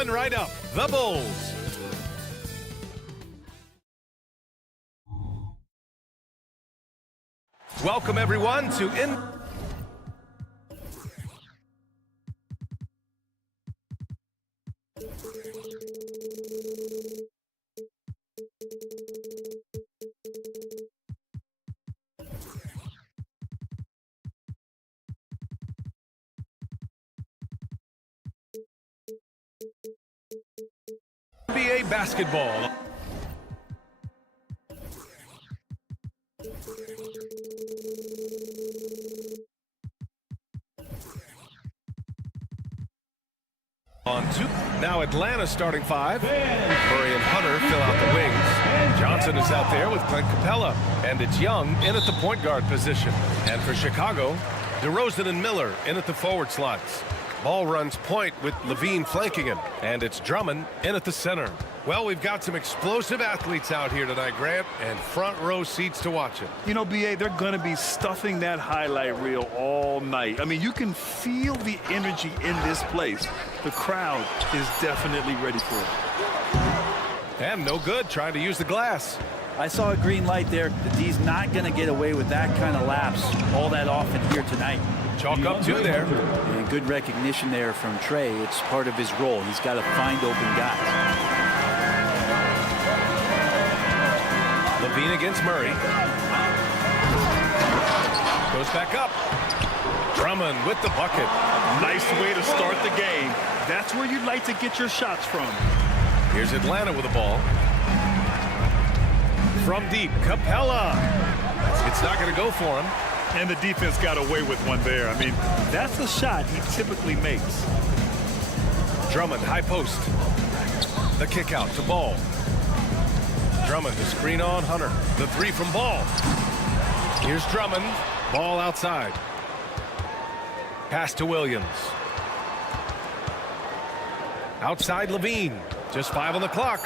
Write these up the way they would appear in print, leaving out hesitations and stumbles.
Coming right up, the Bulls. Welcome everyone to NBA basketball. On two. Now Atlanta starting five. Murray and Hunter fill out the wings. Johnson is out there with Clint Capella. And it's Young in at the point guard position. And for Chicago, DeRozan and Miller in at the forward slots. Ball runs point with Levine flanking him. And it's Drummond in at the center. Well, we've got some explosive athletes out here tonight, Grant, and front row seats to watch it. You know, B.A., they're going to be stuffing that highlight reel all night. I mean, you can feel the energy in this place. The crowd is definitely ready for it. And no good trying to use the glass. I saw a green light there. The D's not going to get away with that kind of lapse all that often here tonight. Chalk up two there. And good recognition there from Trey. It's part of his role. He's got to find open guys. Levine against Murray. Goes back up. Drummond with the bucket. Nice way to start the game. That's where you'd like to get your shots from. Here's Atlanta with the ball. From deep, Capella. It's not going to go for him. And the defense got away with one there. I mean, that's a shot he typically makes. Drummond, high post. The kick out to Ball. Drummond to screen on Hunter. The three from Ball. Here's Drummond. Ball outside. Pass to Williams. Outside Levine. Just 5 on the clock.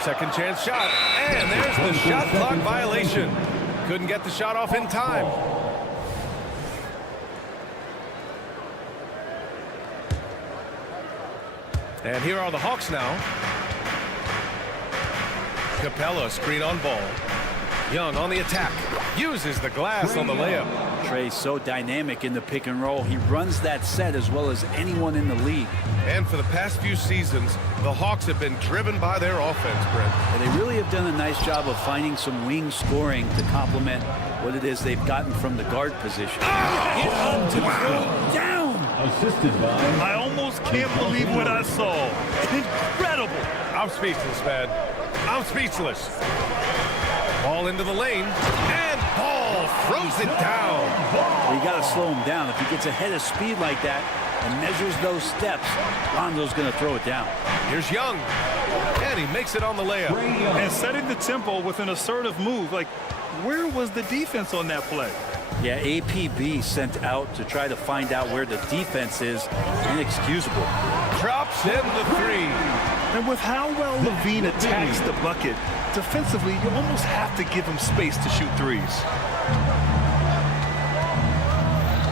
Second chance shot. And there's the shot clock violation. Couldn't get the shot off in time. And here are the Hawks now. Capella screen on Ball. Young on the attack. Uses the glass on the layup. Trey's so dynamic in the pick and roll. He runs that set as well as anyone in the league. And for the past few seasons, the Hawks have been driven by their offense, Brent. And they really have done a nice job of finding some wing scoring to complement what it is they've gotten from the guard position. Down! Assisted by... I almost can't believe what I saw. Incredible! I'm speechless, man. I'm speechless. Ball into the lane, and Ball throws it down. Well, you got to slow him down. If he gets ahead of speed like that and measures those steps, Lonzo's going to throw it down. Here's Young, and he makes it on the layup. And setting the tempo with an assertive move. Like, where was the defense on that play? Yeah, APB sent out to try to find out where the defense is. Inexcusable. Drops in the three. And with how well Levine attacks the bucket, defensively, you almost have to give him space to shoot threes.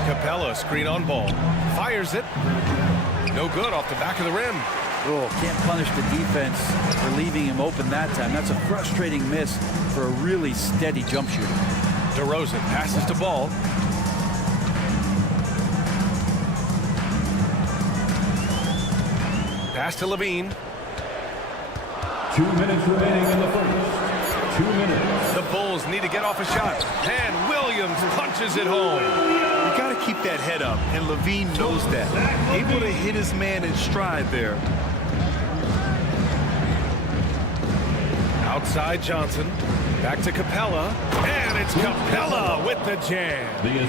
Capella screen on Ball. Fires it. No good off the back of the rim. Oh, can't punish the defense for leaving him open that time. That's a frustrating miss for a really steady jump shooter. DeRozan passes to Ball. Pass to Levine. 2 minutes remaining in the first. 2 minutes. The Bulls need to get off a shot. And Williams punches it home. You got to keep that head up, and Levine knows that. Able to hit his man in stride there. Outside Johnson. Back to Capella. And it's Capella with the jam.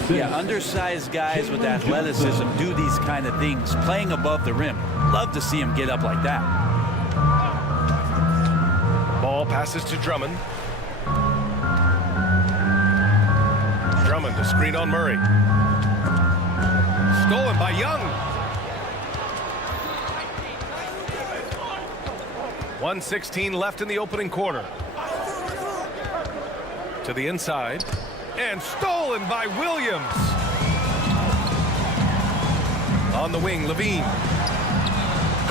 Yeah, undersized guys with athleticism do these kind of things, playing above the rim. Love to see him get up like that. Ball passes to Drummond. Drummond to screen on Murray. Stolen by Young. 1:16 left in the opening quarter. To the inside. And stolen by Williams. On the wing, Levine.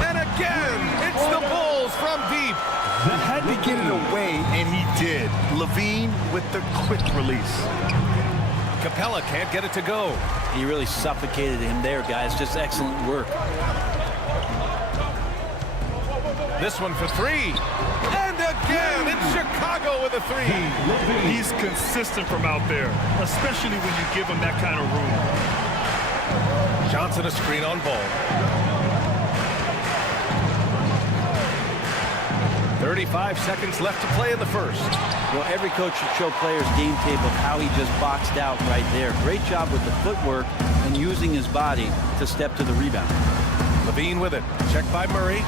And again, it's the Bulls from deep. He had to get it away, and he did. Levine with the quick release. Capella can't get it to go. He really suffocated him there, guys. Just excellent work. This one for three. And again, it's Chicago with a three. He's consistent from out there, especially when you give him that kind of room. Johnson a screen on ball. 35 seconds left to play in the first. Well, every coach should show players game tape of how he just boxed out right there. Great job with the footwork and using his body to step to the rebound. Levine with it. Checked by Murray.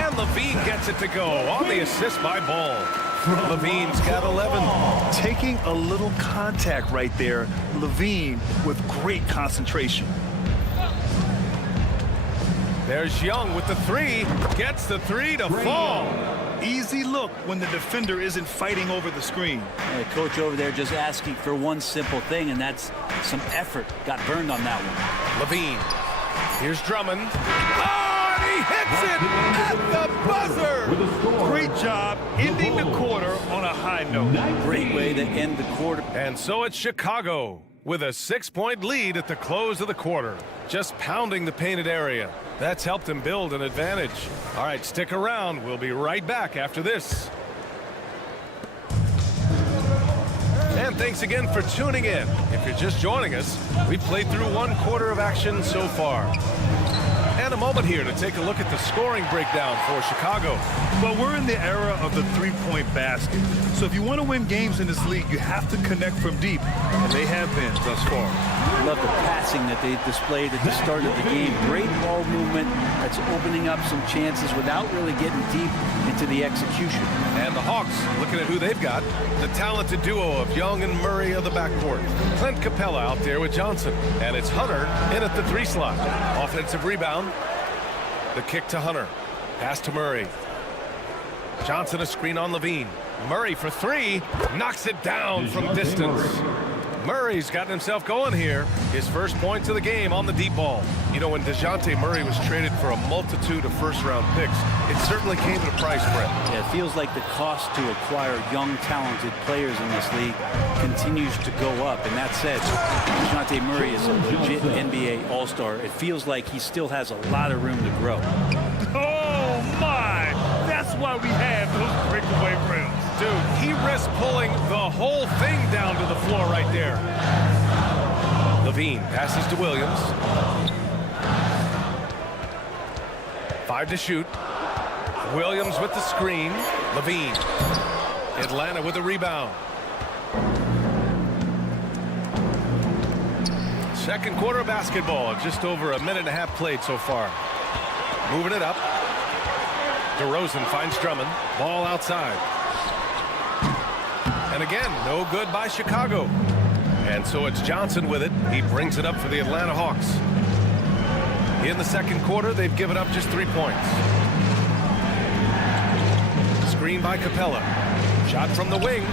And Levine gets it to go on the assist by Ball. Levine's got 11. Taking a little contact right there. Levine with great concentration. There's Young with the three. Gets the three to fall. Easy look when the defender isn't fighting over the screen. The coach over there just asking for one simple thing, and that's some effort. Got burned on that one. Levine. Here's Drummond. Oh, and he hits it at the buzzer. Great job ending the quarter on a high note. Great way to end the quarter. And so it's Chicago with a 6-point lead at the close of the quarter. Just pounding the painted area. That's helped him build an advantage. All right, stick around. We'll be right back after this. And thanks again for tuning in. If you're just joining us, we've played through one quarter of action so far. And a moment here to take a look at the scoring breakdown for Chicago. Well, we're in the era of the three-point basket. So if you want to win games in this league, you have to connect from deep. And they have been thus far. Love the passing that they displayed at the start of the game. Great ball movement that's opening up some chances without really getting deep into the execution. And the Hawks, looking at who they've got, the talented duo of Young and Murray of the backcourt. Clint Capella out there with Johnson. And it's Hunter in at the three slot. Offensive rebound. The kick to Hunter. Pass to Murray. Johnson a screen on Levine. Murray for three. Knocks it down from distance. Murray's gotten himself going here. His first points of the game on the deep ball. You know, when DeJounte Murray was traded for a multitude of first-round picks, it certainly came at a price, Brett. Yeah, it feels like the cost to acquire young, talented players in this league continues to go up. And that said, DeJounte Murray is a legit NBA All-Star. It feels like he still has a lot of room to grow. Oh, my! That's why we have those breakaway rims. Dude, he risks pulling the whole thing down to the floor right there. Levine passes to Williams. 5 to shoot. Williams with the screen. Levine. Atlanta with a rebound. Second quarter of basketball. Just over a minute and a half played so far. Moving it up. DeRozan finds Drummond. Ball outside. And again, no good by Chicago. And so it's Johnson with it. He brings it up for the Atlanta Hawks. In the second quarter, they've given up just 3 points. Screen by Capella. Shot from the wing.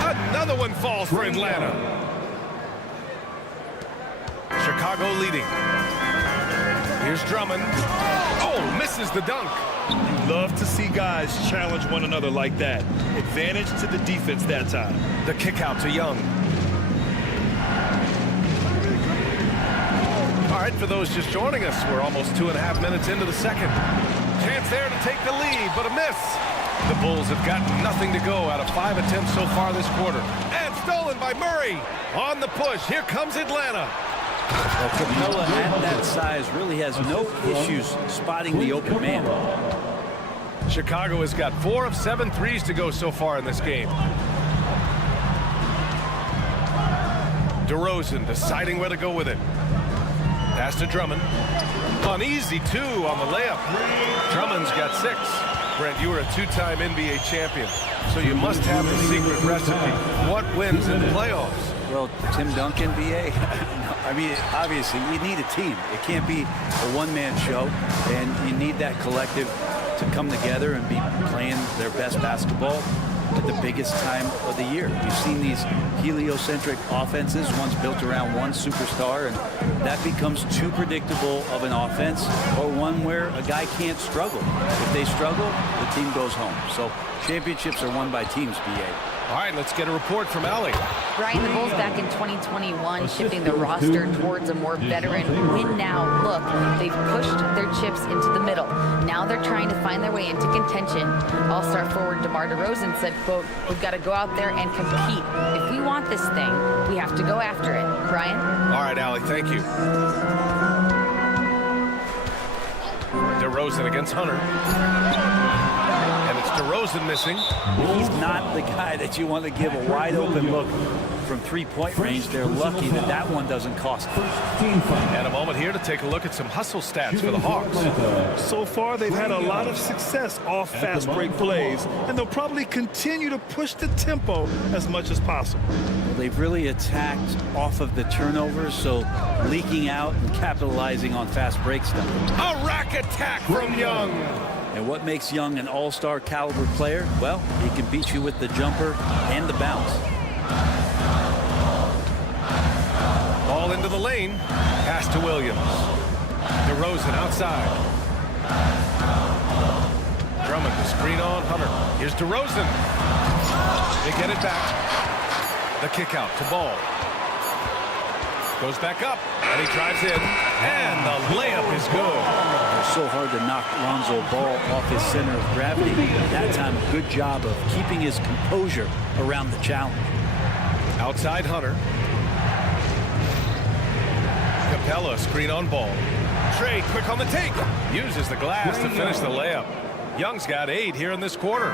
Another one falls for Atlanta. Chicago leading. Here's Drummond. Oh, misses the dunk. Love to see guys challenge one another like that. Advantage to the defense that time. The kick out to Young. All right, for those just joining us, we're almost 2.5 minutes into the second. Chance there to take the lead, but a miss. The Bulls have got nothing to go out of 5 attempts so far this quarter. And stolen by Murray. On the push, here comes Atlanta. Well, Capella at that size really has no issues spotting the open man. Chicago has got 4 of 7 threes to go so far in this game. DeRozan deciding where to go with it. Pass to Drummond. An easy 2 on the layup. Drummond's got 6. Brent, you were a 2-time NBA champion, so you must have the secret recipe. What wins in the playoffs? Well, Tim Duncan, BA. I mean, obviously, you need a team. It can't be a one-man show, and you need that collective to come together and be playing their best basketball. at the biggest time of the year. You've seen these heliocentric offenses, one's built around one superstar, and that becomes too predictable of an offense, or one where a guy can't struggle. If they struggle, the team goes home. So championships are won by teams, BA. All right, let's get a report from Allie. Brian, the Bulls back in 2021 shifting the roster towards a more veteran win-now look. They've pushed their chips into the middle. Now they're trying to find their way into contention. All-star forward DeMar DeRozan said, quote, "We've got to go out there and compete. If we want this thing, we have to go after it." Brian? All right, Allie, thank you. DeRozan against Hunter. And it's DeRozan missing. He's not the guy that you want to give a wide open look from three-point range. They're lucky that that one doesn't cost them. And a moment here to take a look at some hustle stats for the Hawks. So far, they've had a lot of success off fast break plays, and they'll probably continue to push the tempo as much as possible. They've really attacked off of the turnovers, so leaking out and capitalizing on fast break stuff. A rack attack from Young. And what makes Young an all-star caliber player? Well, he can beat you with the jumper and the bounce. Ball into the lane. Pass to Williams. DeRozan outside. Drummond the screen on Hunter. Here's DeRozan. They get it back. The kick out to Ball. Goes back up, and he drives in, and the layup is good. It's so hard to knock Lonzo Ball off his center of gravity. That time, a good job of keeping his composure around the challenge. Outside Hunter. Capella screen on Ball. Trey quick on the take. Uses the glass to finish the layup. Young's got 8 here in this quarter.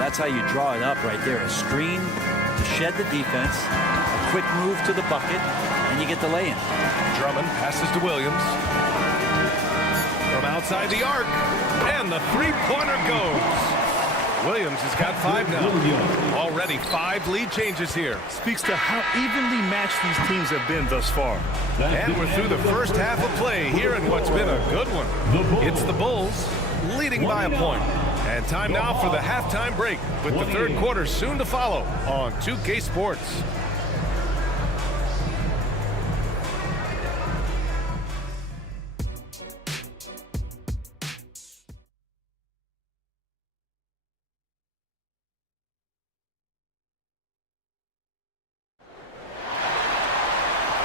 That's how you draw it up right there. A screen to shed the defense, a quick move to the bucket, and you get the lay-in. Drummond passes to Williams. From outside the arc, and the three-pointer goes. Williams has got 5 now. Already 5 lead changes here. Speaks to how evenly matched these teams have been thus far. And we're through the first half of play here in what's been a good one. It's the Bulls leading by a point. And time now for the halftime break, with the third quarter soon to follow on 2K Sports.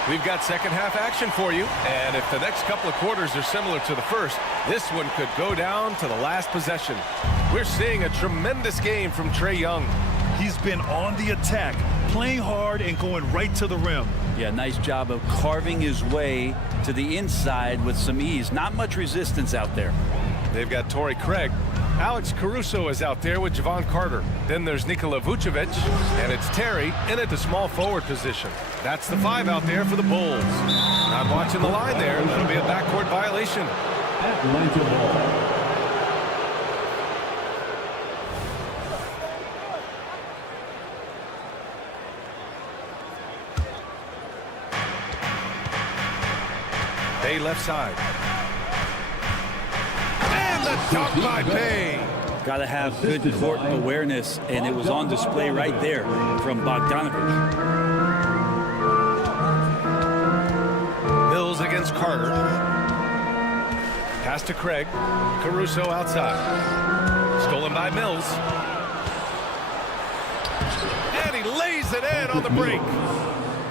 We've got second half action for you, and if the next couple of quarters are similar to the first, this one could go down to the last possession. We're seeing a tremendous game from Trae Young. He's been on the attack, playing hard and going right to the rim. Yeah, nice job of carving his way to the inside with some ease. Not much resistance out there. They've got Torrey Craig. Alex Caruso is out there with Javon Carter. Then there's Nikola Vucevic, and it's Terry in at the small forward position. That's the 5 out there for the Bulls. Not watching the line there. That'll be a backcourt violation. Atlanta ball. Bay left side. And the dunk by Bay. Got to have good court awareness, and it was on display right there from Bogdanovich. Mills against Carter. Pass to Craig. Caruso outside. Stolen by Mills. And he lays it in on the break.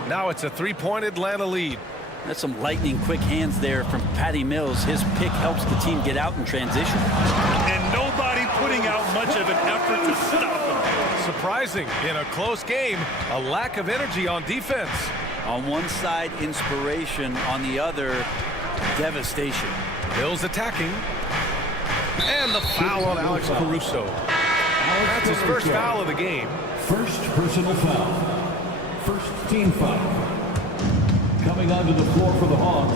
Now it's a 3-point Atlanta lead. That's some lightning quick hands there from Patty Mills. His pick helps the team get out in transition. And nobody putting out much of an effort to stop him. Surprising in a close game, a lack of energy on defense. On one side, inspiration. On the other, devastation. Mills attacking. And the foul on Alex Caruso. That's his first foul of the game. First personal foul. First team foul. Coming onto the floor for the Hawks.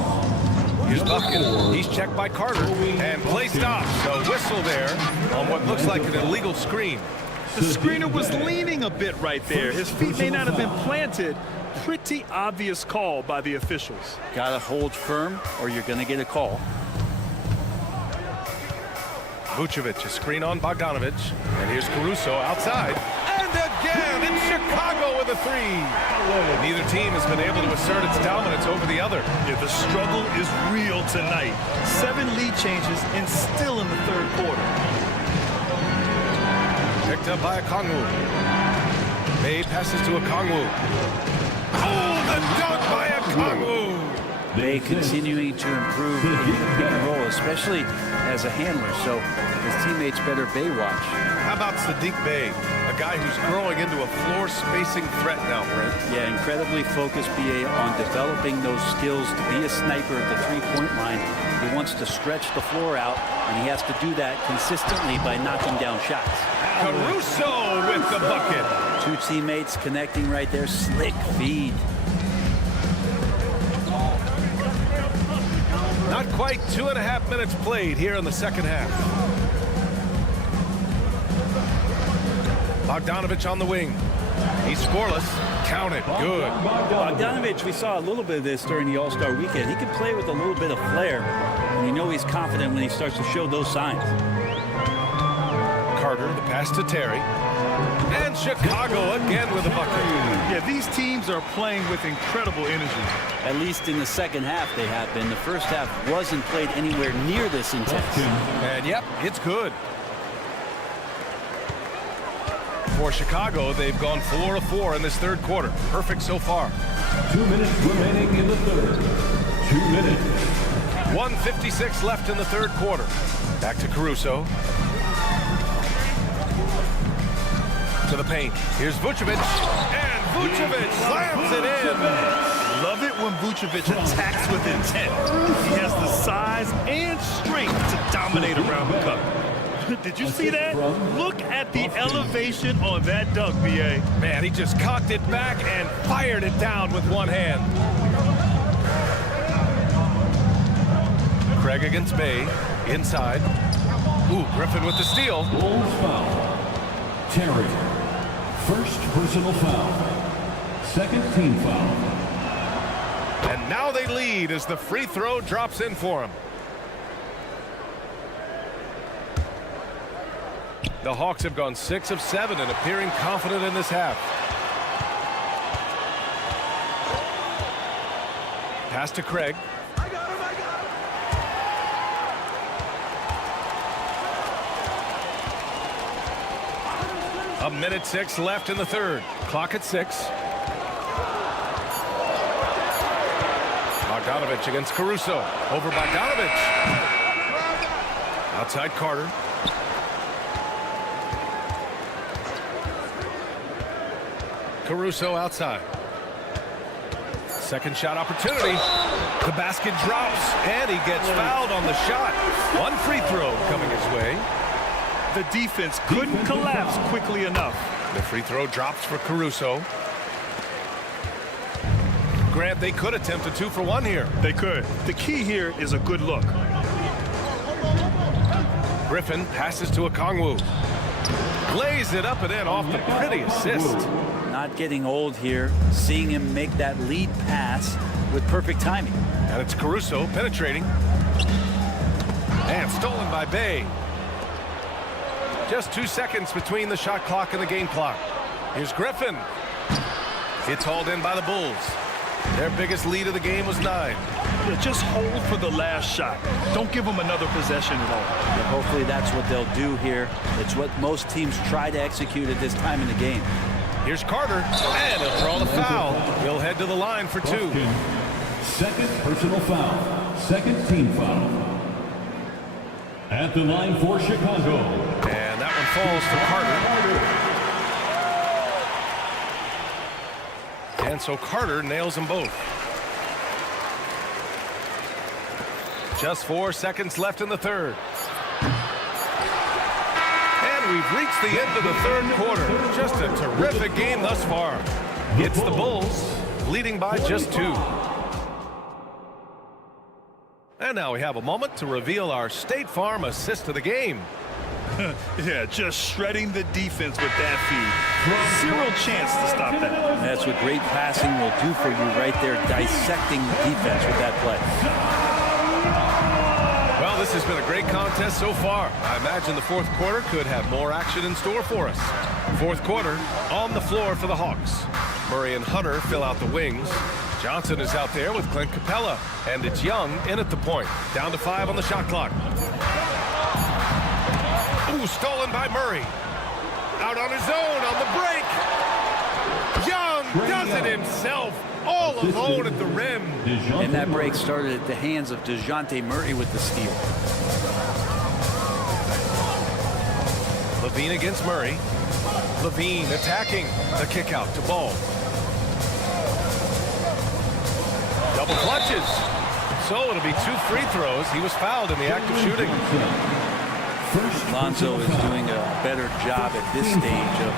Here's Bucket. He's checked by Carter. And play stops. A whistle there on what looks like an illegal screen. The screener was leaning a bit right there. His feet may not have been planted. Pretty obvious call by the officials. Got to hold firm or you're going to get a call. Vucevic, a screen on Bogdanovich. And here's Caruso outside. Chicago with a three. Neither team has been able to assert its dominance over the other. Yeah, the struggle is real tonight. 7 lead changes and still in the third quarter. Picked up by Okongwu. Bay passes to Okongwu. Oh, the dunk by Okongwu. Bay continuing to improve in the pick and roll, especially as a handler, so his teammates better Bay watch. How about Sadiq Bey, a guy who's growing into a floor-spacing threat now, Brent? Yeah, incredibly focused BA on developing those skills to be a sniper at the three-point line. He wants to stretch the floor out, and he has to do that consistently by knocking down shots. Caruso with the bucket. 2 teammates connecting right there. Slick feed. Not quite 2.5 minutes played here in the second half. Bogdanovich on the wing. He's scoreless. Count it. Good. Bogdanovich, we saw a little bit of this during the All-Star weekend. He can play with a little bit of flair, and you know he's confident when he starts to show those signs. Carter, the pass to Terry. And Chicago again with a bucket. Yeah, these teams are playing with incredible energy. At least in the second half they have been. The first half wasn't played anywhere near this intense. And yep, it's good. For Chicago, they've gone 4 of 4 in this third quarter. Perfect so far. 2 minutes remaining in the third. 2 minutes. 1:56 left in the third quarter. Back to Caruso. To the paint. Here's Vucevic. And Vucevic slams it in. Love it when Vucevic attacks with intent. He has the size and strength to dominate around the cup. Did you see that? Look at the elevation on that dunk, B.A. Man, he just cocked it back and fired it down with one hand. Craig against Bay. Inside. Ooh, Griffin with the steal. Bulls foul. Terry. First personal foul. Second team foul. And now they lead as the free throw drops in for him. The Hawks have gone 6 of 7 and appearing confident in this half. Pass to Craig. A minute 6 left in the third. Clock at 6. Bogdanovich against Caruso. Over Bogdanovich. Outside Carter. Caruso outside. Second shot opportunity. The basket drops, and he gets fouled on the shot. One free throw coming his way. The defense couldn't collapse quickly enough. The free throw drops for Caruso. Grant, they could attempt a 2-for-1 here. They could. The key here is a good look. Griffin passes to Okongwu. Lays it up and in off the pretty assist. Not getting old here. Seeing him make that lead pass with perfect timing. And it's Caruso penetrating. And stolen by Bay. Just 2 seconds between the shot clock and the game clock. Here's Griffin. It's hauled in by the Bulls. Their biggest lead of the game was 9. Yeah, just hold for the last shot. Don't give them another possession at all. And hopefully that's what they'll do here. It's what most teams try to execute at this time in the game. Here's Carter, and he'll draw the foul. He'll head to the line for 2. Second personal foul. Second team foul. At the line for Chicago. And that one falls to Carter. And so Carter nails them both. Just 4 seconds left in the third. And we've reached the end of the third quarter. Just a terrific game thus far. It's the Bulls leading by just 2. And now we have a moment to reveal our State Farm assist of the game. Yeah, just shredding the defense with that feed. Zero chance to stop that. That's what great passing will do for you right there, dissecting the defense with that play. Well, this has been a great contest so far. I imagine the fourth quarter could have more action in store for us. Fourth quarter on the floor for the Hawks. Murray and Hunter fill out the wings. Johnson is out there with Clint Capella. And it's Young in at the point. Down to 5 on the shot clock. Ooh, stolen by Murray. Out on his own on the break. Young does it himself. All alone at the rim. And that break started at the hands of DeJounte Murray with the steal. Levine against Murray. Levine attacking the kick out to Ball. Double clutches. So it'll be 2 free throws. He was fouled in the act of shooting. Lonzo is doing a better job at this stage of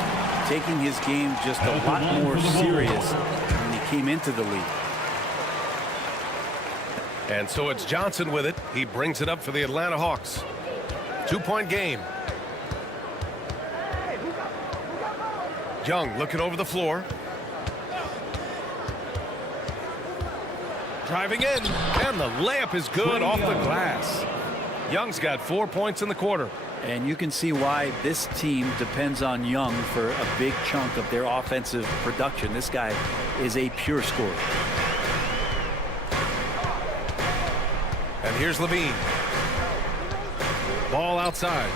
taking his game just a lot more serious when he came into the league. And so it's Johnson with it. He brings it up for the Atlanta Hawks. 2-point game. Young looking over the floor. Driving in, and the layup is good off the glass. Young's got 4 points in the quarter. And you can see why this team depends on Young for a big chunk of their offensive production. This guy is a pure scorer. And here's Levine. Ball outside.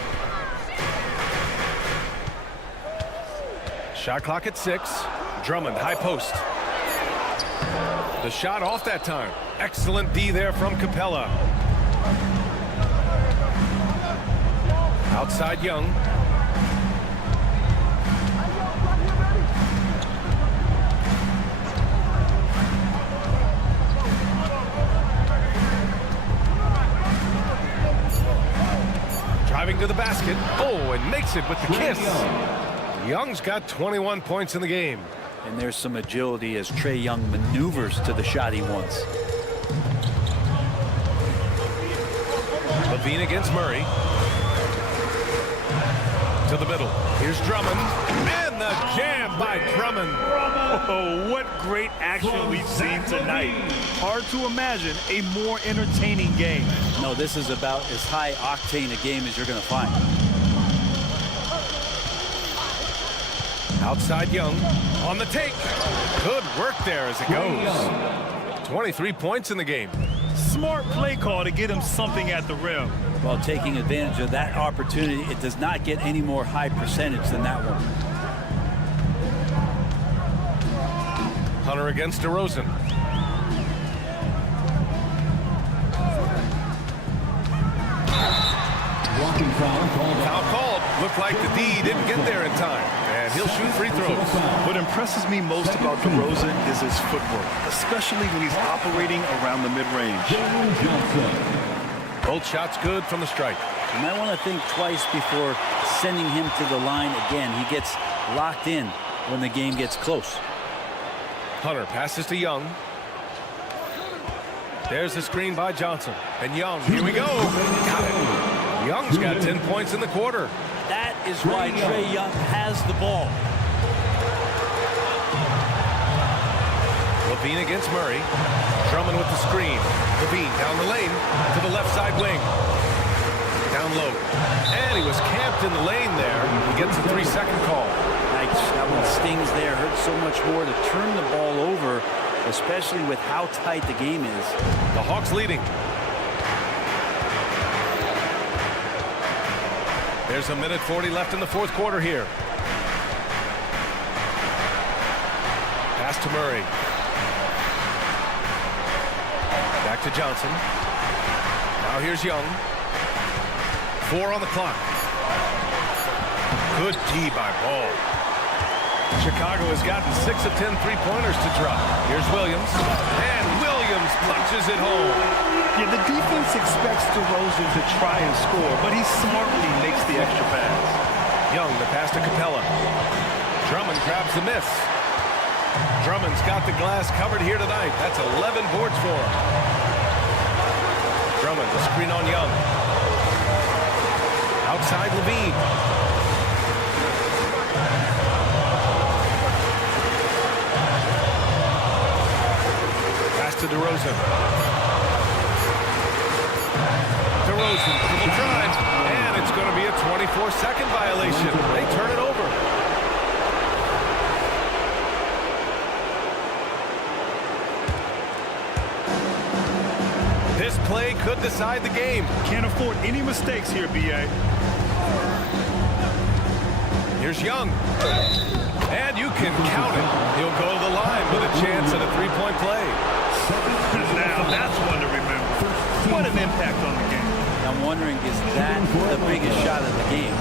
Shot clock at 6. Drummond, high post. The shot off that time. Excellent D there from Capella. Outside Young. Driving to the basket. Oh, and makes it with the kiss. Young's got 21 points in the game. And there's some agility as Trae Young maneuvers to the shot he wants. Levine against Murray. To the middle. Here's Drummond. And the jam by Drummond. Oh, what great action we've seen tonight. Hard to imagine a more entertaining game. No, this is about as high octane a game as you're going to find. Outside Young on the take. Good work there as it goes. 23 points in the game. Smart play call to get him something at the rim. While taking advantage of that opportunity, it does not get any more high percentage than that one. Hunter against DeRozan. Walking foul called. Foul called. Looked like the D didn't get there in time. And he'll shoot free throws. What impresses me most about DeRozan is his footwork, especially when he's operating around the mid-range. Both shots good from the strike. You might want to think twice before sending him to the line again. He gets locked in when the game gets close. Hunter passes to Young. There's the screen by Johnson. And Young, here we go. Got it. Young's got 10 points in the quarter. That is why Trae Young has the ball. Levine against Murray. Drummond with the screen. Levine down the lane to the left side wing. Down low. And he was camped in the lane there. He gets a 3-second call. Nice. That one stings there. Hurts so much more to turn the ball over, especially with how tight the game is. The Hawks leading. There's a minute 40 left in the fourth quarter here. Pass to Murray. Back to Johnson. Now here's Young. 4 on the clock. Good D by Ball. Chicago has gotten 6 of 10 three-pointers to drop. Here's Williams. And Williams punches it home. Yeah, the defense expects DeRozan to try and score, but he smartly makes the extra pass. Young, the pass to Capella. Drummond grabs the miss. Drummond's got the glass covered here tonight. That's 11 boards for him. Drummond, the screen on Young. Outside Levine. Pass to DeRozan. DeRozan Double drive, and it's going to be a 24-second violation. They turn it over. This play could decide the game. Can't afford any mistakes here, B.A. Here's Young. And you can count it. He'll go to the line with a chance at a three-point play. Now, that's one to remember. What an impact on the game. I'm wondering, is that the biggest shot of the game?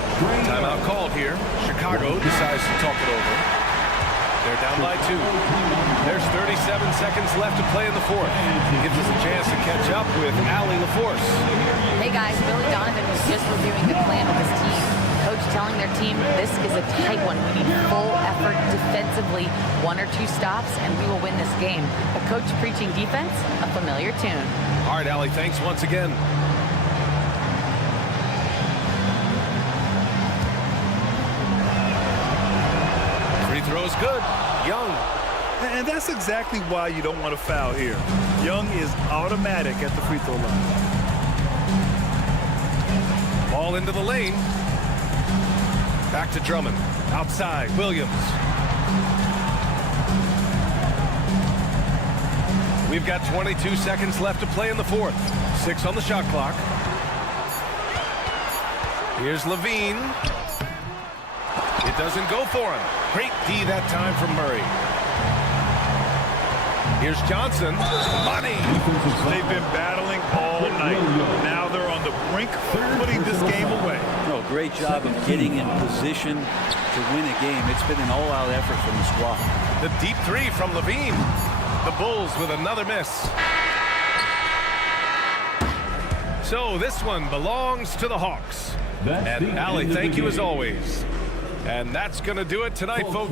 Timeout called here. Chicago decides to talk it over. They're down by 2. There's 37 seconds left to play in the fourth. Gives us a chance to catch up with Allie LaForce. Hey guys, Billy Donovan was just reviewing the plan with his team. Coach telling their team, this is a tight one. We need full effort defensively, 1 or 2 stops, and we will win this game. A coach preaching defense, a familiar tune. All right, Allie, thanks once again. Free throw's good. Young. And that's exactly why you don't want to foul here. Young is automatic at the free throw line. Ball into the lane. Back to Drummond. Outside, Williams. We've got 22 seconds left to play in the fourth. 6 on the shot clock. Here's Levine. It doesn't go for him. Great D that time from Murray. Here's Johnson. Money. They've been battling all night. Now they're on the brink of putting this game away. No, great job of getting in position to win a game. It's been an all-out effort from the squad. The deep 3 from Levine. The Bulls with another miss. So this one belongs to the Hawks. And Allie, thank you as always. And that's going to do it tonight, folks.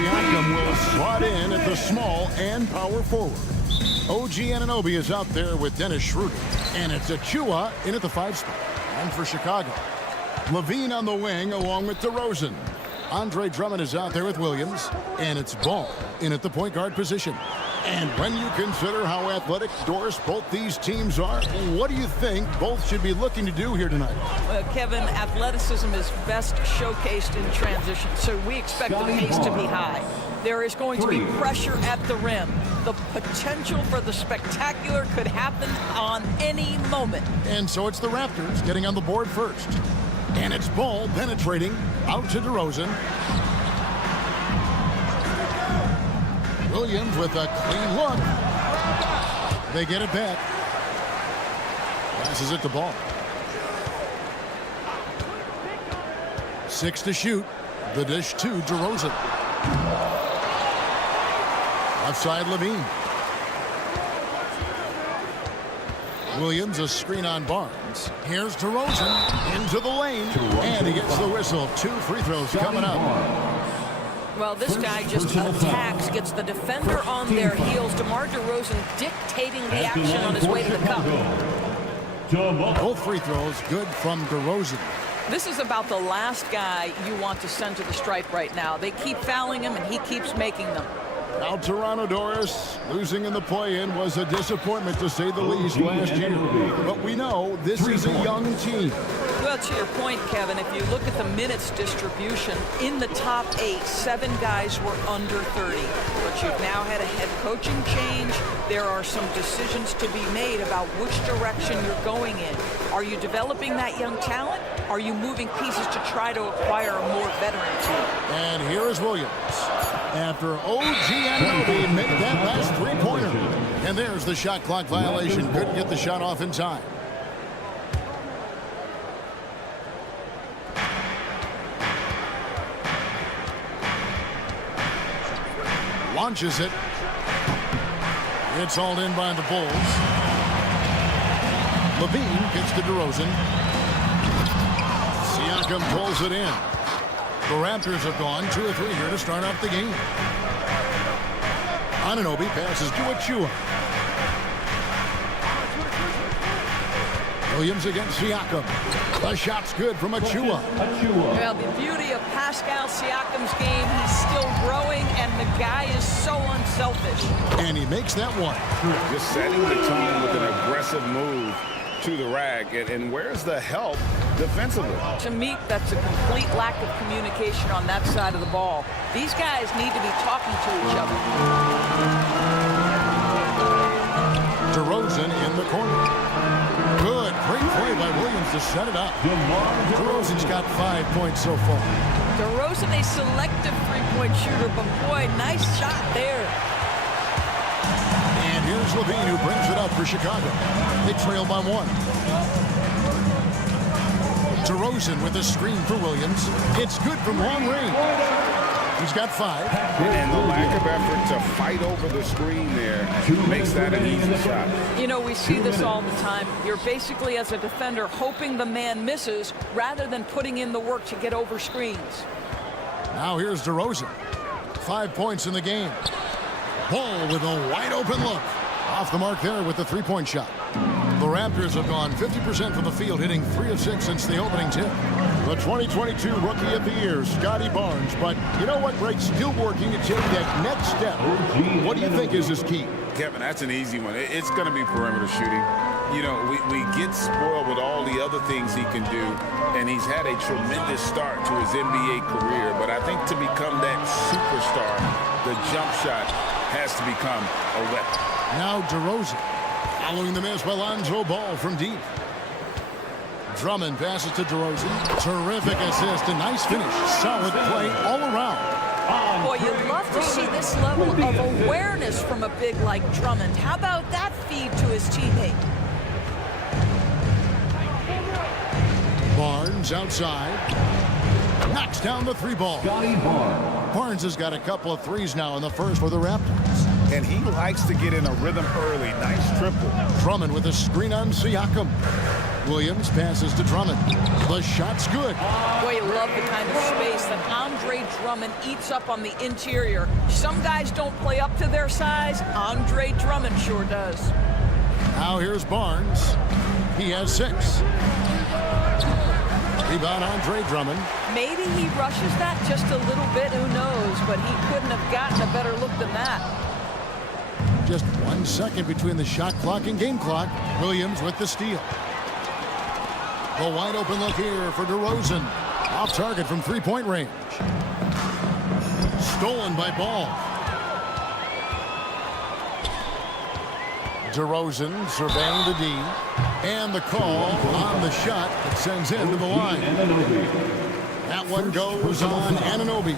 Siakam will slot in at the small and power forward. OG Anunoby is out there with Dennis Schroeder. And it's Achua in at the 5 spot. And for Chicago, Levine on the wing along with DeRozan. Andre Drummond is out there with Williams. And it's Ball in at the point guard position. And when you consider how athletic Doris both these teams are, what do you think both should be looking to do here tonight? Well, Kevin, athleticism is best showcased in transition, so we expect the pace to be high. There is going to be pressure at the rim. The potential for the spectacular could happen on any moment. And so it's the Raptors getting on the board first. And it's Ball penetrating out to DeRozan. Williams with a clean look. They get it back. Passes it to Ball. 6 to shoot. The dish to DeRozan. Left side Levine. Williams a screen on Barnes. Here's DeRozan into the lane. And he gets the whistle. 2 free throws coming up. Well, this guy just attacks, gets the defender on their heels. DeMar DeRozan dictating the action on his way to the cup. Both free throws good from DeRozan. This is about the last guy you want to send to the stripe right now. They keep fouling him, and he keeps making them. Now Toronto, Doris, losing in the play-in was a disappointment to say the least last year. But we know this is a young team. Well, to your point, Kevin, if you look at the minutes distribution, in the top 8, 7 guys were under 30. But you've now had a head coaching change. There are some decisions to be made about which direction you're going in. Are you developing that young talent? Are you moving pieces to try to acquire a more veteran team? And here is Williams. After OG Anunoby made that last 3-pointer. And there's the shot clock violation. Couldn't get the shot off in time. Launches it. It's hauled in by the Bulls. Levine gets to DeRozan. Siakam pulls it in. The Raptors have gone 2 or 3 here to start off the game. Anunoby passes to Achua. Williams against Siakam. The shot's good from Achua. Well, the beauty of Pascal Siakam's game, he's still growing, and the guy is so unselfish. And he makes that one. Just setting the tone with an aggressive move to the rack. And where's the help defensively? To me, that's a complete lack of communication on that side of the ball. These guys need to be talking to each other. DeRozan in the corner. Good, great play by Williams to set it up. DeRozan's got 5 points so far. DeRozan, a selective three-point shooter, but boy, nice shot there. And here's Levine who brings it up for Chicago. They trail by 1. DeRozan with a screen for Williams. It's good from long range. He's got 5. And the lack of effort to fight over the screen there makes that an easy shot. You know, we see this all the time. You're basically, as a defender, hoping the man misses rather than putting in the work to get over screens. Now here's DeRozan. 5 points in the game. Ball with a wide open look. Off the mark there with the 3-point shot. The Raptors have gone 50% from the field, hitting 3 of 6 since the opening tip. The 2022 Rookie of the Year, Scotty Barnes. But you know what, Greg? Still working to take that next step. What do you think is his key? Kevin, that's an easy one. It's going to be perimeter shooting. You know, we get spoiled with all the other things he can do, and he's had a tremendous start to his NBA career. But I think to become that superstar, the jump shot has to become a weapon. Now DeRozan. Following the miss by Lonzo Ball from deep. Drummond passes to DeRozan. Terrific assist, a nice finish. Solid play all around. Boy, you love to see this level of awareness from a big like Drummond. How about that feed to his teammate? Barnes outside. Knocks down the 3-ball. Barnes has got a couple of threes now in the first for the Raptors. And he likes to get in a rhythm early. Nice triple. Drummond with a screen on Siakam. Williams passes to Drummond. The shot's good. Boy, you love the kind of space that Andre Drummond eats up on the interior. Some guys don't play up to their size. Andre Drummond sure does. Now here's Barnes. He has 6. Rebound, Andre Drummond. Maybe he rushes that just a little bit, who knows, but he couldn't have gotten a better look than that. Just 1 second between the shot clock and game clock. Williams with the steal. A wide open look here for DeRozan. Off target from three-point range. Stolen by Ball. DeRozan surveying the D. And the call on the shot that sends him to the line. That one goes on Anunoby.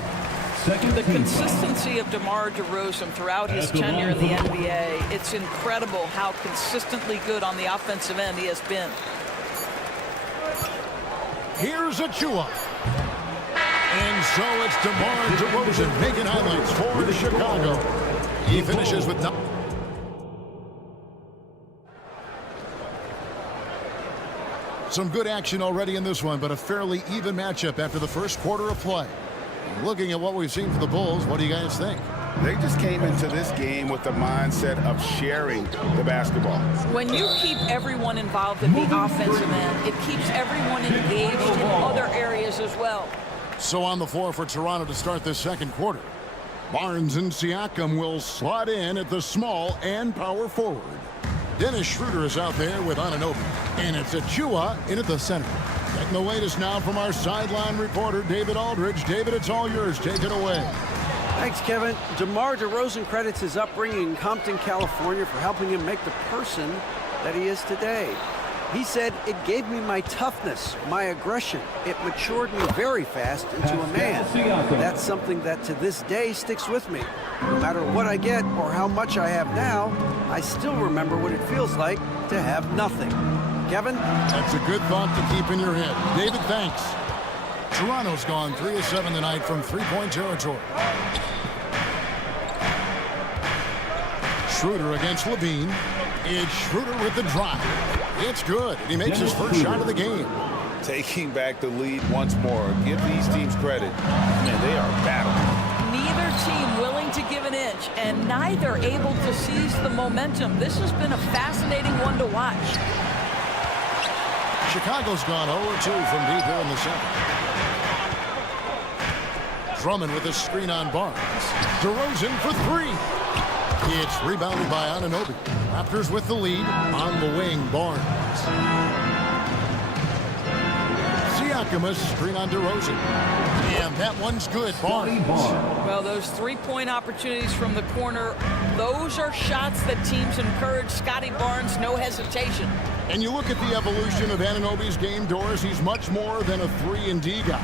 The consistency of DeMar DeRozan throughout his tenure in the NBA, it's incredible how consistently good on the offensive end he has been. Here's Achua. And so it's DeMar DeRozan making highlights for Chicago. He finishes with some good action already in this one, but a fairly even matchup after the first quarter of play. Looking at what we've seen for the Bulls, what do you guys think? They just came into this game with the mindset of sharing the basketball. When you keep everyone involved in the offensive end, it keeps everyone engaged in other areas as well. So on the floor for Toronto to start this second quarter. Barnes and Siakam will slot in at the small and power forward. Dennis Schroeder is out there with Anunoby. And it's Achua in at the center. Getting the latest now from our sideline reporter, David Aldridge. David, it's all yours. Take it away. Thanks, Kevin. DeMar DeRozan credits his upbringing in Compton, California for helping him make the person that he is today. He said, "It gave me my toughness, my aggression. It matured me very fast into a man." That's something that to this day sticks with me. No matter what I get or how much I have now, I still remember what it feels like to have nothing. Kevin? That's a good thought to keep in your head. David, thanks. Toronto's gone 3 of 7 tonight from three-point territory. Schroeder against Levine. It's Schroeder with the drive. It's good. And he makes his first shot of the game. Taking back the lead once more. Give these teams credit. Man, they are battling. Neither team willing to give an inch, and neither able to seize the momentum. This has been a fascinating one to watch. Chicago's gone 0-2 from deep here in the second. Drummond with a screen on Barnes. DeRozan for 3. It's rebounded by Anunoby. Raptors with the lead on the wing, Barnes. Siakam a screen on DeRozan. And that one's good, Barnes. Well, those three-point opportunities from the corner, those are shots that teams encourage. Scotty Barnes, no hesitation. And you look at the evolution of Anunoby's game, Doris, he's much more than a 3-and-D guy.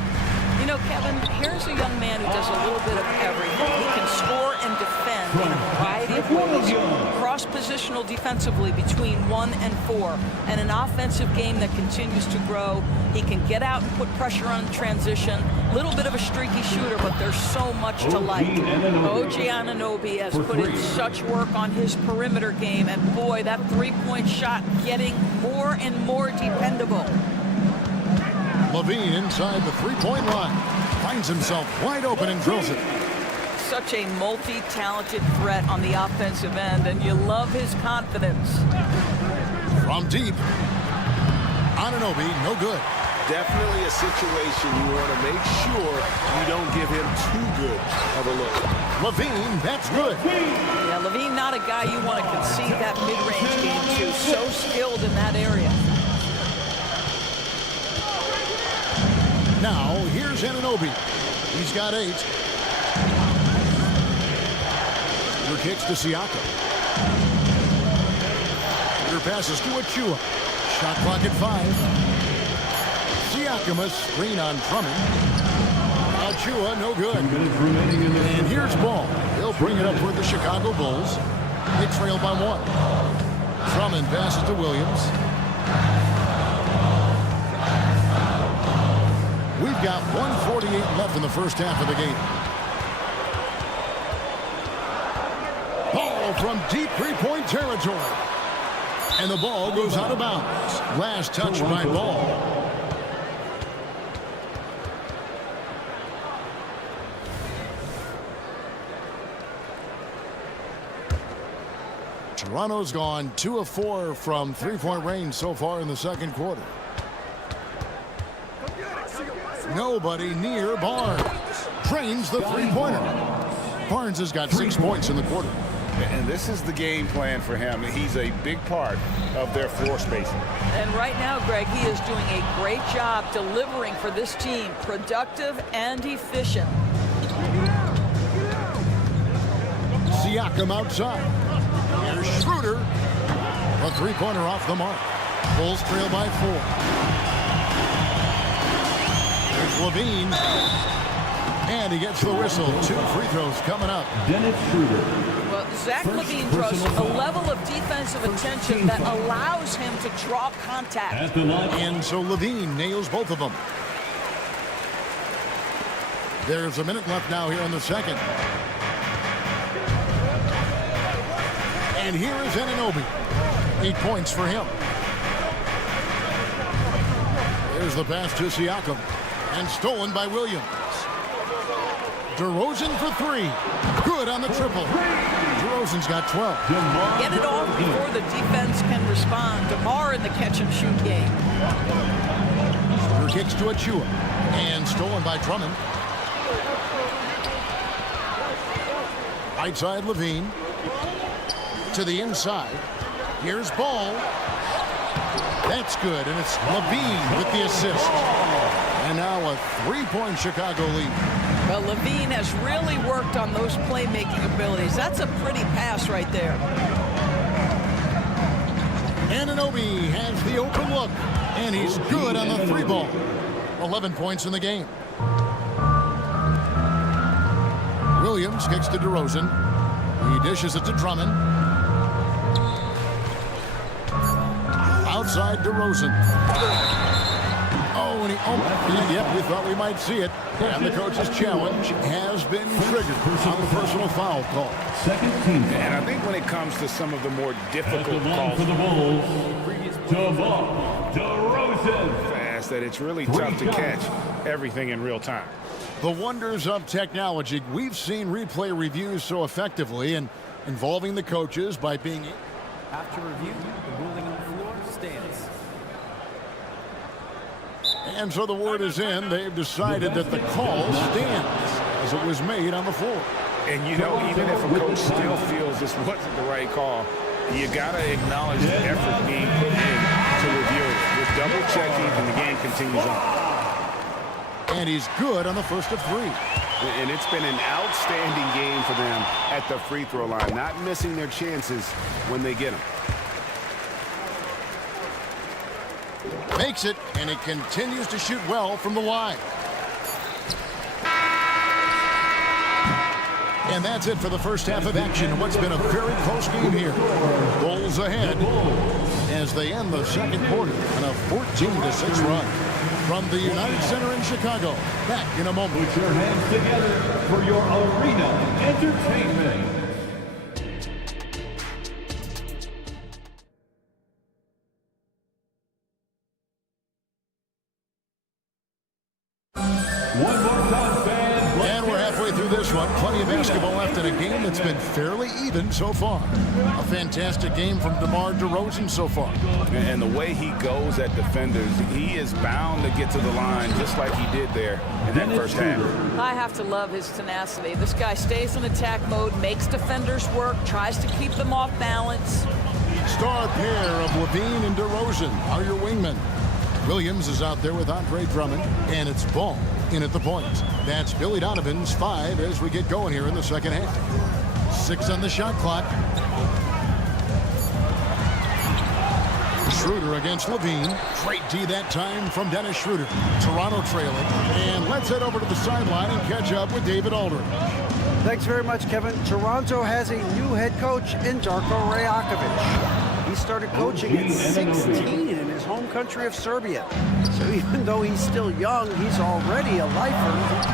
You know, Kevin, here's a young man who does a little bit of everything. He can score and defend in a variety of ways. Cross-positional defensively between 1 and 4. And an offensive game that continues to grow. He can get out and put pressure on transition. Little bit of a streaky shooter, but there's so much to like. OG Anunoby has put in such work on his perimeter game. And boy, that three-point shot getting more and more dependable. Levine inside the three-point line. Finds himself wide open and drills it. Such a multi-talented threat on the offensive end, and you love his confidence. From deep. Anunoby, no good. Definitely a situation you want to make sure you don't give him too good of a look. Levine, that's good. Yeah, Levine not a guy you want to concede that mid-range game to. So skilled in that area. Now, here's Anunoby. He's got 8. Your kicks to Siakam. Your passes to Achua. Shot clock at 5. Siakam a screen on Drummond. Achua, no good. And here's Ball. He'll bring it up for the Chicago Bulls. They trail by 1. Drummond passes to Williams. We've got 1:48 left in the first half of the game. Ball from deep three-point territory. And the ball goes out of bounds. Last touch by Ball. Toronto's gone 2 of 4 from three-point range so far in the second quarter. Nobody near Barnes. Drains the three-pointer. Barnes has got 6 points in the quarter. And this is the game plan for him. He's a big part of their floor spacing. And right now, Greg, he is doing a great job delivering for this team. Productive and efficient. Siakam outside. Here's Schroeder. A three-pointer off the mark. Bulls trail by 4. There's Levine. And he gets the whistle. 2 free throws coming up. Dennis Schroeder. Well, Zach LaVine draws a level of defensive attention that allows him to draw contact. At the line. And so Levine nails both of them. There's a minute left now here in the second. And here is Anunoby. 8 points for him. There's the pass to Siakam. And stolen by Williams. DeRozan for 3. Good on the triple. DeRozan's got 12. Get it off before the defense can respond. DeMar in the catch-and-shoot game. Schroeder kicks to Achua. And stolen by Drummond. Right side Levine. To the inside. Here's Ball. That's good, and it's Levine with the assist. And now a 3-point Chicago lead. Well, Levine has really worked on those playmaking abilities. That's a pretty pass right there. Anunoby has the open look, and he's good on the 3-ball. 11 points in the game. Williams kicks to DeRozan. He dishes it to Drummond. Outside DeRozan. Oh, and he opened. Yep, we thought we might see it. And the coach's challenge has been triggered on the personal foul call. Second team. And I think when it comes to some of the more difficult calls for the Bulls, DeMar DeRozan. fast, that it's really tough to catch everything in real time. The wonders of technology. We've seen replay reviews so effectively and involving the coaches by being... After review, the ruling on the floor stands. And so the word is in. They've decided that the call stands as it was made on the floor. And you know, even if a coach still feels this wasn't the right call, you got to acknowledge the effort being put in to review it. Just double checking, and the game continues on. And he's good on the first of 3. And it's been an outstanding game for them at the free throw line, not missing their chances when they get them. Makes it, and he continues to shoot well from the line. And that's it for the first half of action. What's been a very close game here. Bulls ahead as they end the second quarter on a 14-6 run. From the United Center in Chicago, back in a moment. Put your hands together for your arena entertainment. One more time, fans. And we're halfway through this one. Plenty of basketball left in a game that's been fairly even so far. A fantastic game from DeMar DeRozan so far. And the way he goes at defenders, he is bound to get to the line just like he did there in that first half. I have to love his tenacity. This guy stays in attack mode, makes defenders work, tries to keep them off balance. Star pair of Levine and DeRozan are your wingmen. Williams is out there with Andre Drummond, and it's Ball in at the point. That's Billy Donovan's 5 as we get going here in the second half. 6 on the shot clock. Schroeder against Levine. Great D that time from Dennis Schroeder. Toronto trailing. And let's head over to the sideline and catch up with David Aldridge. Thanks very much, Kevin. Toronto has a new head coach in Darko Rajakovic. He started coaching at 16 in his home country of Serbia. So even though he's still young, he's already a lifer.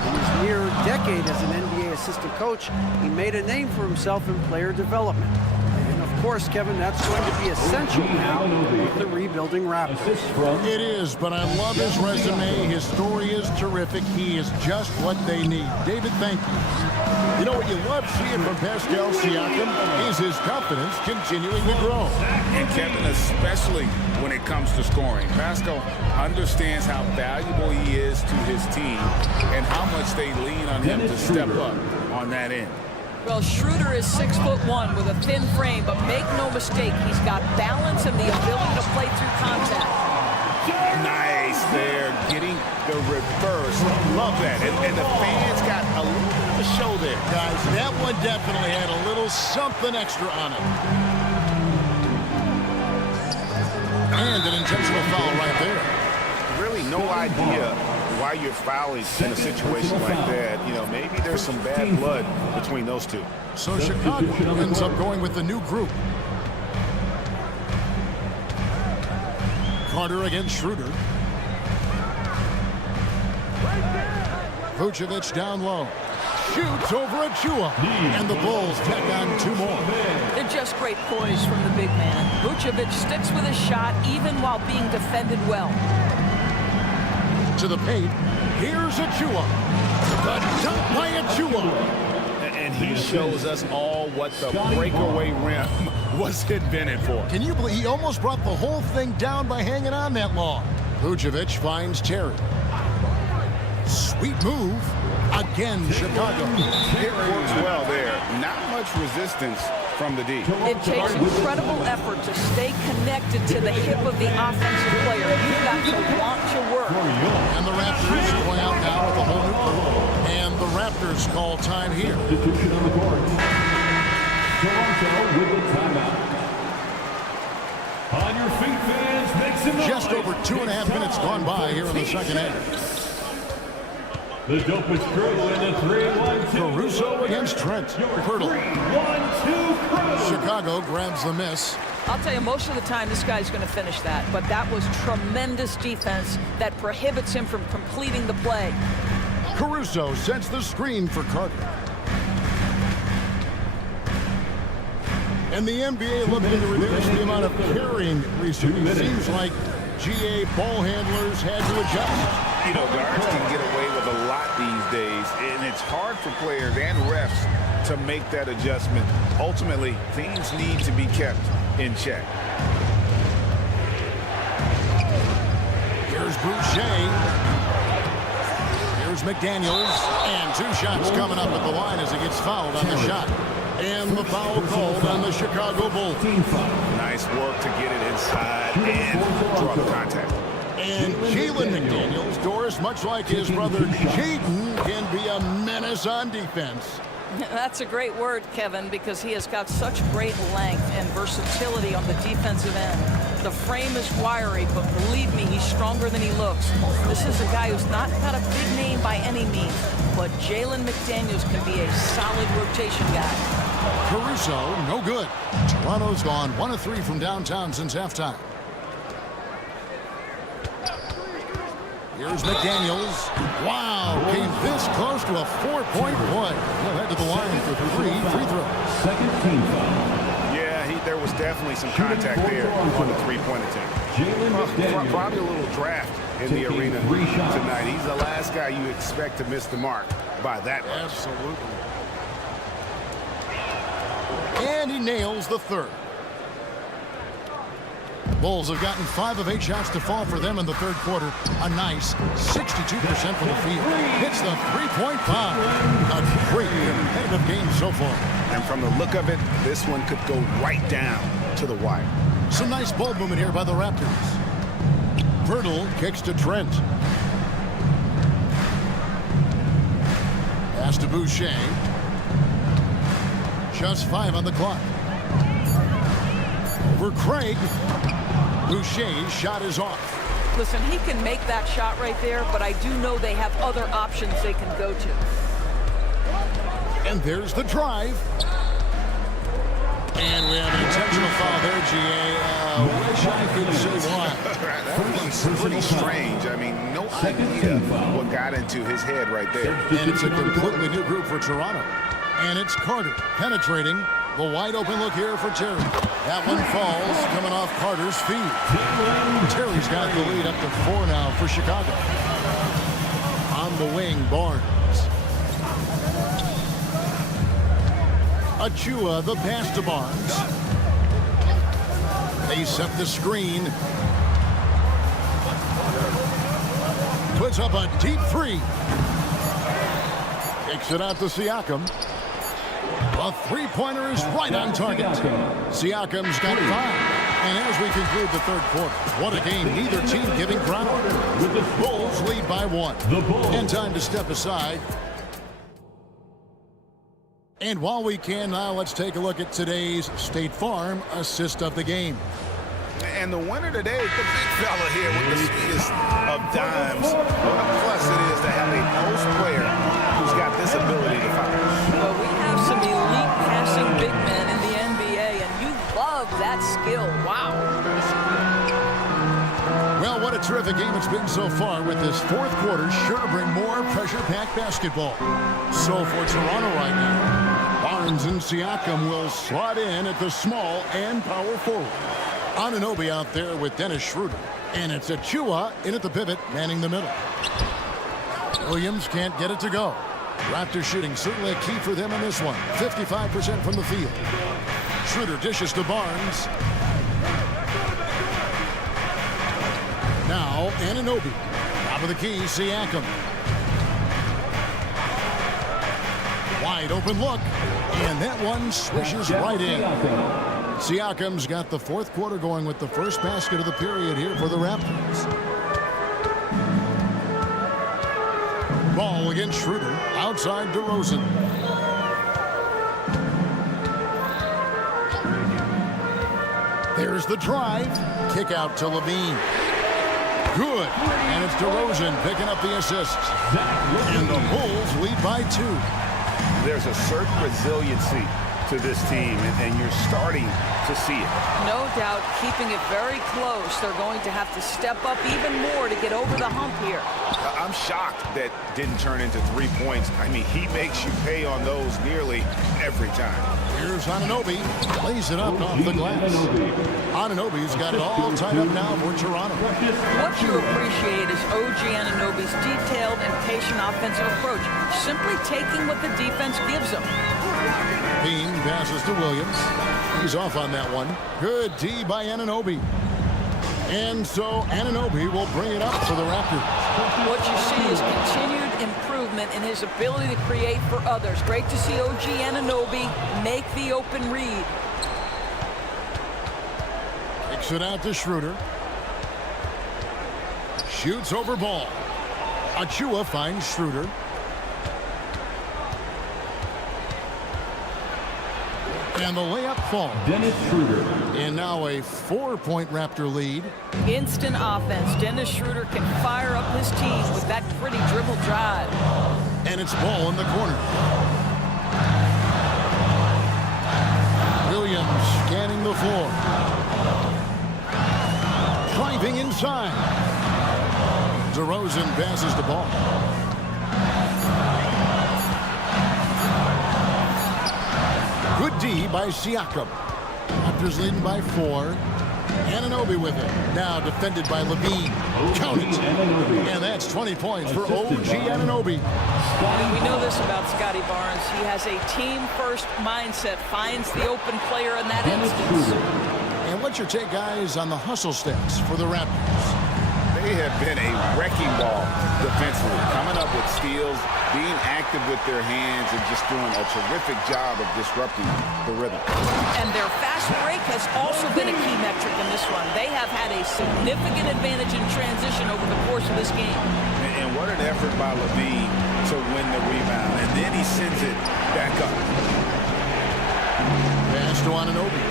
In his near decade as an NBA assistant coach, he made a name for himself in player development. And of course, Kevin, that's going to be essential now with the rebuilding Raptors. It is, but I love his resume. His story is terrific. He is just what they need. David, thank you. You know what you love seeing from Pascal Siakam is his confidence continuing to grow. And Kevin, especially when it comes to scoring, Pascal understands how valuable he is to his team and how much they lean on him to step up on that end. Well, Schroeder is 6'1" with a thin frame, but make no mistake, he's got balance and the ability to play through contact. Nice there, getting the reverse. Love that. And the fans got a little bit of a show there. Guys, that one definitely had a little something extra on it. And an intentional foul right there. Really no idea why you're fouling in a situation like that. You know, maybe there's some bad blood between those two. So Chicago ends up going with the new group. Carter against Schroeder. Vucevic down low. Shoots over Achua. And the Bulls tack on 2 more. They're just great poise from the big man. Vucevic sticks with his shot even while being defended well. To the paint. Here's Achua. The dunk by Achua. And he shows us all what the breakaway rim was invented for. Can you believe he almost brought the whole thing down by hanging on that long? Vucevic finds Terry. Sweet move. Again, Chicago. It works well there. Not much resistance from the D. It takes incredible effort to stay connected to the hip of the offensive player. You've got to want to work. And the Raptors going out now with a whole new group. And the Raptors call time here. Substitution on the court. Toronto with the timeout. On your feet, fans, make some noise. Just over 2.5 minutes gone by here in the second half. The dopest crew in the 3-1-2. Caruso against Trent. Hurdle. 3-1-2 crew. Chicago grabs the miss. I'll tell you, most of the time this guy's going to finish that, but that was tremendous defense that prohibits him from completing the play. Caruso sets the screen for Carter. And the NBA looking to reduce the amount of carrying recently. Seems like GA ball handlers had to adjust. You know, guards can get away with a lot these days, and it's hard for players and refs to make that adjustment. Ultimately, things need to be kept in check. Here's Boucher. Here's McDaniels. And 2 shots coming up at the line as he gets fouled on the shot. And the foul called on the Chicago Bulls. Nice work to get it inside and draw the contact. And Jalen McDaniels, Doris, much like his brother Jaden, can be a menace on defense. That's a great word, Kevin, because he has got such great length and versatility on the defensive end. The frame is wiry, but believe me, he's stronger than he looks. This is a guy who's not got a big name by any means, but Jalen McDaniels can be a solid rotation guy. Caruso, no good. Toronto's gone 1 of 3 from downtown since halftime. Here's McDaniels. Wow, came this close to a 4-point play. He'll head to the line for 3 free throws. Second team foul. Yeah, there was definitely some contact there on the three-point attempt. Probably a little draft in the arena tonight. He's the last guy you expect to miss the mark by that much. Absolutely. And he nails the third. Bulls have gotten 5 of 8 shots to fall for them in the third quarter. A nice 62% from the field. Hits the three-point bomb. A great competitive game so far. And from the look of it, this one could go right down to the wire. Some nice ball movement here by the Raptors. Vertle kicks to Trent. Pass to Boucher. Just 5 on the clock. Over Craig. Boucher's shot is off. Listen, he can make that shot right there, but I do know they have other options they can go to. And there's the drive. And we have an intentional foul there, GA. Wish I could say why. That was pretty strange. I mean, no idea what got into his head right there. And it's a completely new group for Toronto. And it's Carter penetrating. The wide open look here for Terry. That one falls, coming off Carter's feet. Terry's got the lead up to 4 now for Chicago. On the wing, Barnes. Achua, the pass to Barnes. They set the screen. Puts up a deep 3. Kicks it out to Siakam. A three-pointer is right on target. Siakam's got 5. And as we conclude the third quarter, what a game. Neither team giving ground. The Bulls lead by 1. And time to step aside. And while we can now, let's take a look at today's State Farm assist of the game. And the winner today is the big fella here with the sweetest of dimes. What a plus it is to have a post player who's got this ability to foul. Well, we have some elite passing big men in the NBA, and you love that skill. Wow. Well, what a terrific game it's been so far, with this fourth quarter sure to bring more pressure-packed basketball. So for Toronto right now, Barnes and Siakam will slot in at the small and power forward. Anunoby out there with Dennis Schroeder. And it's Achua in at the pivot, manning the middle. Williams can't get it to go. Raptors shooting certainly a key for them in this one. 55% from the field. Schroeder dishes to Barnes. Now Anunoby. Top of the key, Siakam. Wide open look. And that one swishes right in. Siakam's got the fourth quarter going with the first basket of the period here for the Raptors. Ball against Schroeder. Outside DeRozan. There's the drive. Kick out to Levine. Good. And it's DeRozan picking up the assist. And the Bulls lead by 2. There's a certain resiliency to this team, and you're starting to see it. No doubt, keeping it very close. They're going to have to step up even more to get over the hump here. I'm shocked that didn't turn into 3 points. I mean, he makes you pay on those nearly every time. Here's Anunoby. Lays it up off the glass. Anunoby's got it all tied up now for Toronto. What you appreciate is OG Anunoby's detailed and patient offensive approach. Simply taking what the defense gives him. Bean passes to Williams. He's off on that one. Good D by Anunoby. And so Anunoby will bring it up for the Raptors. What you see is continued improvement in his ability to create for others. Great to see OG Anunoby make the open read. Kicks it out to Schroeder. Shoots over ball. Achua finds Schroeder. And the layup falls. Dennis Schroeder. And now a 4-point Raptor lead. Instant offense. Dennis Schroeder can fire up his team with that pretty dribble drive. And it's ball in the corner. Williams scanning the floor. Driving inside. DeRozan passes the ball. Good D by Siakam. Raptors leading by 4. Anunoby with it. Now defended by Levine. Count it. And that's 20 points for OG Anunoby. We know this about Scotty Barnes. He has a team-first mindset. Finds the open player in that instance. And what's your take, guys, on the hustle stats for the Raptors? They have been a wrecking ball defensively, coming up with steals, being active with their hands, and just doing a terrific job of disrupting the rhythm. And their fast break has also been a key metric in this one. They have had a significant advantage in transition over the course of this game. And what an effort by Levine to win the rebound. And then he sends it back up. Pass to Anunoby.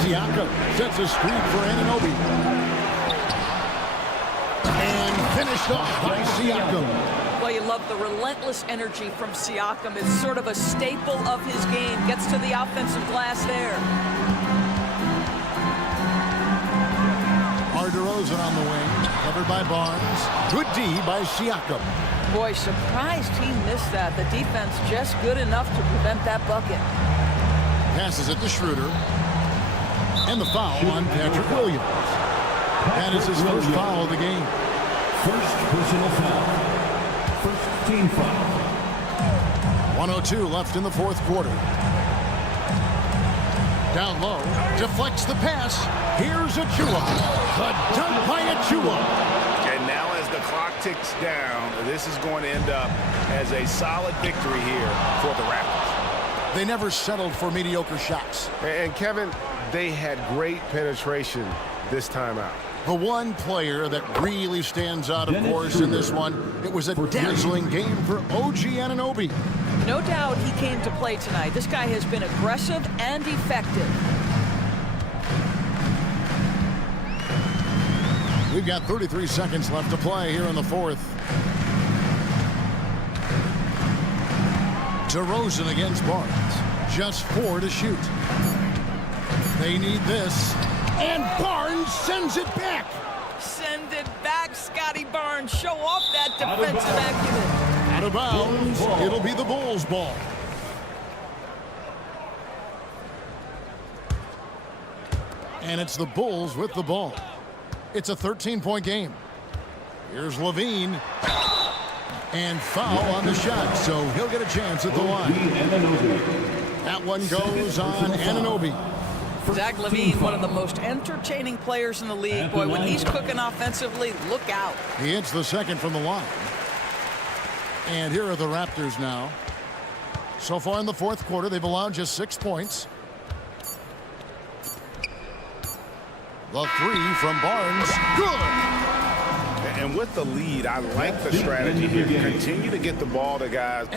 Siakam sets a screen for Anunoby. And finished off by Siakam. Well, you love the relentless energy from Siakam. It's sort of a staple of his game. Gets to the offensive glass there. DeRozan on the wing, covered by Barnes. Good D by Siakam. Boy, surprised he missed that. The defense just good enough to prevent that bucket. Passes it to Schroeder. And the foul on Patrick Williams. That is his first foul of the game. First personal foul. First team foul. 1:02 left in the fourth quarter. Down low, deflects the pass. Here's Achua. The dunk by Achua. And now as the clock ticks down, this is going to end up as a solid victory here for the Raptors. They never settled for mediocre shots. And Kevin, they had great penetration this time out. The one player that really stands out, of course, in this one, it was a dazzling game for OG Anunoby. No doubt he came to play tonight. This guy has been aggressive and effective. We've got 33 seconds left to play here in the fourth. DeRozan against Barnes. Just 4 to shoot. They need this. And Barnes sends it back. Send it back, Scotty Barnes. Show off that defensive acumen. Out of bounds. It'll be the Bulls' ball. And it's the Bulls with the ball. It's a 13-point game. Here's Levine. And foul on the shot, so he'll get a chance at the line. That one goes on Anunoby. Zach LaVine, one of the most entertaining players in the league. Boy, when he's cooking offensively, look out. He hits the second from the line. And here are the Raptors now. So far in the fourth quarter, they've allowed just 6 points. The three from Barnes. Good! And with the lead, I like the strategy here. Continue to get the ball to guys.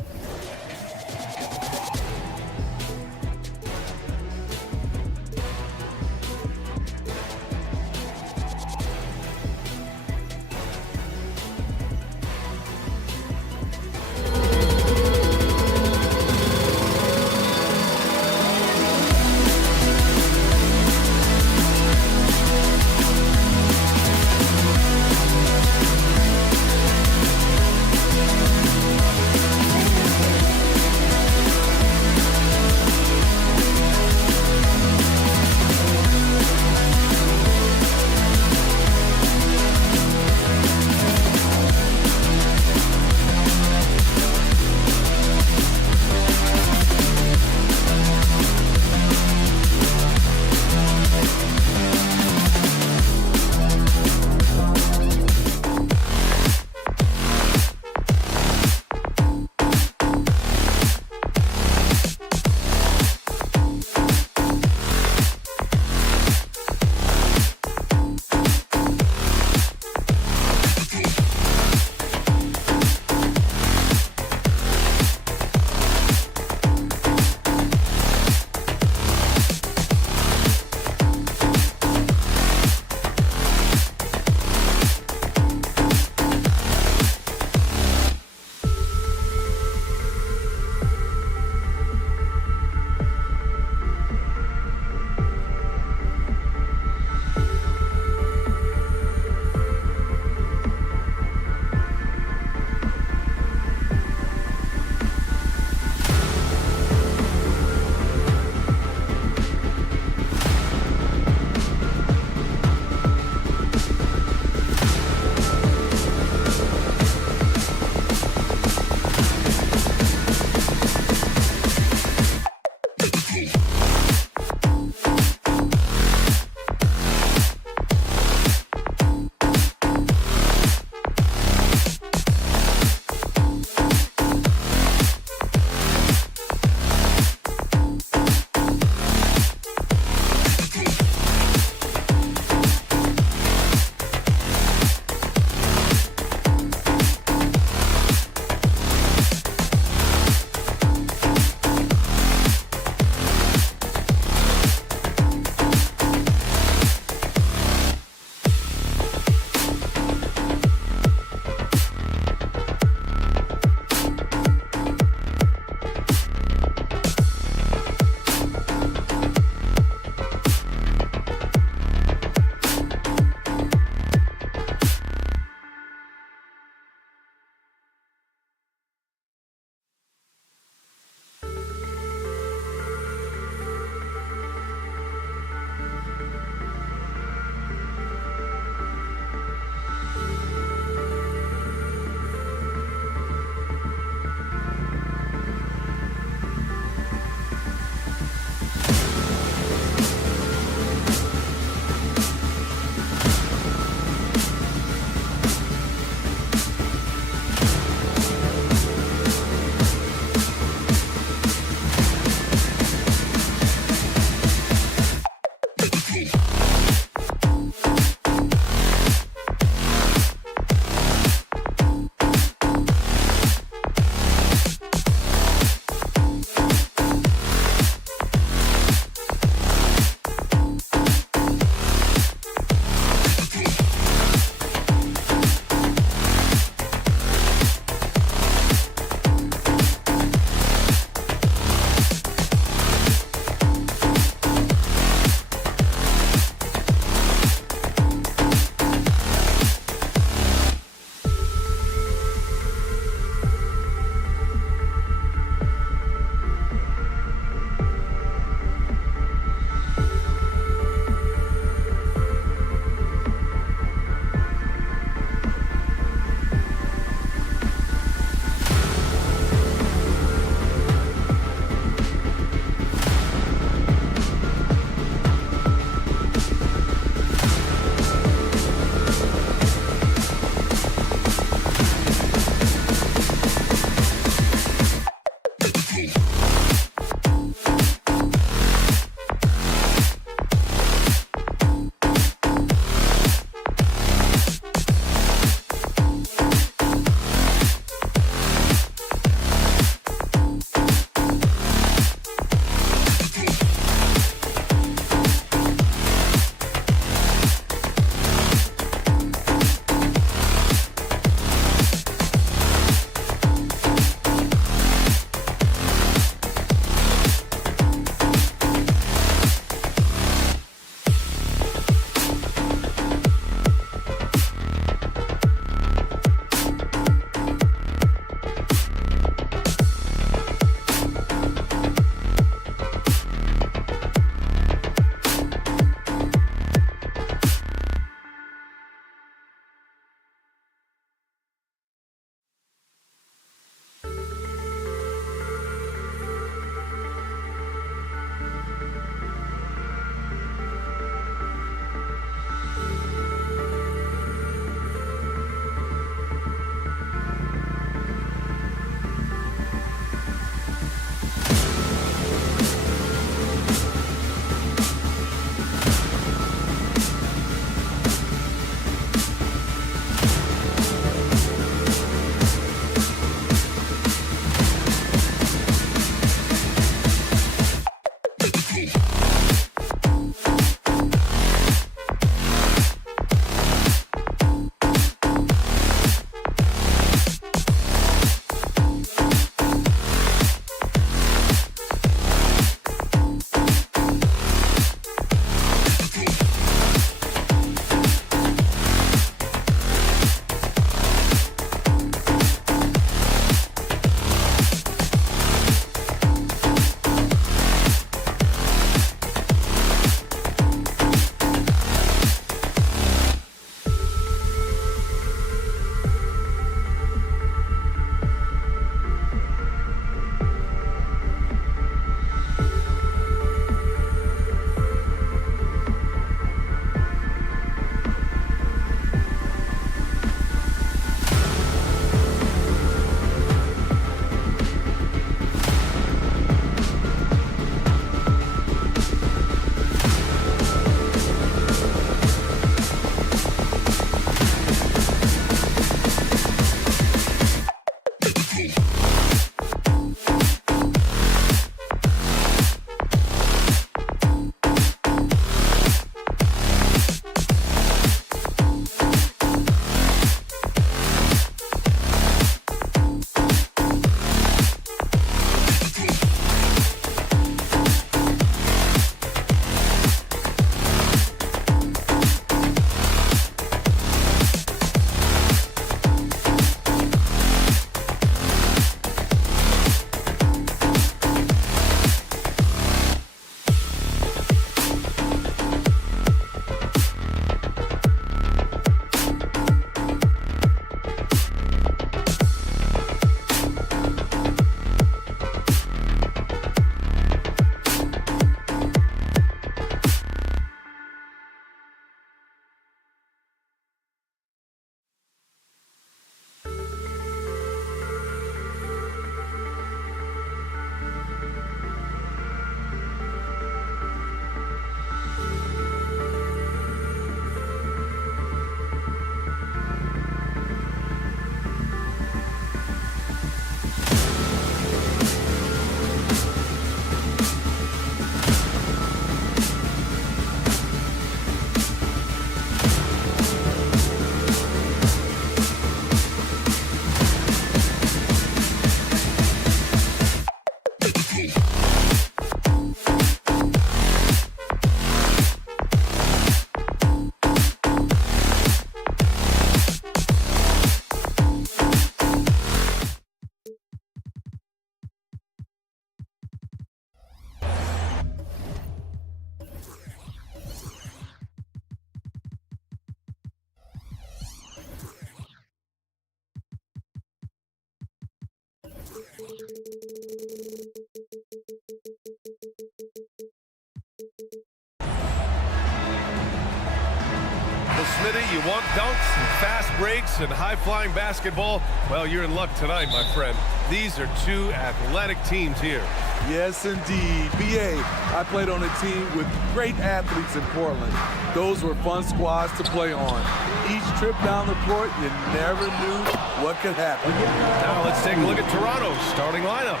Smitty, you want dunks and fast breaks and high-flying basketball? Well, you're in luck tonight, my friend. These are two athletic teams here. Yes, indeed. BA, I played on a team with great athletes in Portland. Those were fun squads to play on. Each trip down the court, you never knew what could happen. Now let's take a look at Toronto's starting lineup.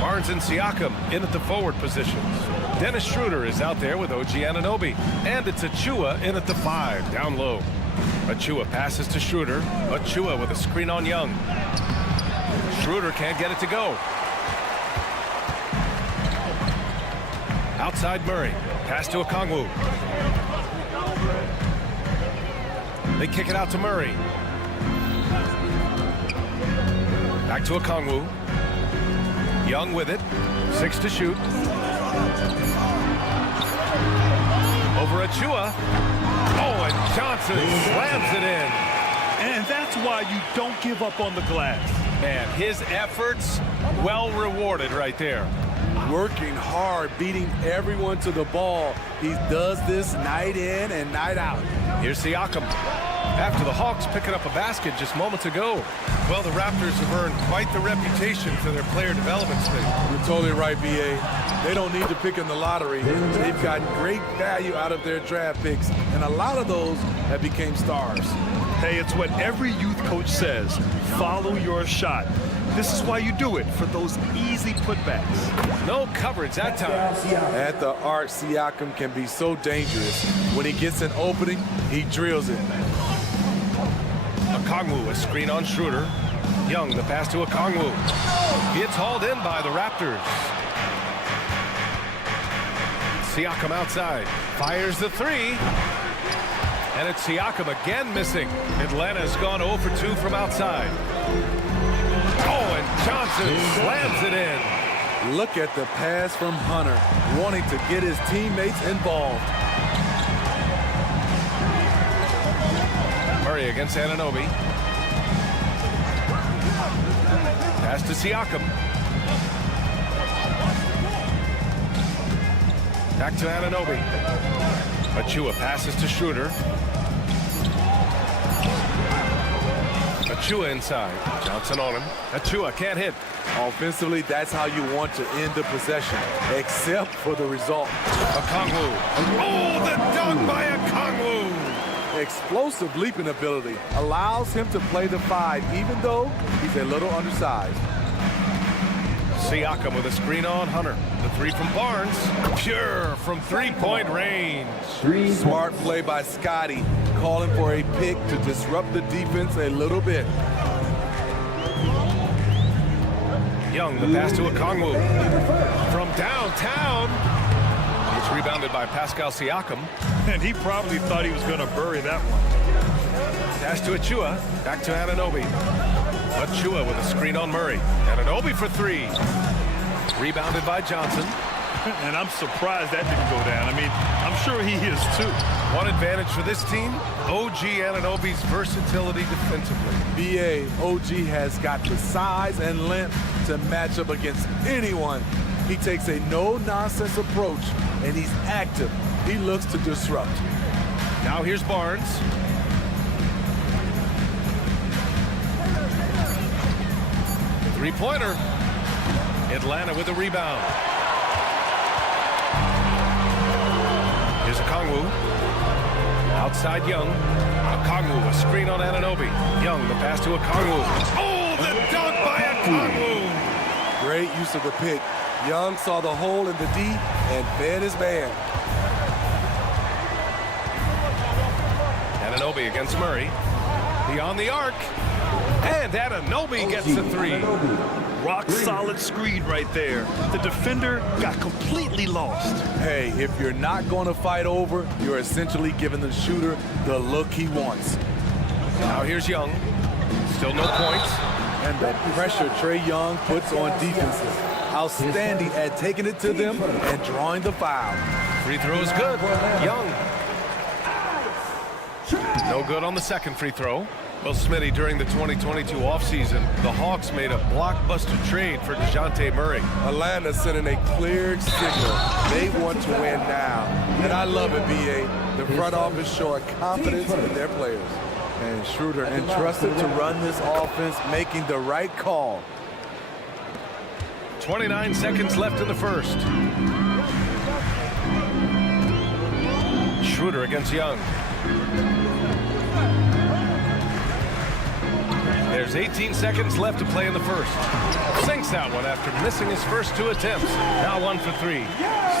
Barnes and Siakam in at the forward positions. Dennis Schroeder is out there with OG Anunoby. And it's Achua in at the 5, down low. Achua passes to Schroeder. Achua with a screen on Young. Schroeder can't get it to go. Outside Murray. Pass to Okongwu. They kick it out to Murray. Back to Okongwu. Young with it. 6 to shoot. Over Achua. Oh, and Johnson slams it in. And that's why you don't give up on the glass. Man, his efforts well rewarded right there. Working hard, beating everyone to the ball. He does this night in and night out. Here's Siakam. After the Hawks picking up a basket just moments ago. Well, the Raptors have earned quite the reputation for their player development state. You're totally right, BA. They don't need to pick in the lottery. They've gotten great value out of their draft picks, and a lot of those have become stars. Hey, it's what every youth coach says. Follow your shot. This is why you do it, for those easy putbacks. No coverage that time. At the arc, Siakam can be so dangerous. When he gets an opening, he drills it. Okongwu, a screen on Schroeder. Young, the pass to Okongwu. It's hauled in by the Raptors. Siakam outside. Fires the 3. And it's Siakam again missing. Atlanta's gone 0 for 2 from outside. Oh, and Johnson slams it in. Look at the pass from Hunter, wanting to get his teammates involved. Murray against Anunoby. Pass to Siakam. Back to Anunoby. Achua passes to Schroeder. Achua inside. Johnson on him. Achua can't hit. Offensively, that's how you want to end the possession, except for the result. Okongwu. Oh, the dunk by Okongwu. Explosive leaping ability allows him to play the 5, even though he's a little undersized. Siakam with a screen on Hunter. The 3 from Barnes. Pure from 3-point range. Smart play by Scotty, calling for a pick to disrupt the defense a little bit. Young, the pass to Okongwu. From downtown. It's rebounded by Pascal Siakam. And he probably thought he was going to bury that one. Pass to Achua. Back to Anunoby. Achua with a screen on Murray. Anunoby for 3. Rebounded by Johnson. And I'm surprised that didn't go down. I mean, I'm sure he is too. One advantage for this team, OG Anunoby's versatility defensively. BA, OG has got the size and length to match up against anyone. He takes a no-nonsense approach, and he's active. He looks to disrupt. Now here's Barnes. Three-pointer. Atlanta with a rebound. Here's Okongwu. Outside Young. Okongwu, a screen on Anunoby. Young, the pass to Okongwu. Oh, the dunk by Okongwu! Great use of the pick. Young saw the hole in the D and fed his man. Anunoby against Murray. Beyond the arc. And Anunoby gets the 3. Rock solid screen right there. The defender got completely lost. Hey, if you're not going to fight over, you're essentially giving the shooter the look he wants. Now here's Young. Still no points. And the pressure Trae Young puts on defenses. Outstanding at taking it to them and drawing the foul. Free throw is good. Young. No good on the second free throw. Well, Smitty, during the 2022 offseason, the Hawks made a blockbuster trade for DeJounte Murray. Atlanta sending a clear signal. They want to win now. And I love it, BA. The front office showing confidence in their players. And Schroeder entrusted to run this offense, making the right call. 29 seconds left in the first. Schroeder against Young. There's 18 seconds left to play in the first. Sinks that one after missing his first 2 attempts. Now 1 for 3.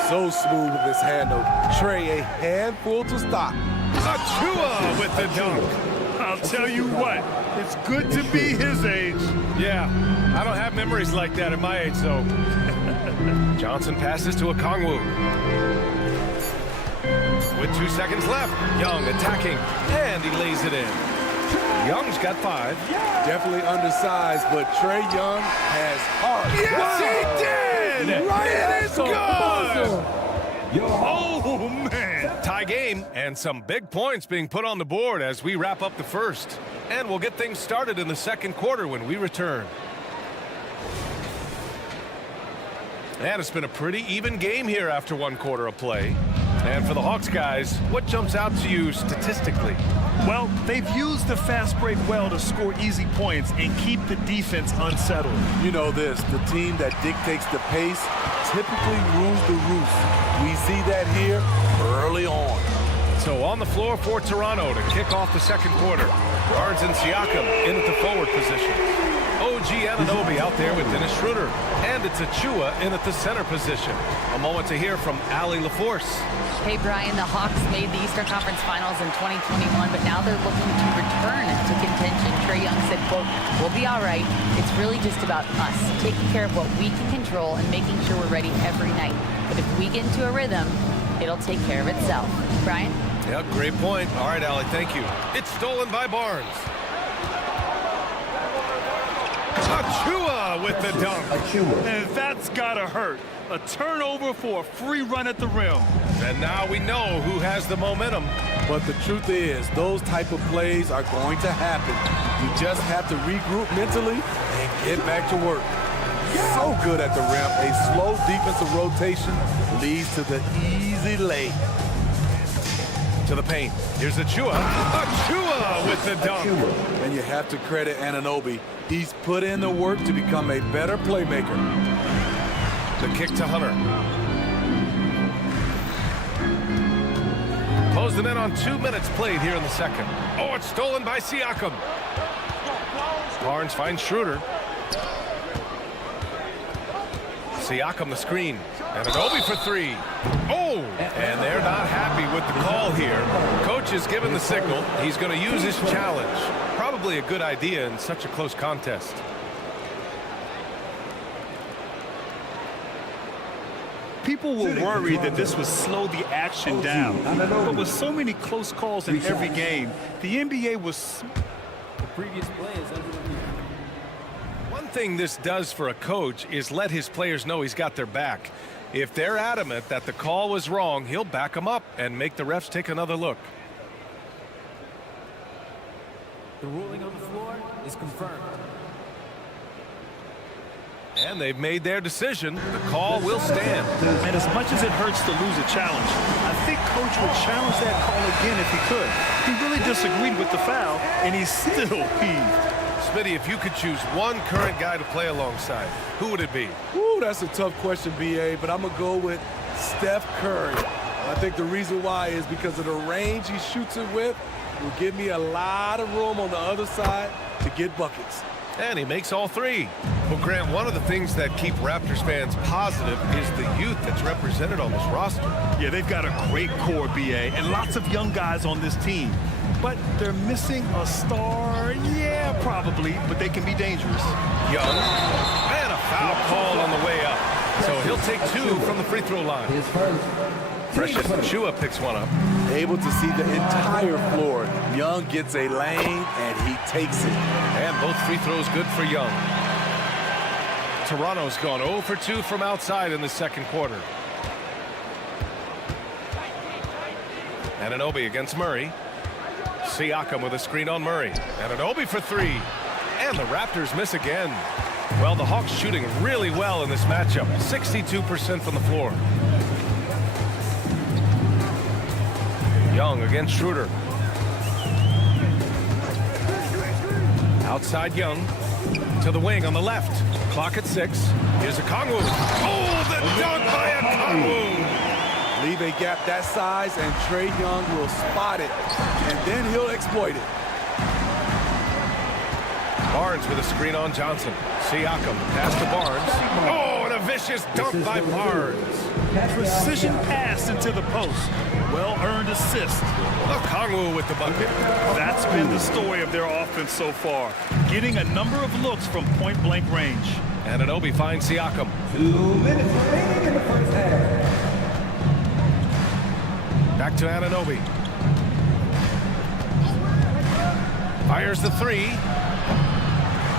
So smooth with his handle. Trey, a handful to stop. Achua with the dunk. I'll tell you what, it's good to be his age. Yeah, I don't have memories like that at my age, though. Johnson passes to Okongwu. With 2 seconds left, Young attacking, and he lays it in. Young's got 5. Definitely undersized, but Trey Young has heart. Yes, he did! Right, it is good! Oh, man. Tie game, and some big points being put on the board as we wrap up the first. And we'll get things started in the second quarter when we return. And it's been a pretty even game here after 1 quarter of play. And for the Hawks guys, what jumps out to you statistically? Well, they've used the fast break well to score easy points and keep the defense unsettled. You know this, the team that dictates the pace typically rules the roost. We see that here early on. So on the floor for Toronto to kick off the second quarter. Barnes and Siakam in at the forward position. OG Anunoby out there with Dennis Schroeder. And it's Achua in at the center position. A moment to hear from Allie LaForce. Hey, Brian, the Hawks made the Eastern Conference Finals in 2021, but now they're looking to return to contention. Trae Young said, quote, "We'll be all right. It's really just about us, taking care of what we can control and making sure we're ready every night. But if we get into a rhythm, it'll take care of itself." Brian? Yeah, great point. All right, Allie, thank you. It's stolen by Barnes. Achua with the dunk. And that's gotta hurt. A turnover for a free run at the rim. And now we know who has the momentum. But the truth is, those type of plays are going to happen. You just have to regroup mentally and get back to work. So good at the rim. A slow defensive rotation leads to the easy lay. To the paint. Here's Achua. Achua with the dunk. And you have to credit Anunoby. He's put in the work to become a better playmaker. The kick to Hunter. Closing in on 2 minutes played here in the second. Oh, it's stolen by Siakam. Barnes finds Schroeder. Siakam the screen. And Anunoby for 3. Oh, and they're not happy with the call here. Coach has given the signal. He's going to use his challenge. Probably a good idea in such a close contest. People were worried that this would slow the action down. But with so many close calls in every game, the NBA was... The previous play is under review. One thing this does for a coach is let his players know he's got their back. If they're adamant that the call was wrong, he'll back them up and make the refs take another look. The ruling on the floor is confirmed. And they've made their decision. The call will stand. And as much as it hurts to lose a challenge, I think Coach would challenge that call again if he could. He really disagreed with the foul, and he's still peeved. Smitty, if you could choose one current guy to play alongside, who would it be? Ooh, that's a tough question, BA, but I'm going to go with Steph Curry. I think the reason why is because of the range he shoots it with will give me a lot of room on the other side to get buckets. And he makes all 3. Well, Grant, one of the things that keep Raptors fans positive is the youth that's represented on this roster. Yeah, they've got a great core, BA, and lots of young guys on this team. But they're missing a star, yeah, probably, but they can be dangerous. Young, and a foul call on the way up. So he'll take 2 from the free throw line. Precious Achua picks one up. Able to see the entire floor. Young gets a lane, and he takes it. And both free throws good for Young. Toronto's gone 0 for 2 from outside in the second quarter. Anunoby against Murray. Siakam with a screen on Murray. Anunoby for 3. And the Raptors miss again. Well, the Hawks shooting really well in this matchup. 62% from the floor. Young against Schroeder. Outside Young to the wing on the left. Clock at 6. Here's Okongwu. Oh, the dunk by Okongwu. Leave a gap that size and Trae Young will spot it, and then he'll exploit it. Barnes with a screen on Johnson. Siakam pass to Barnes. Oh, and a vicious dunk by Barnes. Precision pass into the post. Well-earned assist. Okongwu with the bucket. That's been the story of their offense so far. Getting a number of looks from point-blank range. Anunoby finds Siakam. 2 minutes remaining in the first half. Back to Anunoby. Fires the 3.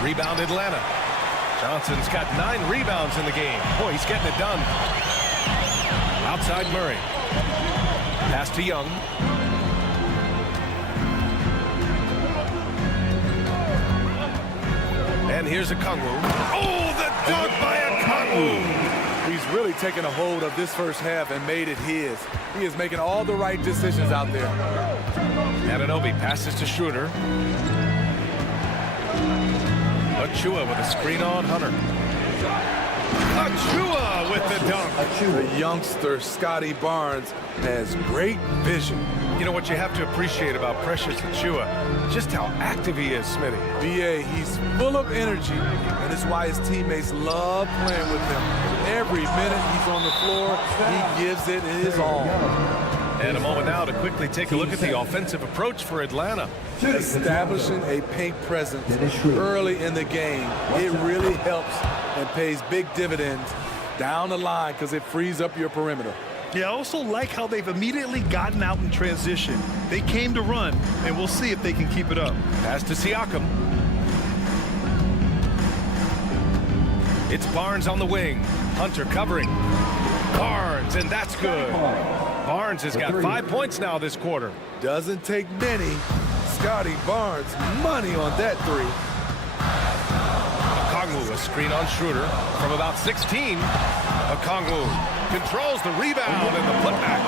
Rebound Atlanta. Johnson's got 9 rebounds in the game. Boy, he's getting it done. Outside Murray. Pass to Young. And here's Okongwu. Oh, the dunk by Okongwu. He's really taken a hold of this first half and made it his. He is making all the right decisions out there. Anunoby passes to Schroeder. Achua with a screen on Hunter. Achua with the dunk. The youngster, Scotty Barnes, has great vision. You know what you have to appreciate about Precious Achua? Just how active he is, Smitty. BA, he's full of energy, and it's why his teammates love playing with him. Every minute he's on the floor, he gives it his all. And a moment now to quickly take a look at the offensive approach for Atlanta. Establishing a paint presence early in the game, it really helps and pays big dividends down the line because it frees up your perimeter. Yeah, I also like how they've immediately gotten out in transition. They came to run, and we'll see if they can keep it up. Pass to Siakam. It's Barnes on the wing. Hunter covering. Barnes, and that's good. Barnes has got 5 points now this quarter. Doesn't take many. Scotty Barnes, money on that 3. Okongwu, a screen on Schroeder from about 16. Okongwu controls the rebound and the putback.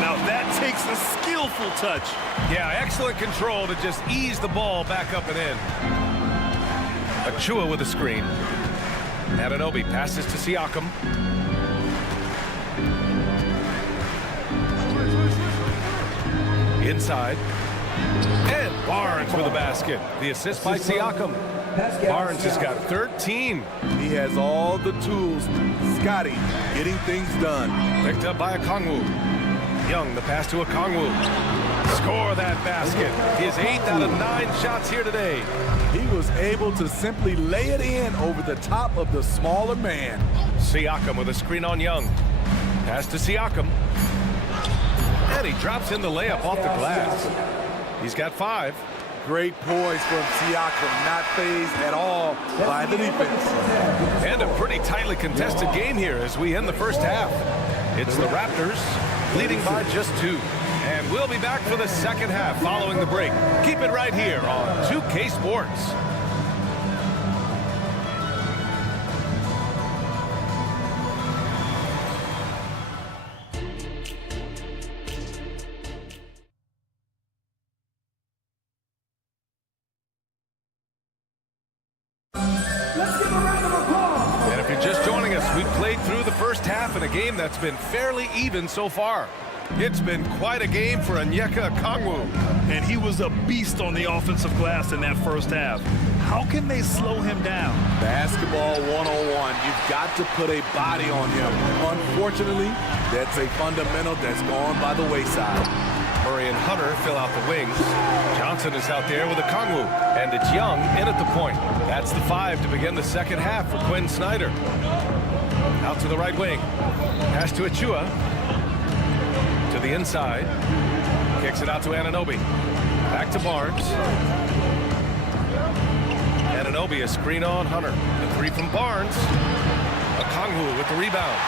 Now that takes a skillful touch. Yeah, excellent control to just ease the ball back up and in. Achua with a screen. Anunoby passes to Siakam. Inside. And Barnes with a basket. The assist by Siakam. Barnes has got 13. He has all the tools. Scotty getting things done. Picked up by Okongwu. Young, the pass to Okongwu. Score that basket. His 8th out of 9 shots here today. He was able to simply lay it in over the top of the smaller man. Siakam with a screen on Young. Pass to Siakam. And he drops in the layup off the glass. He's got 5. Great poise from Siakam, not fazed at all by the defense. And a pretty tightly contested game here as we end the first half. It's the Raptors leading by just 2. And we'll be back for the second half following the break. Keep it right here on 2K Sports. And if you're just joining us, we've played through the first half in a game that's been fairly even so far. It's been quite a game for Onyeka Okongwu. And he was a beast on the offensive glass in that first half. How can they slow him down? Basketball 101. You've got to put a body on him. Unfortunately, that's a fundamental that's gone by the wayside. Murray and Hunter fill out the wings. Johnson is out there with Okongwu. And it's Young in at the point. That's the 5 to begin the second half for Quinn Snyder. Out to the right wing. Pass to Achua. To the inside. Kicks it out to Anunoby. Back to Barnes. Anunoby, a screen on Hunter. The 3 from Barnes. Okongwu with the rebound.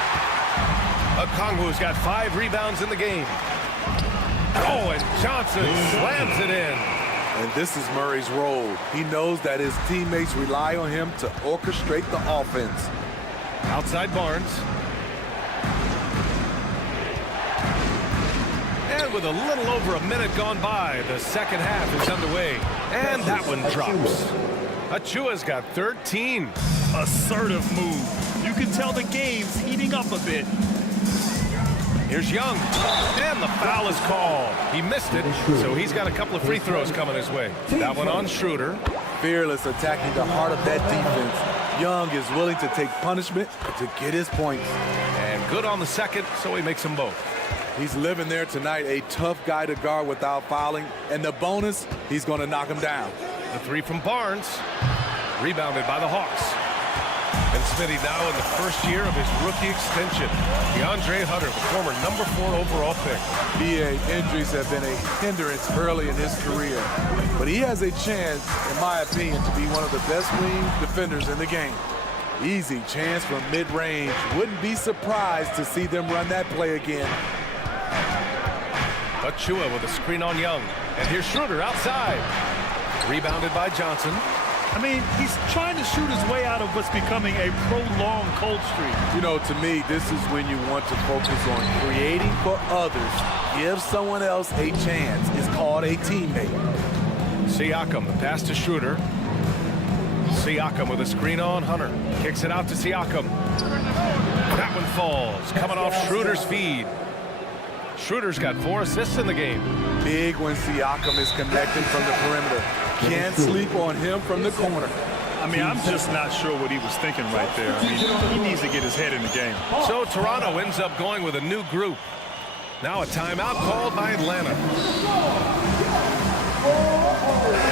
Okongwu's got 5 rebounds in the game. Oh, and Johnson slams it in. And this is Murray's role. He knows that his teammates rely on him to orchestrate the offense. Outside Barnes. And And with a little over a minute gone by, the second half is underway. And that one drops. Achua's got 13. Assertive move. You can tell the game's heating up a bit. Here's Young. And the foul is called. He missed it, so he's got a couple of free throws coming his way. That one on Schroeder. Fearless attacking the heart of that defense. Young is willing to take punishment to get his points. And good on the second, so he makes them both. He's living there tonight, a tough guy to guard without fouling. And the bonus, he's going to knock him down. The three from Barnes. Rebounded by the Hawks. And Smitty now in the first year of his rookie extension. DeAndre Hunter, the former #4 overall pick. BA, injuries have been a hindrance early in his career. But he has a chance, in my opinion, to be one of the best wing defenders in the game. Easy chance from mid-range. Wouldn't be surprised to see them run that play again. Achua with a screen on Young. And here's Schroeder outside. Rebounded by Johnson. I mean, he's trying to shoot his way out of what's becoming a prolonged cold streak. You know, to me, this is when you want to focus on creating for others. Give someone else a chance. It's called a teammate. Siakam, the pass to Schroeder. Siakam with a screen on Hunter. Kicks it out to Siakam. That one falls. Coming off Schroeder's feed. Schroeder's got 4 assists in the game. Big when Siakam is connecting from the perimeter. Can't sleep on him from the corner. I mean, I'm just not sure what he was thinking right there. I mean, he needs to get his head in the game. So Toronto ends up going with a new group. Now a timeout called by Atlanta.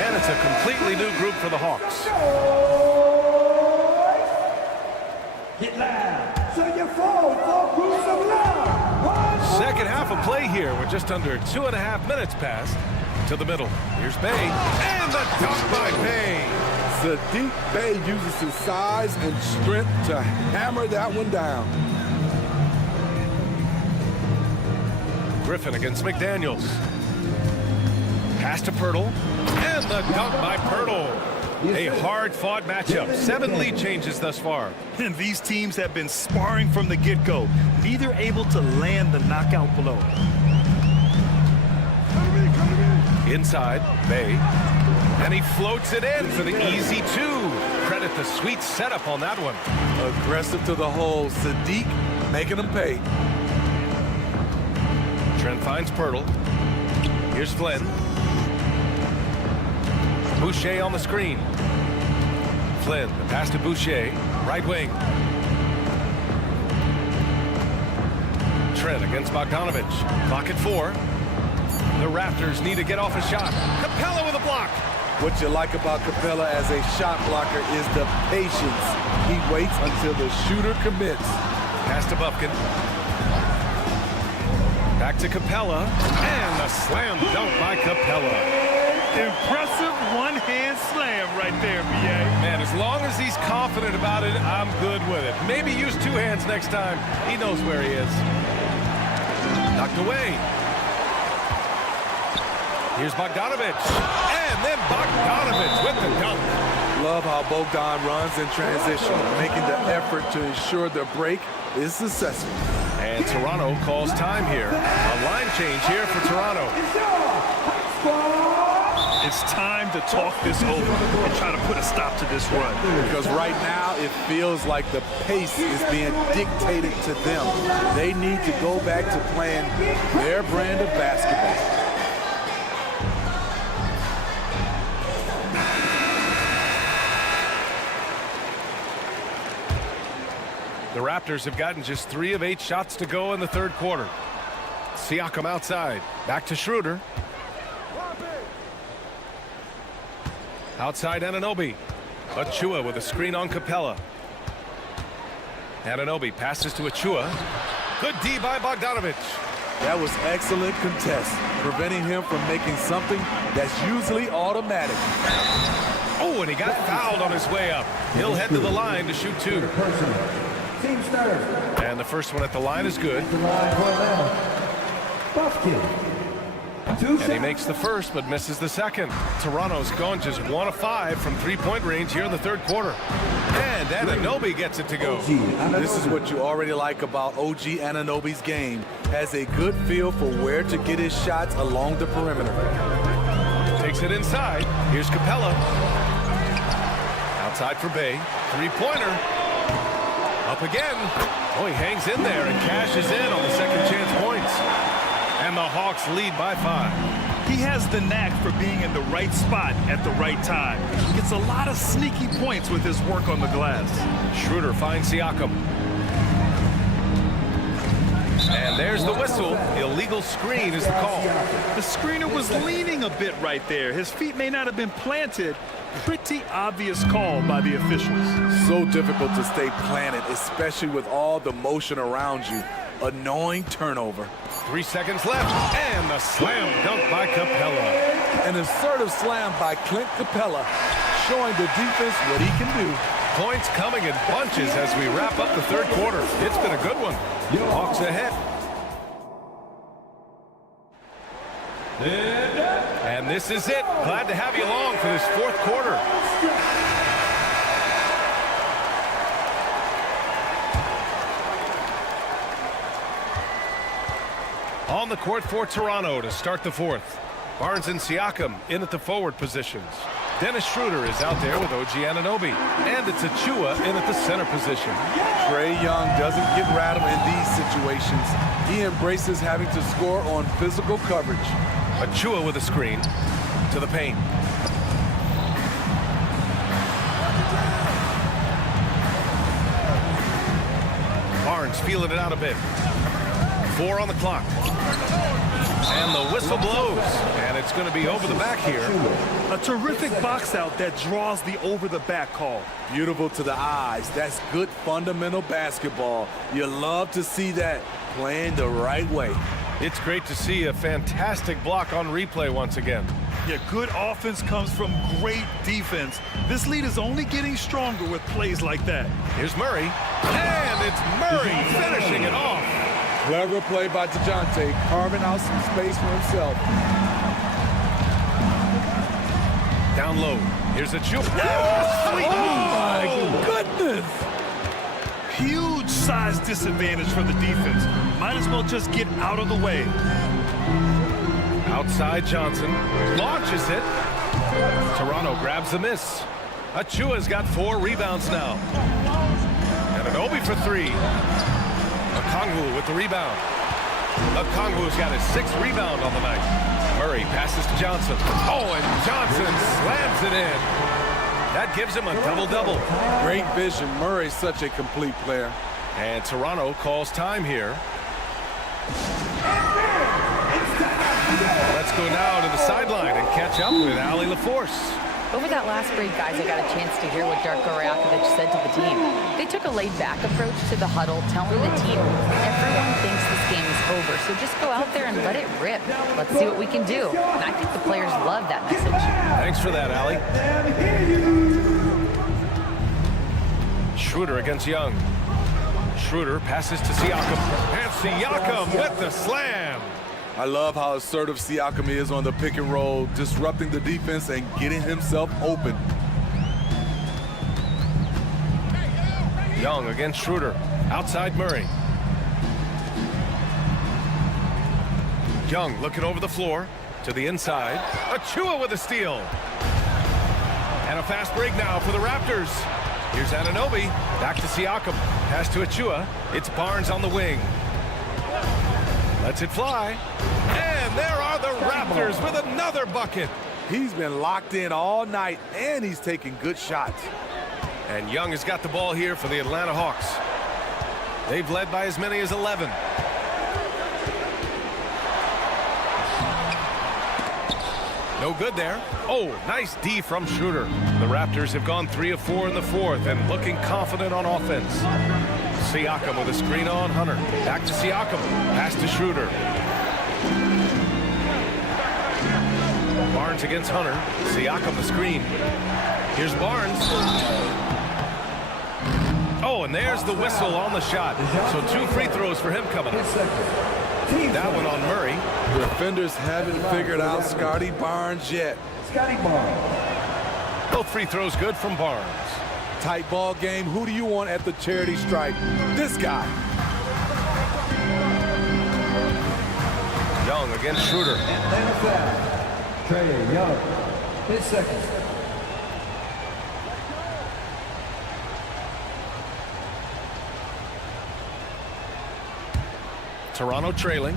And it's a completely new group for the Hawks. Get loud. So you fall for groups of love. Second half of play here with just under 2.5 minutes passed. To the middle. Here's Bay. And the dunk by Bay. Sadiq Bey uses his size and strength to hammer that one down. Griffin against McDaniels. Pass to Pirtle. And the dunk by Pirtle. A hard-fought matchup. 7 lead changes thus far. And these teams have been sparring from the get-go. Neither able to land the knockout blow. Inside, Bay. And he floats it in for the easy 2. Credit the sweet setup on that one. Aggressive to the hole. Sadiq making him pay. Trent finds Pirtle. Here's Flynn. Boucher on the screen. Flynn, the pass to Boucher. Right wing. Trent against Bogdanovich. Clock at 4. The Raptors need to get off a shot. Capella with a block. What you like about Capella as a shot blocker is the patience. He waits until the shooter commits. Pass to Bufkin. Back to Capella. And a slam dunk by Capella. Impressive one-hand slam right there, B.A. Man, as long as he's confident about it, I'm good with it. Maybe use 2 hands next time. He knows where he is. Knocked away. Here's Bogdanovich. And then Bogdanovich with the dunk. Love how Bogdan runs in transition, making the effort to ensure the break is successful. And Toronto calls time here. A line change here for Toronto. It's time to talk this over and try to put a stop to this run. Because right now it feels like the pace is being dictated to them. They need to go back to playing their brand of basketball. The Raptors have gotten just 3 of 8 shots to go in the third quarter. Siakam outside. Back to Schroeder. Outside Anunoby. Achua with a screen on Capella. Anunoby passes to Achua. Good D by Bogdanovich. That was excellent contest, preventing him from making something that's usually automatic. Oh, and he got fouled on his way up. He'll head to the line to shoot 2. And the first one at the line is good. And he makes the first, but misses the second. Toronto's going just 1 of 5 from three-point range here in the third quarter. And Anunoby gets it to go. This is what you already like about OG Anunoby's game. Has a good feel for where to get his shots along the perimeter. Takes it inside. Here's Capella. Outside for Bay. Three-pointer. Up again. Oh, he hangs in there and cashes in on the second chance points. And the Hawks lead by 5. He has the knack for being in the right spot at the right time. Gets a lot of sneaky points with his work on the glass. Schroeder finds Siakam. And there's the whistle. Illegal screen is the call. The screener was leaning a bit right there. His feet may not have been planted. Pretty obvious call by the officials. So difficult to stay planted, especially with all the motion around you. Annoying turnover. 3 seconds left, and the slam dunk by Capella. An assertive slam by Clint Capella, showing the defense what he can do. Points coming in bunches as we wrap up the third quarter. It's been a good one. Hawks ahead. And this is it. Glad to have you along for this fourth quarter. On the court for Toronto to start the fourth. Barnes and Siakam in at the forward positions. Dennis Schroeder is out there with OG Anunoby. And it's Achua in at the center position. Trae Young doesn't get rattled in these situations. He embraces having to score on physical coverage. Achua with a screen to the paint. Barnes feeling it out a bit. 4 on the clock. And the whistle blows. And it's going to be over the back here. A terrific box out that draws the over-the-back call. Beautiful to the eyes. That's good fundamental basketball. You love to see that playing the right way. It's great to see a fantastic block on replay once again. Yeah, good offense comes from great defense. This lead is only getting stronger with plays like that. Here's Murray. And it's Murray finishing it off. Clever play by DeJounte, carving out some space for himself. Down low. Here's a jump. Oh, my goodness. Huge size disadvantage for the defense. Might as well just get out of the way. Outside Johnson. Launches it. Toronto grabs the miss. Achua's got 4 rebounds now. And Anunoby for 3. Okongwu with the rebound. Okongwu's got his 6th rebound on the night. Murray passes to Johnson. Oh, and Johnson slams it in. That gives him a double-double. Great vision. Murray's such a complete player. And Toronto calls time here. Let's go now to the sideline and catch up with Allie LaForce. Over that last break, guys, I got a chance to hear what Darko Rajakovic said to the team. They took a laid-back approach to the huddle, telling the team, everyone thinks this game is over, so just go out there and let it rip. Let's see what we can do. And I think the players love that message. Thanks for that, Allie. Schroeder against Young. Schroeder passes to Siakam. And Siakam with the slam. I love how assertive Siakam is on the pick and roll, disrupting the defense and getting himself open. Young against Schroeder. Outside Murray. Young looking over the floor to the inside. Achua with a steal. And a fast break now for the Raptors. Here's Anunoby. Back to Siakam. Pass to Achua. It's Barnes on the wing. Lets it fly. And there are the Raptors with another bucket. He's been locked in all night, and he's taking good shots. And Young has got the ball here for the Atlanta Hawks. They've led by as many as 11. No good there. Oh, nice D from Schroeder. The Raptors have gone 3 of 4 in the fourth and looking confident on offense. Siakam with a screen on Hunter. Back to Siakam. Pass to Schroeder. Barnes against Hunter. Siakam the screen. Here's Barnes. Oh, and there's the whistle on the shot. So 2 free throws for him coming up. That one on Murray. Defenders haven't figured out Scotty Barnes yet. Both free throws good from Barnes. Tight ball game. Who do you want at the charity stripe? This guy. Young against Schroeder. Atlanta foul. Trae Young. His second. Toronto trailing.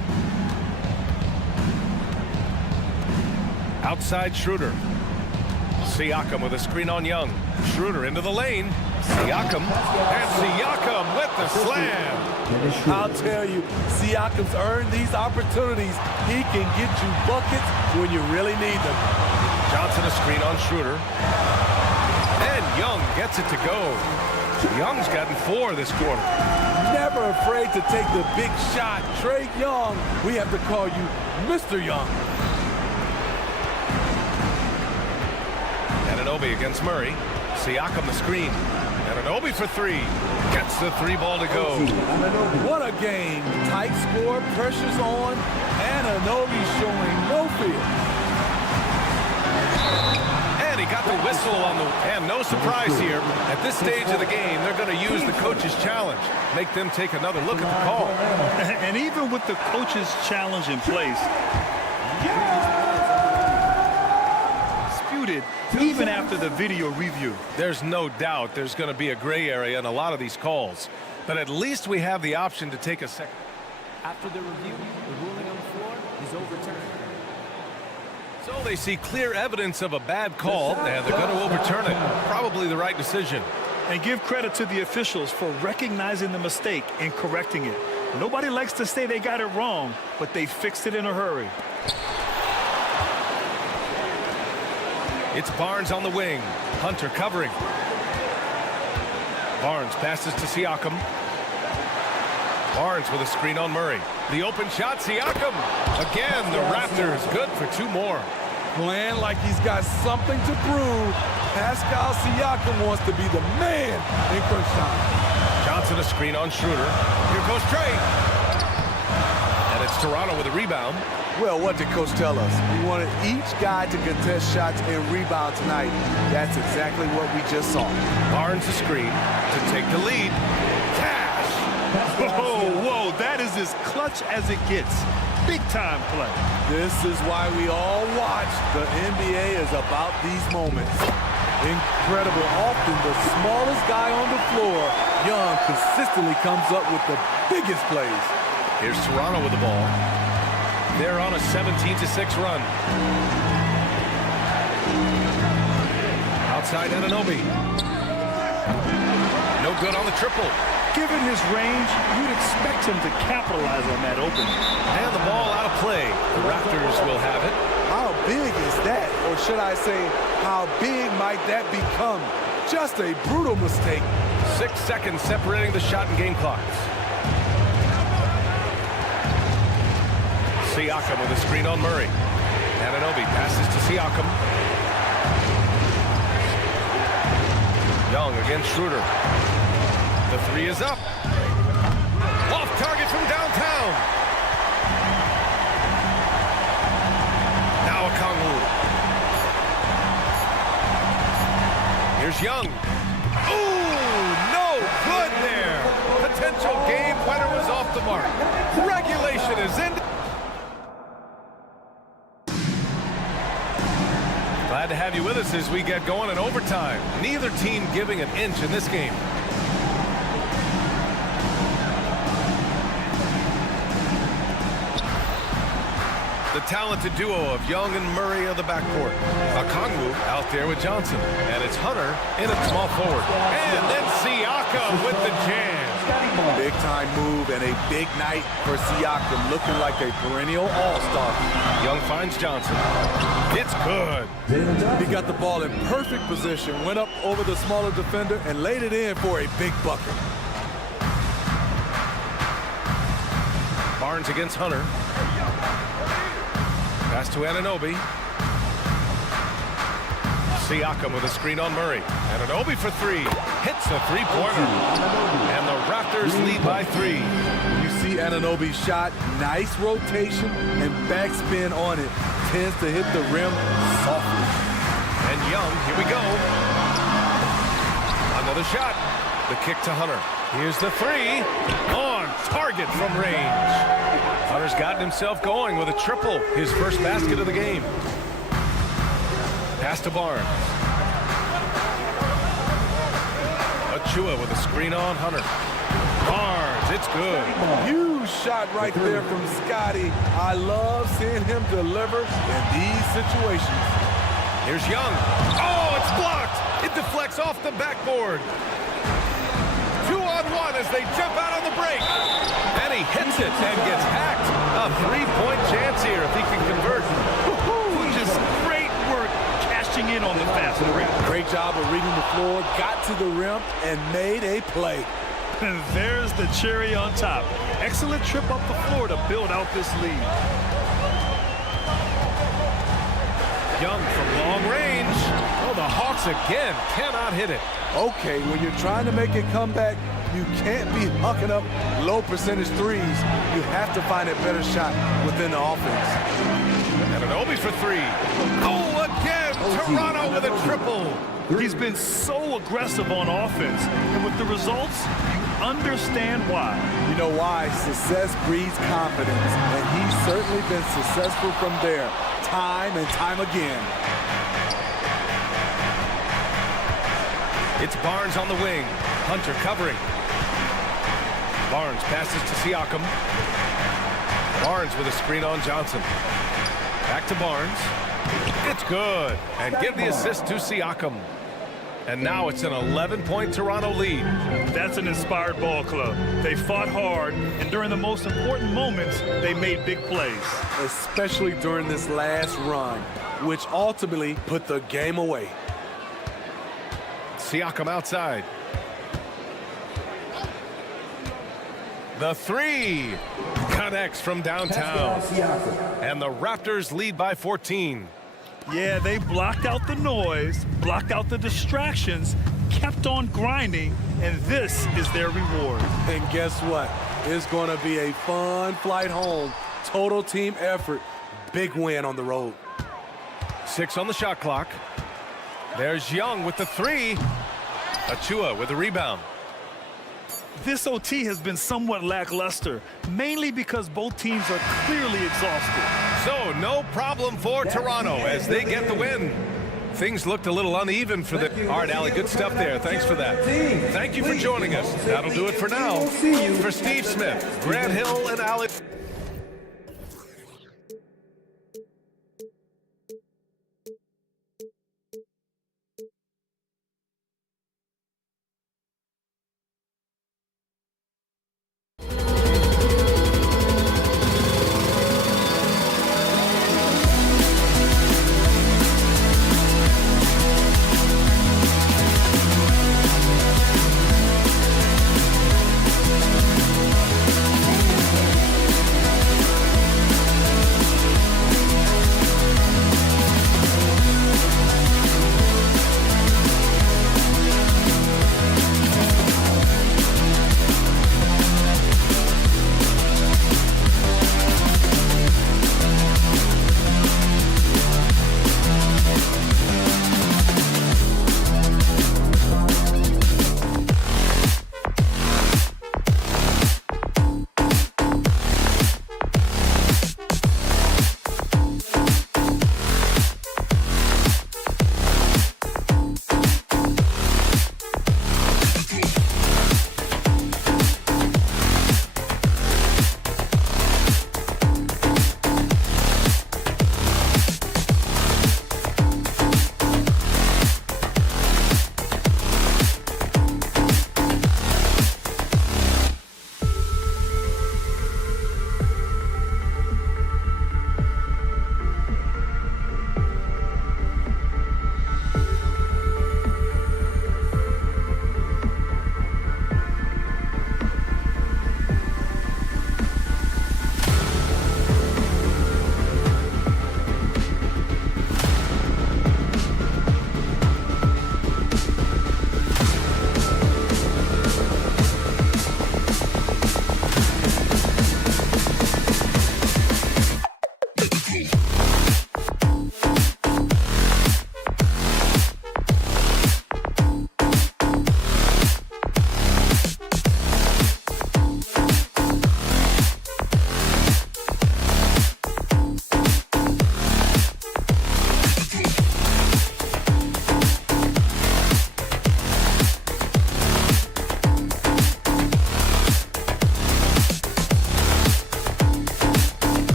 Outside Schroeder. Siakam with a screen on Young. Schroeder into the lane. Siakam. And Siakam with the slam. I'll tell you, Siakam's earned these opportunities. He can get you buckets when you really need them. Johnson a screen on Schroeder. And Young gets it to go. Young's gotten 4 this quarter. Never afraid to take the big shot. Trae Young, we have to call you Mr. Young. Anunoby against Murray. Siakam the screen. Anunoby for 3. Gets the 3 ball to go. What a game. Tight score, pressure's on. Anunoby showing no fear. And he got the whistle on the... And no surprise here. At this stage of the game, they're going to use the coach's challenge. Make them take another look at the call. And even with the coach's challenge in place, disputed even after the video review. There's no doubt there's going to be a gray area in a lot of these calls. But at least we have the option to take a second. After the review, the ruling on the floor is overturned. So they see clear evidence of a bad call, and they're going to overturn it. Probably the right decision. And give credit to the officials for recognizing the mistake and correcting it. Nobody likes to say they got it wrong, but they fixed it in a hurry. It's Barnes on the wing. Hunter covering. Barnes passes to Siakam. Barnes with a screen on Murray. The open shot, Siakam. Again, the Raptors good for 2 more. Playing like he's got something to prove. Pascal Siakam wants to be the man in crunch time. Johnson a screen on Schroeder. Here goes Trae. And it's Toronto with a rebound. Well, what did Coach tell us? He wanted each guy to contest shots and rebound tonight. That's exactly what we just saw. Barnes a screen to take the lead. Cash! Whoa, that is as clutch as it gets. Big time play. This is why we all watch. The NBA is about these moments. Incredible. Often the smallest guy on the floor, Young consistently comes up with the biggest plays. Here's Toronto with the ball. They're on a 17-6 run. Outside Anunoby. No good on the triple. Given his range, you'd expect him to capitalize on that opening. And the ball out of play. The Raptors will have it. How big is that? Or should I say, how big might that become? Just a brutal mistake. 6 seconds separating the shot and game clocks. Siakam with a screen on Murray. Anunoby passes to Siakam. Young against Schroeder. The 3 is up. Off target from downtown. Now Okongwu. Here's Young. Ooh, no good there. Potential game winner was off the mark. Regulation is in. Glad to have you with us as we get going in overtime. Neither team giving an inch in this game. The talented duo of Young and Murray of the backcourt. Okongwu out there with Johnson. And it's Hunter in at small forward. And then Siakam with the jam. Big time move and a big night for Siakam, looking like a perennial all-star. Young finds Johnson. It's good. He got the ball in perfect position, went up over the smaller defender and laid it in for a big bucket. Barnes against Hunter. Pass to Anunoby. Siakam with a screen on Murray. Anunoby for 3. Hits the 3-pointer. And the Raptors lead by 3. You see Anunoby's shot, nice rotation and backspin on it. Tends to hit the rim softly. And Young, here we go. Another shot. The kick to Hunter. Here's the three. On target from range. Hunter's gotten himself going with a triple. His first basket of the game. Pass to Barnes. Achua with a screen on Hunter. Barnes, it's good. Huge shot right there from Scotty. I love seeing him deliver in these situations. Here's Young. Oh, it's blocked. It deflects off the backboard. 2-on-1 as they jump out on the break. And he hits it and gets hacked. A three-point chance here if he can convert. Just great work cashing in on the fast break. Great job of reading the floor, got to the rim, and made a play. And there's the cherry on top. Excellent trip up the floor to build out this lead. Young from long range. Oh, the Hawks again cannot hit it. Okay, when you're trying to make a comeback, you can't be hucking up low percentage threes. You have to find a better shot within the offense. Anunoby for three. Oh, again, Toronto with a triple. He's been so aggressive on offense, and with the results, you understand why. You know why? Success breeds confidence, and he's certainly been successful from there, time and time again. It's Barnes on the wing. Hunter covering. Barnes passes to Siakam. Barnes with a screen on Johnson. Back to Barnes. It's good. And give the assist to Siakam. And now it's an 11-point Toronto lead. That's an inspired ball club. They fought hard, and during the most important moments, they made big plays. Especially during this last run, which ultimately put the game away. Siakam outside. The three connects from downtown. And the Raptors lead by 14. Yeah, they blocked out the noise, blocked out the distractions, kept on grinding, and this is their reward. And guess what? It's going to be a fun flight home. Total team effort. Big win on the road. 6 on the shot clock. There's Young with the three. Achua with the rebound. This OT has been somewhat lackluster, mainly because both teams are clearly exhausted. So no problem for Toronto as they get the win. Things looked a little uneven for the... All right, Allie, good stuff there. Thanks for that. Thank you for joining us. That'll do it for now. For Steve Smith, Grant Hill, and Allie...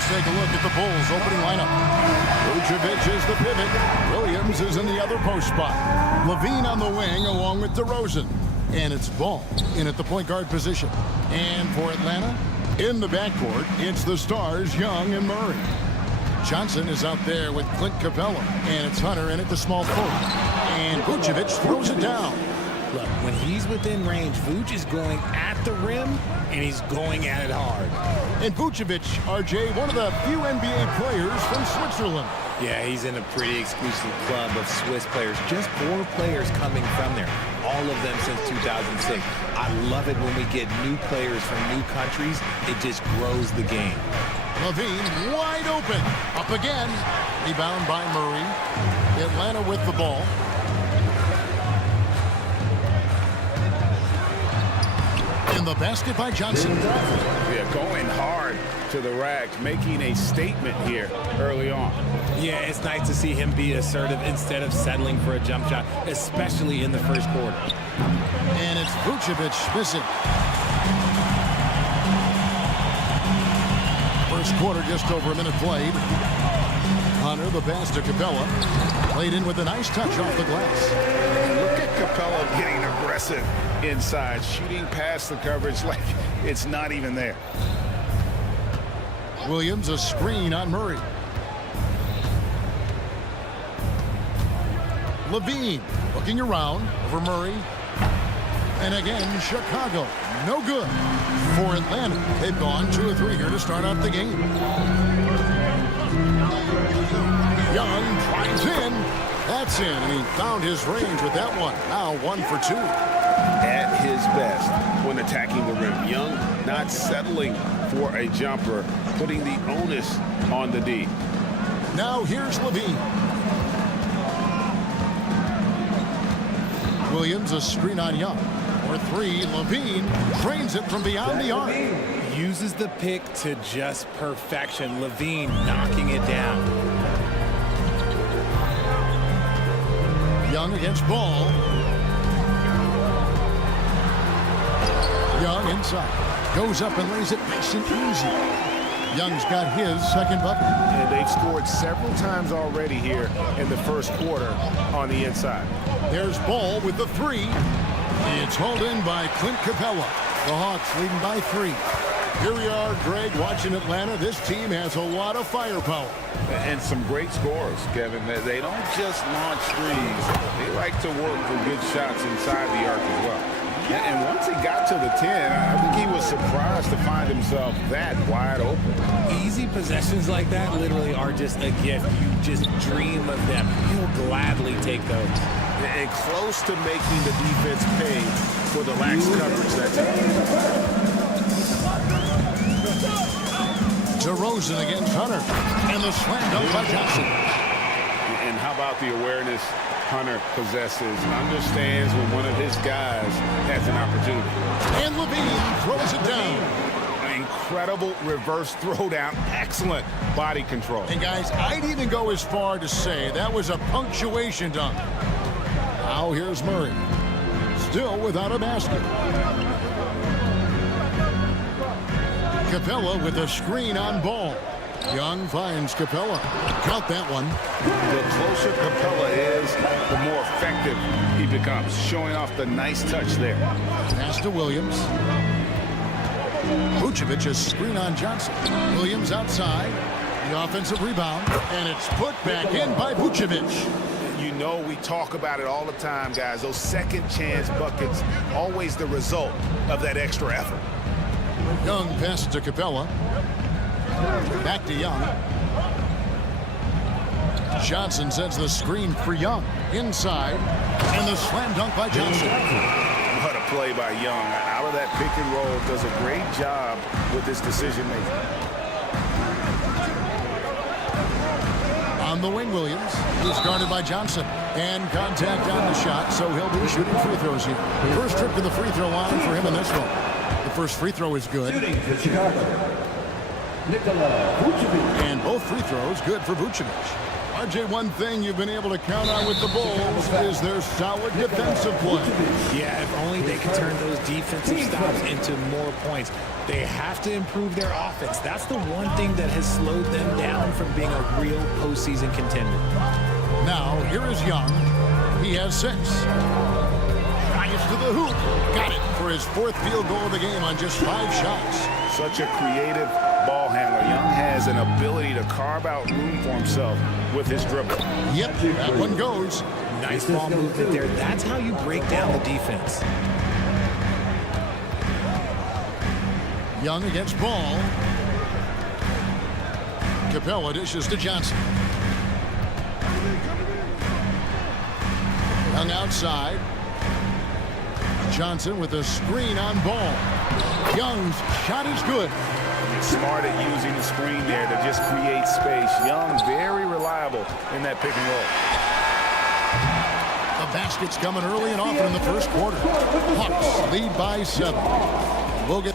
Let's take a look at the Bulls' opening lineup. Vucevic is the pivot. Williams is in the other post spot. Levine on the wing along with DeRozan. And it's Ball in at the point guard position. And for Atlanta, in the backcourt, it's the stars Young and Murray. Johnson is out there with Clint Capella. And it's Hunter in at the small forward. And Vucevic throws it down. Look, when he's within range, Vuce is going at the rim, and he's going at it hard. And Vucevic, RJ, one of the few NBA players from Switzerland. Yeah, he's in a pretty exclusive club of Swiss players. Just 4 players coming from there, all of them since 2006. I love it when we get new players from new countries. It just grows the game. Levine wide open. Up again. Rebound by Murray. Atlanta with the ball. In the basket by Johnson. Yeah, going hard to the rack, making a statement here early on. Yeah, it's nice to see him be assertive instead of settling for a jump shot, especially in the first quarter. And it's Vucevic missing. First quarter, just over a minute played. Hunter, the pass to Capella. Played in with a nice touch off the glass. And look at Capella getting aggressive inside, shooting past the coverage like it's not even there. Williams, a screen on Murray. Levine looking around over Murray. And again, Chicago. No good for Atlanta. They've gone 2 of 3 here to start out the game. Young drives in. That's in, and he found his range with that one. Now 1 for 2. At his best when attacking the rim. Young not settling for a jumper, putting the onus on the D. Now here's Levine. Williams, a screen on Young. For 3, Levine trains it from beyond the arc. Uses the pick to just perfection. Levine knocking it down. Young against Ball. Young inside. Goes up and lays it nice and easy. Young's got his second bucket. And they've scored several times already here in the first quarter on the inside. There's Ball with the 3. It's hauled in by Clint Capella. The Hawks leading by 3. Here we are, Greg, watching Atlanta. This team has a lot of firepower. And some great scores, Kevin. They don't just launch threes. They like to work for good shots inside the arc as well. And once he got to the 10, I think he was surprised to find himself that wide open. Easy possessions like that literally are just a gift. You just dream of them. He'll gladly take those. And close to making the defense pay for the lax coverage that time. DeRozan against Hunter. And the slam dunk by Johnson. And how about the awareness Hunter possesses? Understands when one of his guys has an opportunity. And Levine throws it down. Incredible reverse throwdown. Excellent body control. And guys, I'd even go as far to say that was a punctuation dunk. Now here's Murray. Still without a basket. Capella with a screen on Ball. Young finds Capella. Count that one. The closer Capella is, the more effective he becomes. Showing off the nice touch there. Pass to Williams. Vucevic a screen on Johnson. Williams outside. The offensive rebound. And it's put back in by Vucevic. You know we talk about it all the time, guys. Those second chance buckets, always the result of that extra effort. Young passes to Capella. Back to Young. Johnson sends the screen for Young. Inside. And the slam dunk by Johnson. What a play by Young. Out of that pick and roll, does a great job with his decision making. On the wing, Williams. He's guarded by Johnson. And contact on the shot, so he'll be shooting free throws here. First trip to the free throw line for him in this one. The first free throw is good. And both free throws good for Vucevic. RJ, one thing you've been able to count on with the Bulls is their solid defensive play. Yeah, if only they could turn those defensive stops into more points. They have to improve their offense. That's the one thing that has slowed them down from being a real postseason contender. Now, here is Young. He has 6. Drives to the hoop. Got it for his 4th field goal of the game on just 5 shots. Such a creative ball handler. Young has an ability to carve out room for himself with his dribble. Yep, that one goes. Nice ball movement there. That's how you break down the defense. Young against Ball. Capella dishes to Johnson. Young outside. Johnson with a screen on Ball. Young's shot is good. Smart at using the screen there to just create space. Young very reliable in that pick and roll. The basket's coming early and often in the first quarter. Hawks lead by 7. We'll get.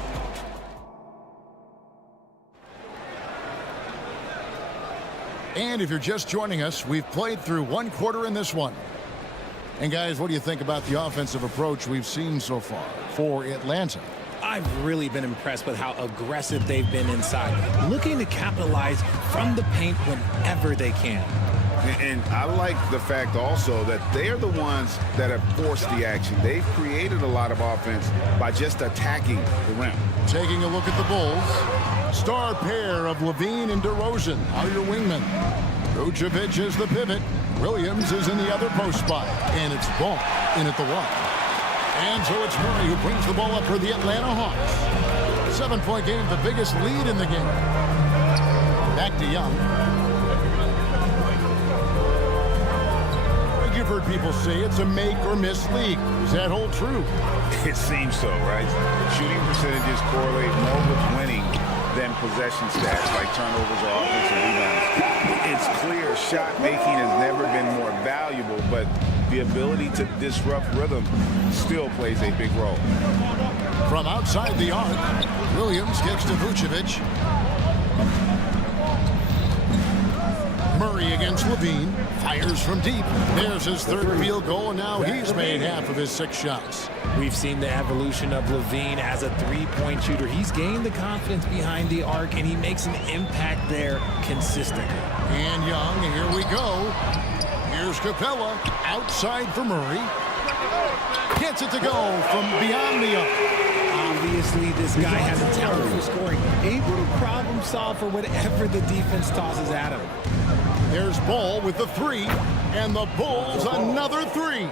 And if you're just joining us, we've played through 1 quarter in this one. And guys, what do you think about the offensive approach we've seen so far for Atlanta? I've really been impressed with how aggressive they've been inside, looking to capitalize from the paint whenever they can. And I like the fact also that they're the ones that have forced the action. They've created a lot of offense by just attacking the rim. Taking a look at the Bulls. Star pair of Levine and DeRozan are your wingmen. Vucevic is the pivot. Williams is in the other post spot. And it's Ball in at the 1. And so it's Murray who brings the ball up for the Atlanta Hawks. 7-point game, the biggest lead in the game. Back to Young. You've heard people say it's a make or miss league. Does that hold true? It seems so, right? Shooting percentages correlate more with winning than possession stats like turnovers or offensive rebounds. It's clear shot making has never been more valuable, but the ability to disrupt rhythm still plays a big role. From outside the arc, Williams kicks to Vucevic. Murray against Levine. Fires from deep. There's his 3rd field goal, and now he's made half of his 6 shots. We've seen the evolution of Levine as a 3-point shooter. He's gained the confidence behind the arc, and he makes an impact there consistently. And Young, here we go. Here's Capella, outside for Murray. Gets it to go from beyond the arc. Obviously, this guy has a talent for scoring. Able to problem solve for whatever the defense tosses at him. There's Ball with the 3, and the Bulls another 3.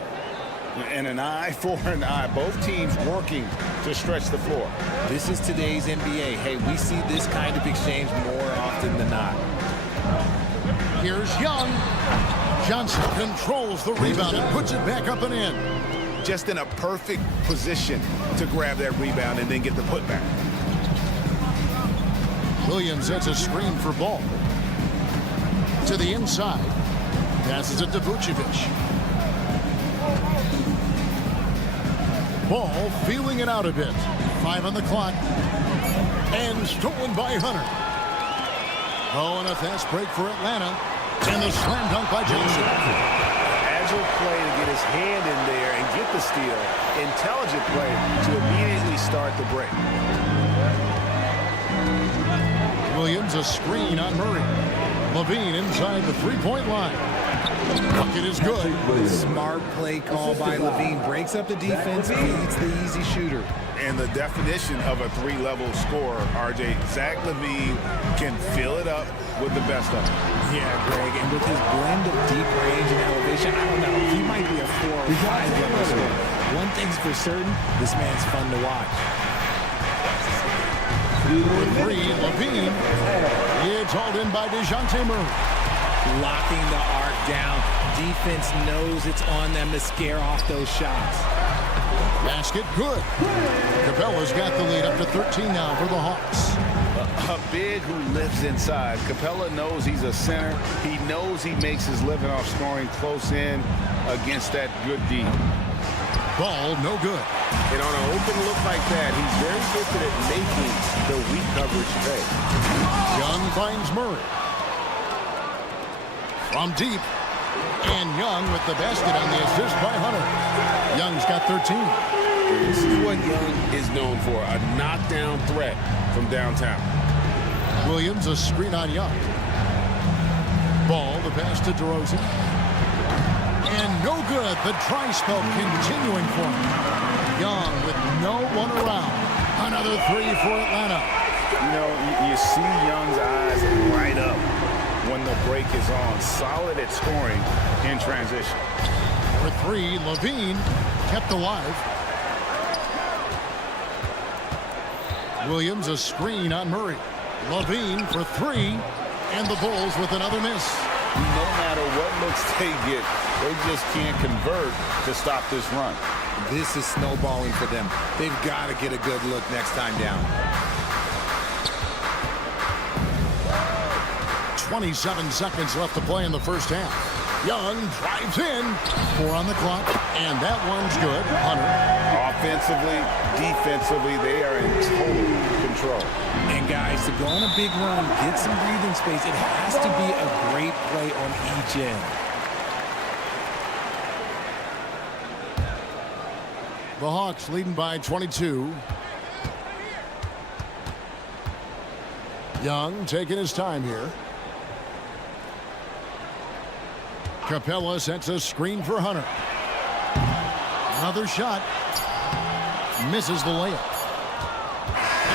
And an eye for an eye. Both teams working to stretch the floor. This is today's NBA. Hey, we see this kind of exchange more often than not. Here's Young. Johnson controls the rebound and puts it back up and in. Just in a perfect position to grab that rebound and then get the putback. Williams sets a screen for Ball. To the inside. Passes it to Vucevic. Ball feeling it out a bit. 5 on the clock. And stolen by Hunter. Oh, and a fast break for Atlanta. And the slam dunk by Johnson. Agile play to get his hand in there and get the steal. Intelligent play to immediately start the break. Williams a screen on Murray. Levine inside the 3-point line. Bucket is good. Smart play call by Levine. Breaks up the defense, beats the easy shooter. And the definition of a 3-level scorer, RJ, Zach LaVine can fill it up with the best of them. Yeah, Greg, and with his blend of deep range and elevation, I don't know, he might be a 4 or 5-level scorer. One thing's for certain, this man's fun to watch. The 3, Levine. It's hauled in by DeJounte Murray. Locking the arc down. Defense knows it's on them to scare off those shots. Basket good. Capella's got the lead up to 13 now for the Hawks. A big who lives inside. Capella knows he's a center. He knows he makes his living off scoring close in against that good D. Ball no good. And on an open look like that, he's very gifted at making the weak coverage pay. Young finds Murray. From deep. And Young with the basket on the assist by Hunter. Young's got 13. This is what Young is known for, a knockdown threat from downtown. Williams, a screen on Young. Ball, the pass to DeRozan. And no good. The dry spell continuing for him. Young with no one around. Another three for Atlanta. You know, you see Young's eyes light up when the break is on. Solid at scoring in transition. For three, Levine kept alive. Williams, a screen on Murray. Levine for three. And the Bulls with another miss. No matter what looks they get, they just can't convert to stop this run. This is snowballing for them. They've got to get a good look next time down. 27 seconds left to play in the first half. Young drives in. 4 on the clock. And that one's good. Hunter. Offensively, defensively, they are in total control. And guys, to go on a big run, get some breathing space, it has to be a great play on each end. The Hawks leading by 22. Young taking his time here. Capella sets a screen for Hunter. Another shot. Misses the layup.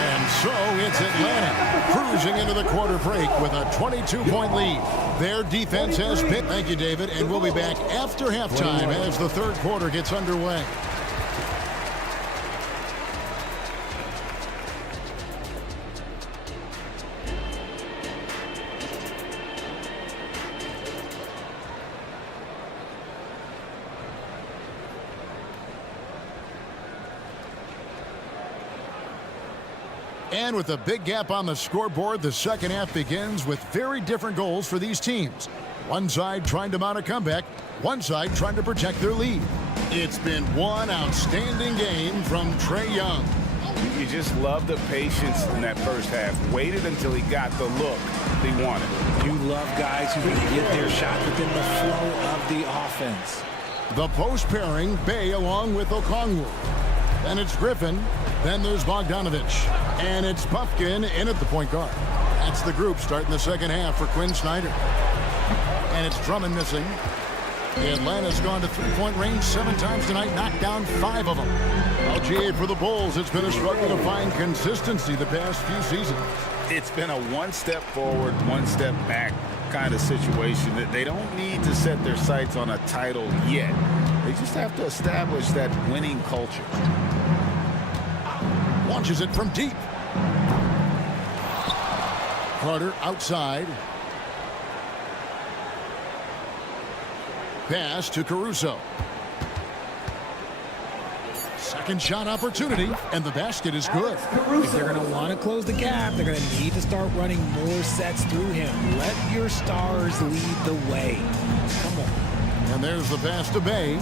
And so it's Atlanta cruising into the quarter break with a 22-point lead. Their defense has been. Thank you, David. And we'll be back after halftime as the third quarter gets underway. And with a big gap on the scoreboard, the second half begins with very different goals for these teams. One side trying to mount a comeback, one side trying to protect their lead. It's been one outstanding game from Trae Young. You just love the patience in that first half. Waited until he got the look he wanted. You love guys who can get their shot within the flow of the offense. The post pairing, Bay along with Okongwu. Then it's Griffin. Then there's Bogdanovich. And it's Puffkin in at the point guard. That's the group starting the second half for Quinn Snyder. And it's Drummond missing. Atlanta's gone to three-point range 7 times tonight, knocked down 5 of them. LGA for the Bulls, it's been a struggle to find consistency the past few seasons. It's been a one step forward, one step back kind of situation. That they don't need to set their sights on a title yet. They just have to establish that winning culture. Launches it from deep. Carter outside. Pass to Caruso. Second shot opportunity, and the basket is good. If they're going to want to close the gap, they're going to need to start running more sets through him. Let your stars lead the way. Come on. And there's the pass to Bay.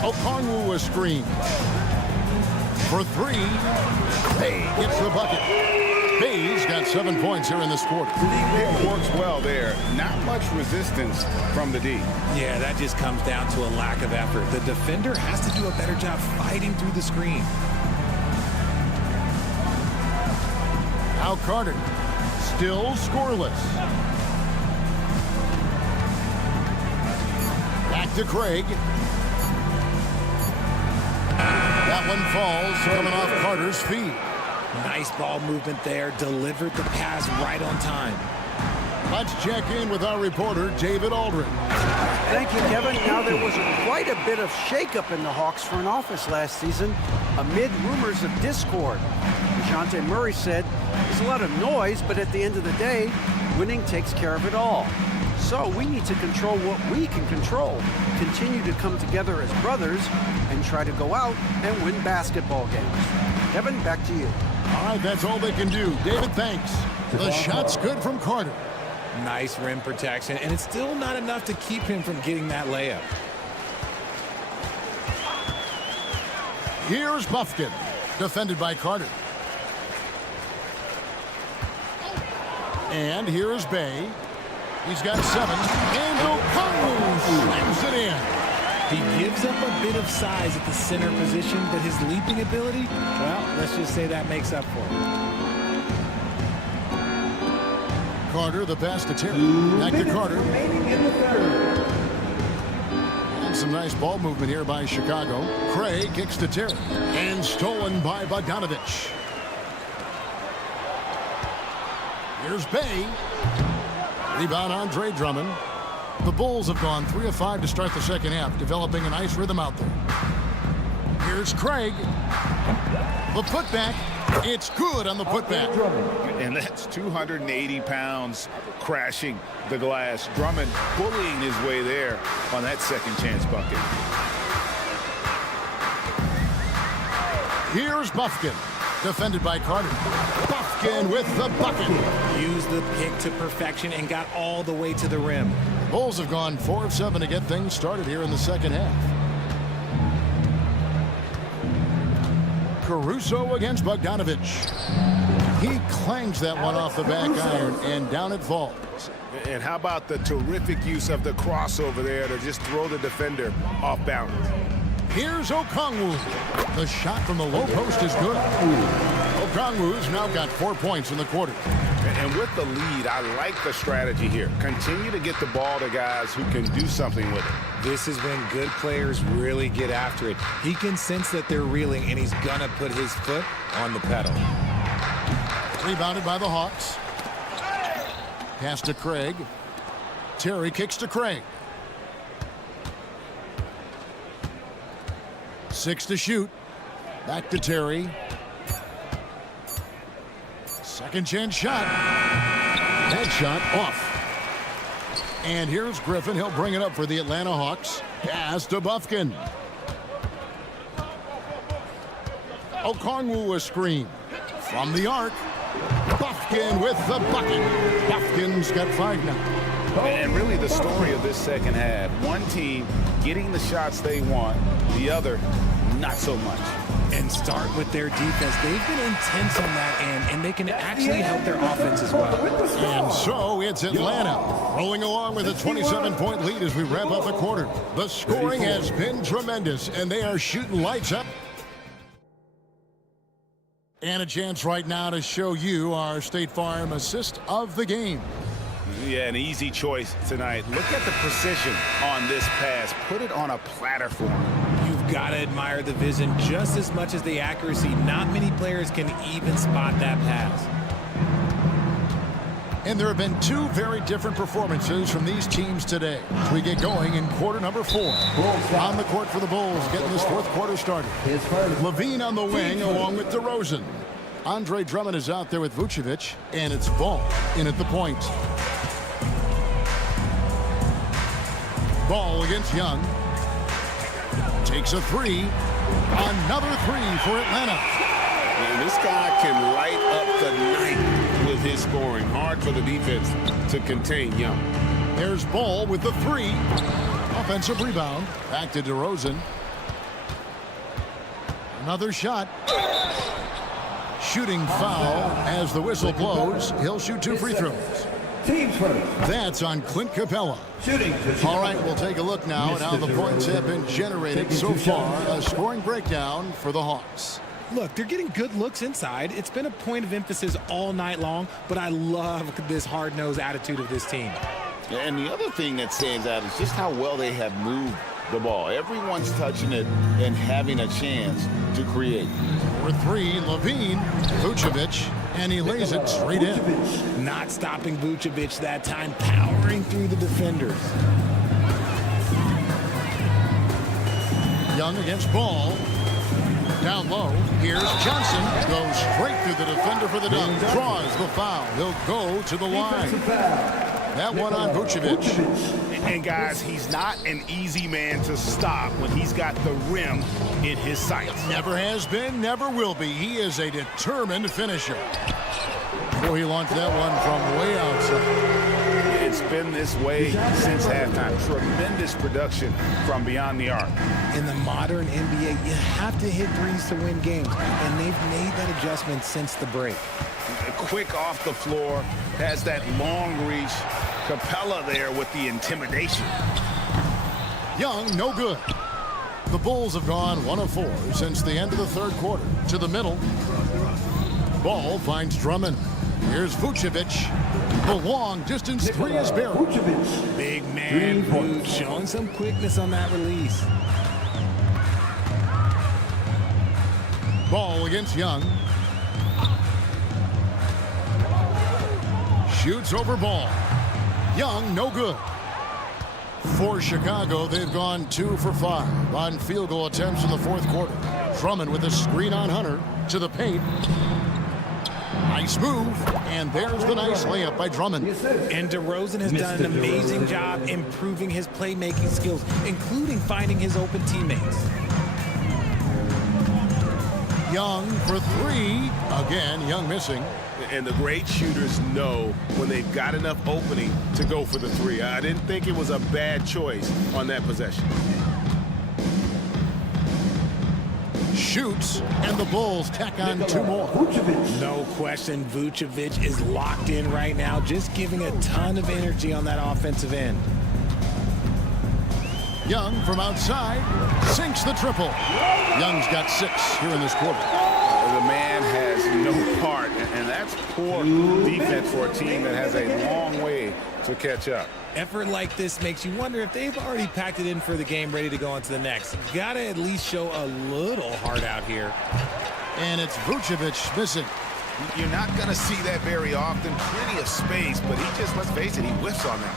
Okongwu a screen. For 3. Bay gets the bucket. Bay's got 7 points here in this quarter. It works well there. Not much resistance from the D. Yeah, that just comes down to a lack of effort. The defender has to do a better job fighting through the screen. Now Carter, still scoreless. Back to Craig. That one falls, coming off Carter's feet. Nice ball movement there. Delivered the pass right on time. Let's check in with our reporter, David Aldrin. Thank you, Kevin. Now, there was quite a bit of shakeup in the Hawks front office last season amid rumors of discord. DeJounte Murray said, there's a lot of noise, but at the end of the day, winning takes care of it all. So we need to control what we can control, continue to come together as brothers, and try to go out and win basketball games. Kevin, back to you. All right, that's all they can do. David, thanks. The shot's good from Carter. Nice rim protection, and it's still not enough to keep him from getting that layup. Here's Buffkin, defended by Carter. And here's Bay. He's got 7. And Okongwu slams it in. He gives up a bit of size at the center position, but his leaping ability, well, let's just say that makes up for it. Carter, the pass to Terry. Back to Carter. And some nice ball movement here by Chicago. Craig kicks to Terry. And stolen by Bogdanovich. Here's Bay. Rebound Andre Drummond. The Bulls have gone 3 of 5 to start the second half, developing a nice rhythm out there. Here's Craig. The putback. It's good on the putback. And that's 280 pounds crashing the glass. Drummond bullying his way there on that second chance bucket. Here's Buffkin, defended by Carter. Buffkin with the bucket. Used the pick to perfection and got all the way to the rim. Bulls have gone 4 of 7 to get things started here in the second half. Caruso against Bogdanovich. He clangs that one off the back iron, and down it falls. And how about the terrific use of the crossover there to just throw the defender off balance. Here's Okongwu. The shot from the low post is good. Okongwu's now got 4 points in the quarter. And with the lead, I like the strategy here. Continue to get the ball to guys who can do something with it. This is when good players really get after it. He can sense that they're reeling, and he's going to put his foot on the pedal. Rebounded by the Hawks. Pass to Craig. Terry kicks to Craig. 6 to shoot. Back to Terry. Second chance shot. That shot off. And here's Griffin. He'll bring it up for the Atlanta Hawks. Pass to Buffkin. Okongwu a screen. From the arc. Buffkin with the bucket. Buffkin's got 5 now. And really the story of this second half. One team getting the shots they want. The other, not so much. And start with their defense. They've been intense on that end, and they can actually help their offense as well. And so it's Atlanta rolling along with a 27-point lead as we wrap up the quarter. The scoring has been tremendous, and they are shooting lights up. And a chance right now to show you our State Farm assist of the game. Yeah, an easy choice tonight. Look at the precision on this pass. Put it on a platter for him. You've got to admire the vision just as much as the accuracy. Not many players can even spot that pass. And there have been 2 very different performances from these teams today. As we get going in quarter number 4. On the court for the Bulls, getting this fourth quarter started. Levine on the wing along with DeRozan. Andre Drummond is out there with Vucevic, and it's Ball in at the point. Ball against Young. Takes a 3. Another 3 for Atlanta. And this guy can light up the night with his scoring. Hard for the defense to contain Young. There's Ball with the 3. Offensive rebound. Back to DeRozan. Another shot. Shooting foul as the whistle blows. He'll shoot 2 free throws. That's on Clint Capella. All right, we'll take a look now at how the points have been generated so far. A scoring breakdown for the Hawks. Look, they're getting good looks inside. It's been a point of emphasis all night long, but I love this hard-nosed attitude of this team. And the other thing that stands out is just how well they have moved the ball. Everyone's touching it and having a chance to create. For 3, Levine, Vucevic, and he lays it straight in. Not stopping Vucevic that time, powering through the defenders. Young against Ball. Down low, here's Johnson. Goes straight through the defender for the dunk. Draws the foul. He'll go to the line. That one on Vucevic. And guys, he's not an easy man to stop when he's got the rim in his sights. Never has been, never will be. He is a determined finisher. Boy, he launched that one from way outside. It's been this way since halftime. Tremendous production from beyond the arc. In the modern NBA, you have to hit threes to win games, and they've made that adjustment since the break. Quick off the floor, has that long reach. Capella there with the intimidation. Young, no good. The Bulls have gone 1 of 4 since the end of the third quarter. To the middle. Ball finds Drummond. Here's Vucevic. The long distance three is buried. Big man Vooch showing some quickness on that release. Ball against Young. Shoots over Ball. Young, no good. For Chicago, they've gone 2 for 5 on field goal attempts in the fourth quarter. Drummond with a screen on Hunter to the paint. Nice move, and there's the nice layup by Drummond. And DeRozan has done an amazing job improving his playmaking skills, including finding his open teammates. Young for 3. Again, Young missing. And the great shooters know when they've got enough opening to go for the 3. I didn't think it was a bad choice on that possession. Shoots, and the Bulls tack on 2 more. No question, Vucevic is locked in right now, just giving a ton of energy on that offensive end. Young from outside sinks the triple. Young's got 6 here in this quarter. The man has no heart, and that's poor defense for a team that has a long way to catch up. Effort like this makes you wonder if they've already packed it in for the game, ready to go on to the next. Gotta at least show a little heart out here. And it's Vucevic missing. You're not going to see that very often. Plenty of space, but he just, let's face it, he whiffs on that.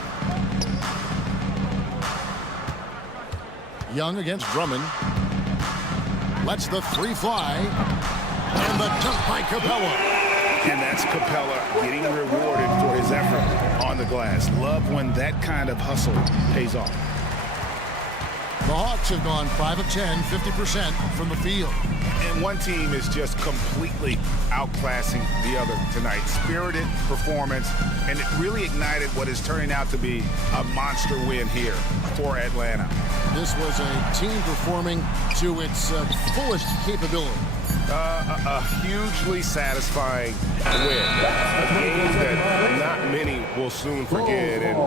Young against Drummond. Lets the 3 fly. And the dunk by Capella. And that's Capella getting rewarded for his effort on the glass. Love when that kind of hustle pays off. The Hawks have gone 5 of 10, 50% from the field. And one team is just completely outclassing the other tonight. Spirited performance, and it really ignited what is turning out to be a monster win here for Atlanta. This was a team performing to its fullest capability. A hugely satisfying win. A game that not many will soon forget. And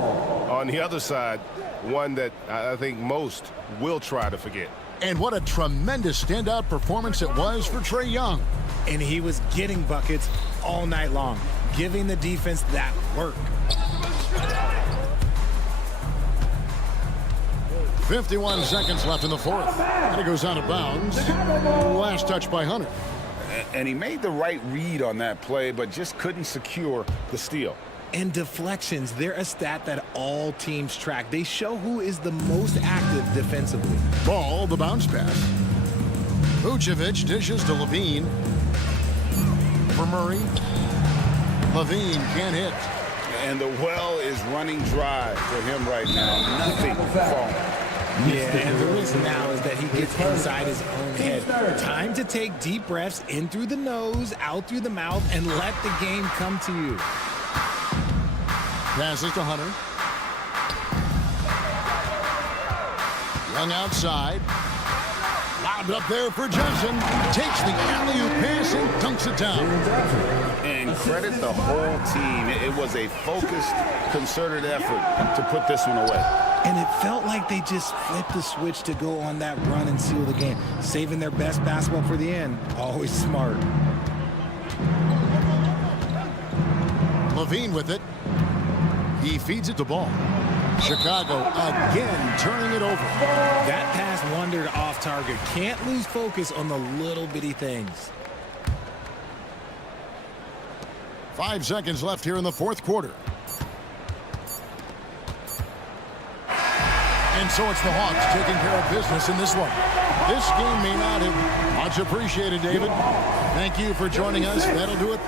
on the other side, one that I think most will try to forget. And what a tremendous standout performance it was for Trae Young. And he was getting buckets all night long, giving the defense that work. 51 seconds left in the fourth. And it goes out of bounds. Last touch by Hunter. And he made the right read on that play, but just couldn't secure the steal. And deflections, they're a stat that all teams track. They show who is the most active defensively. Ball, the bounce pass. Vucevic dishes to Levine. For Murray. Levine can't hit. And the well is running dry for him right now. Nothing falling. Yeah, and the risk now is that he gets inside his own head. Time to take deep breaths in through the nose, out through the mouth, and let the game come to you. Passes to Hunter. Young outside. Lobbed up there for Johnson. Takes the alley-oop pass and dunks it down. And credit the whole team. It was a focused, concerted effort to put this one away. And it felt like they just flipped the switch to go on that run and seal the game, saving their best basketball for the end. Always smart. Levine with it. He feeds it to Ball. Chicago again turning it over. That pass wandered off target. Can't lose focus on the little bitty things. 5 seconds left here in the fourth quarter. And so it's the Hawks taking care of business in this one. This game may not have much appreciated, David. Thank you for joining us. That'll do it.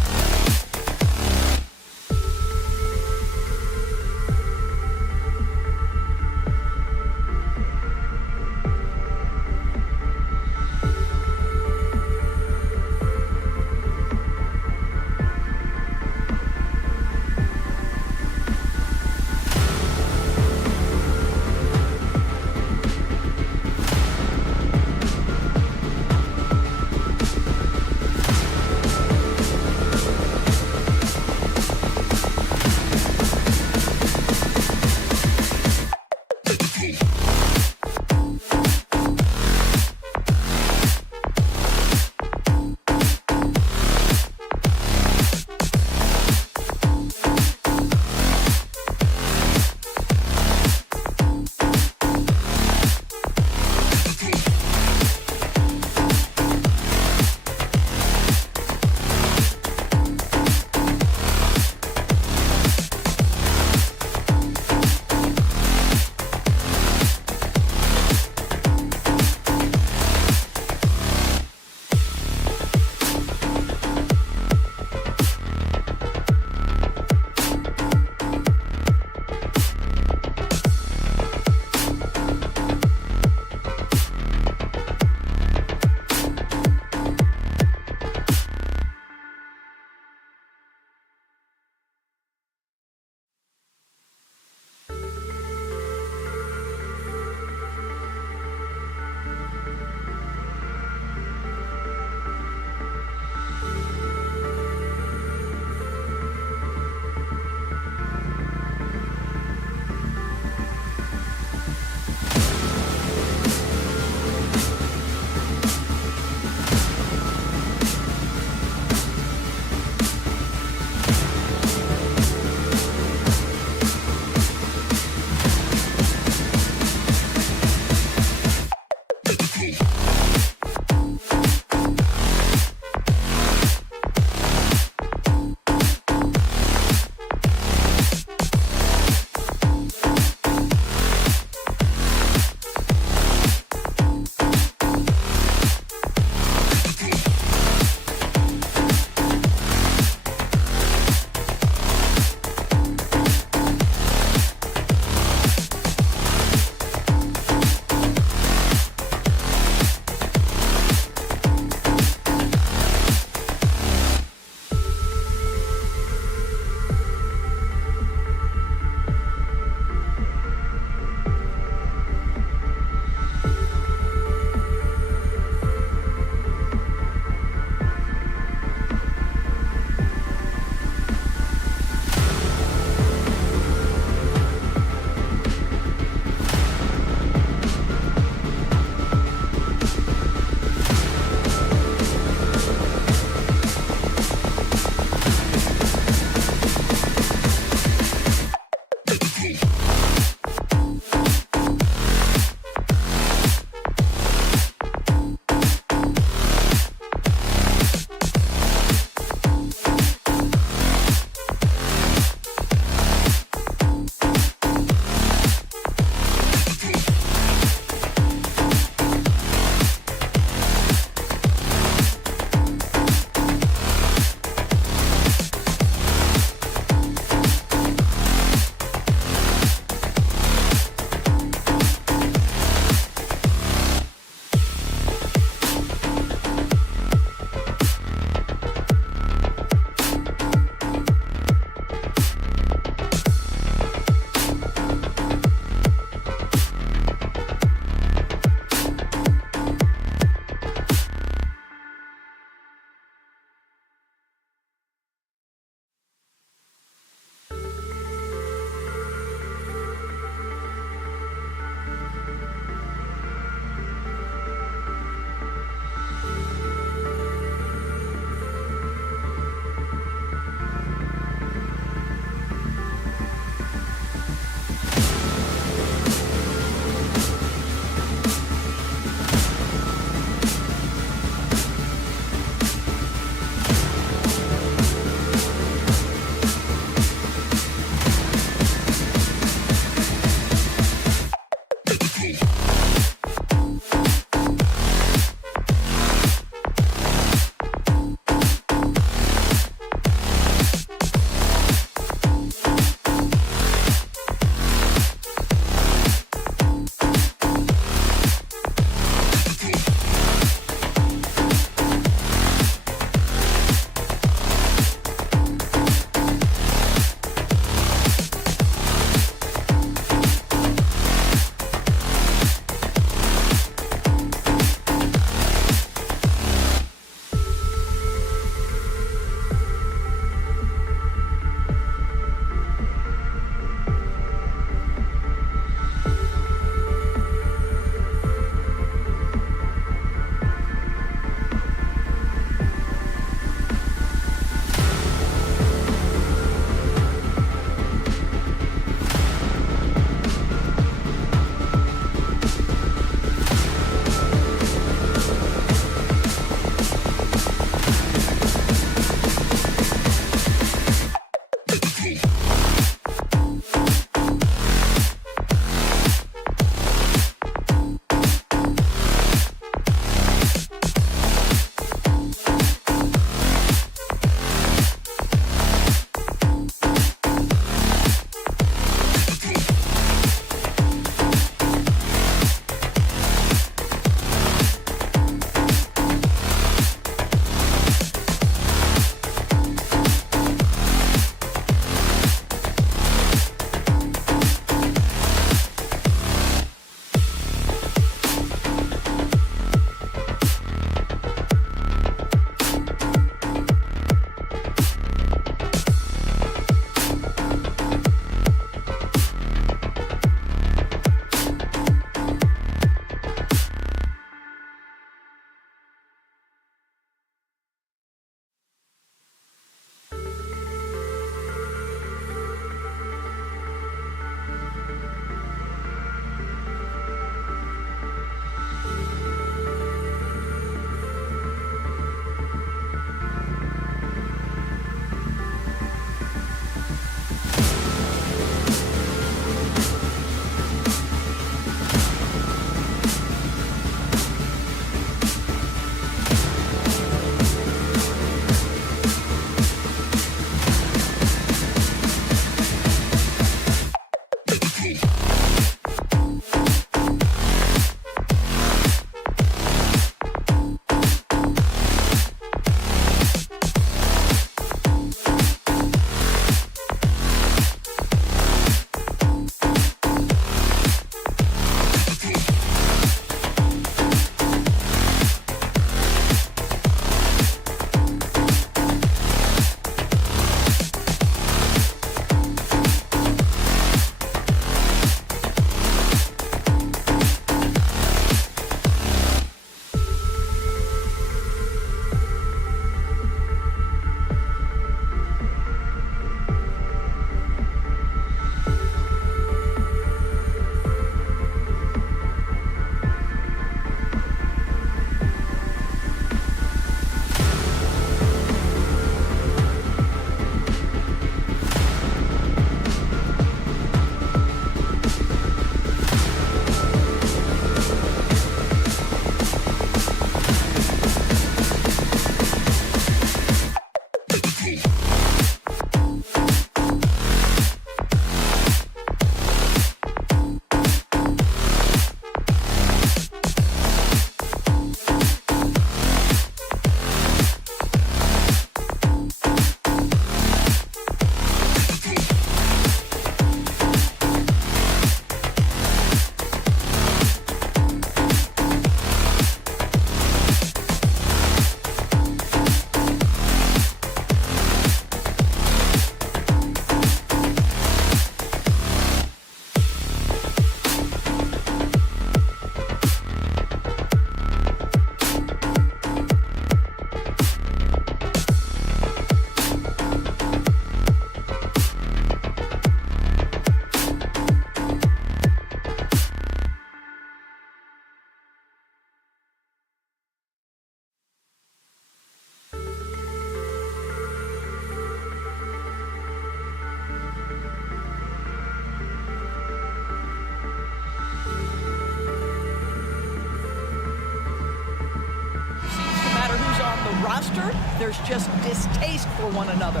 the roster, there's just distaste for one another.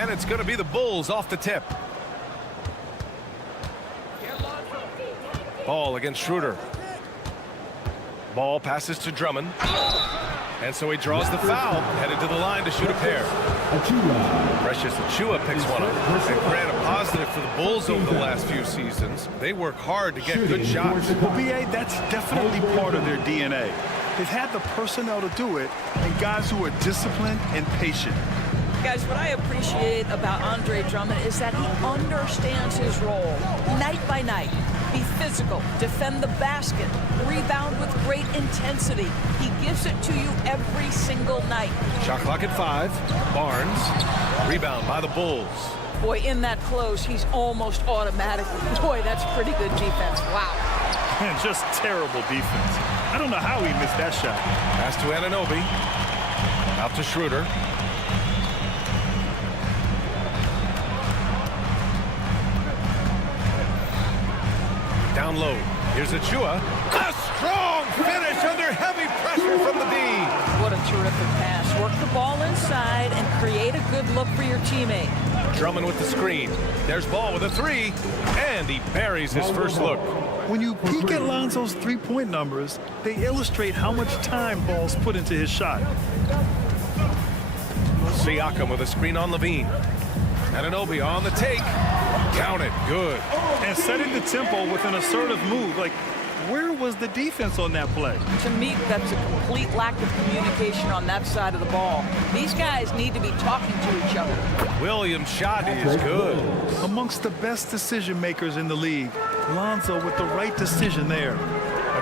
And it's going to be the Bulls off the tip. Ball against Schroeder. Ball passes to Drummond. And so he draws the foul, headed to the line to shoot a pair. Precious Achiuwa picks one up. And Grant, a positive for the Bulls over the last few seasons. They work hard to get good shots. Well, BA, that's definitely part of their DNA. They've had the personnel to do it, and guys who are disciplined and patient. Guys, what I appreciate about Andre Drummond is that he understands his role night by night. Be physical, defend the basket, rebound with great intensity. He gives it to you every single night. Shot clock at 5. Barnes. Rebound by the Bulls. Boy, in that close, he's almost automatic. Boy, that's pretty good defense. Wow. And just terrible defense. I don't know how he missed that shot. Pass to Anunoby. Out to Schroeder. Down low. Here's Achiuwa. A strong finish under heavy pressure from the D. What a terrific pass. Work the ball inside and create a good look for your teammate. Drummond with the screen. There's Ball with a 3. And he buries his first look. When you peek at Lonzo's three-point numbers, they illustrate how much time Ball's put into his shot. Siakam with a screen on Levine. Anunoby on the take. Count it. Good. And setting the tempo with an assertive move. Like, where was the defense on that play? To me, that's a complete lack of communication on that side of the ball. These guys need to be talking to each other. Williams' shot is good. Amongst the best decision makers in the league, Lonzo with the right decision there.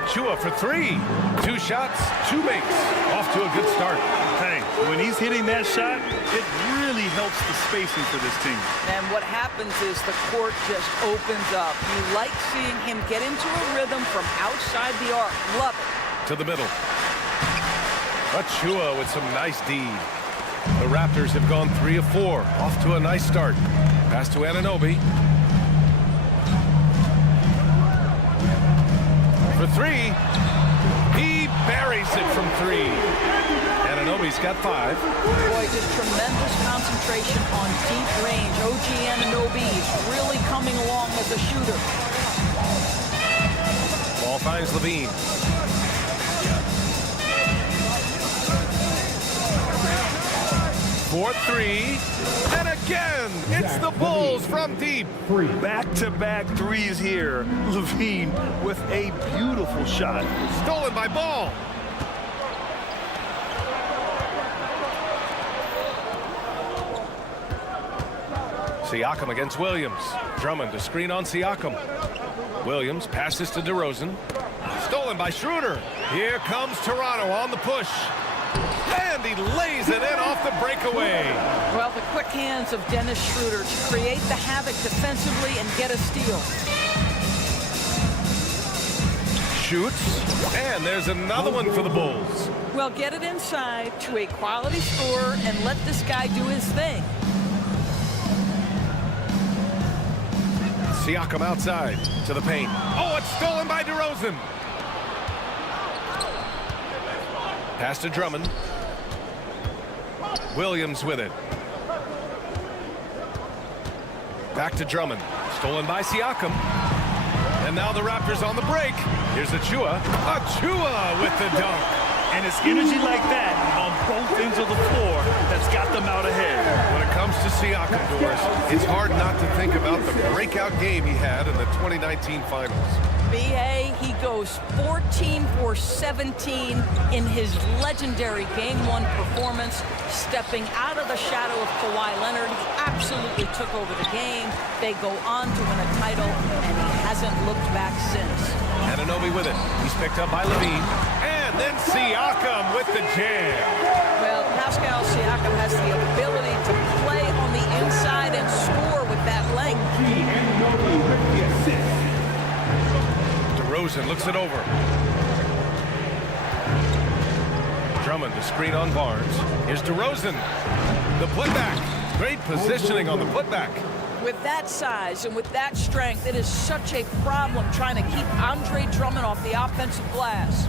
Achiuwa for 3. 2 shots, 2 makes. Off to a good start. Hey, when he's hitting that shot, it really helps the spacing for this team. And what happens is the court just opens up. You like seeing him get into a rhythm from outside the arc. Love it. To the middle. Achiuwa with some nice D. The Raptors have gone 3 of 4. Off to a nice start. Pass to Anunoby. For 3. He buries it from 3. Anunoby's got 5. Boy, just tremendous concentration on deep range. OG Anunoby is really coming along as a shooter. Ball finds Levine. For 3. And again, it's the Bulls from deep. Back-to-back threes here. Levine with a beautiful shot. Stolen by Ball. Siakam against Williams. Drummond to screen on Siakam. Williams passes to DeRozan. Stolen by Schroeder. Here comes Toronto on the push. And he lays it in off the breakaway. Well, the quick hands of Dennis Schroeder to create the havoc defensively and get a steal. Shoots. And there's another one for the Bulls. Well, get it inside to a quality scorer and let this guy do his thing. Siakam outside to the paint. Oh, it's stolen by DeRozan. Pass to Drummond. Williams with it. Back to Drummond. Stolen by Siakam. And now the Raptors on the break. Here's Achiuwa. Achiuwa with the dunk. And it's energy like that on both ends of the floor that's got them out ahead. When it comes to Siakam, Doris, it's hard not to think about the breakout game he had in the 2019 finals. BA, he goes 14 for 17 in his legendary Game 1 performance, stepping out of the shadow of Kawhi Leonard. He absolutely took over the game. They go on to win a title, and he hasn't looked back since. Anunoby with it. He's picked up by Levine. And then Siakam with the jam. Well, Pascal Siakam has the ability to play on the inside and score with that length. DeRozan looks it over. Drummond to screen on Barnes. Here's DeRozan. The putback. Great positioning on the putback. With that size and with that strength, it is such a problem trying to keep Andre Drummond off the offensive glass.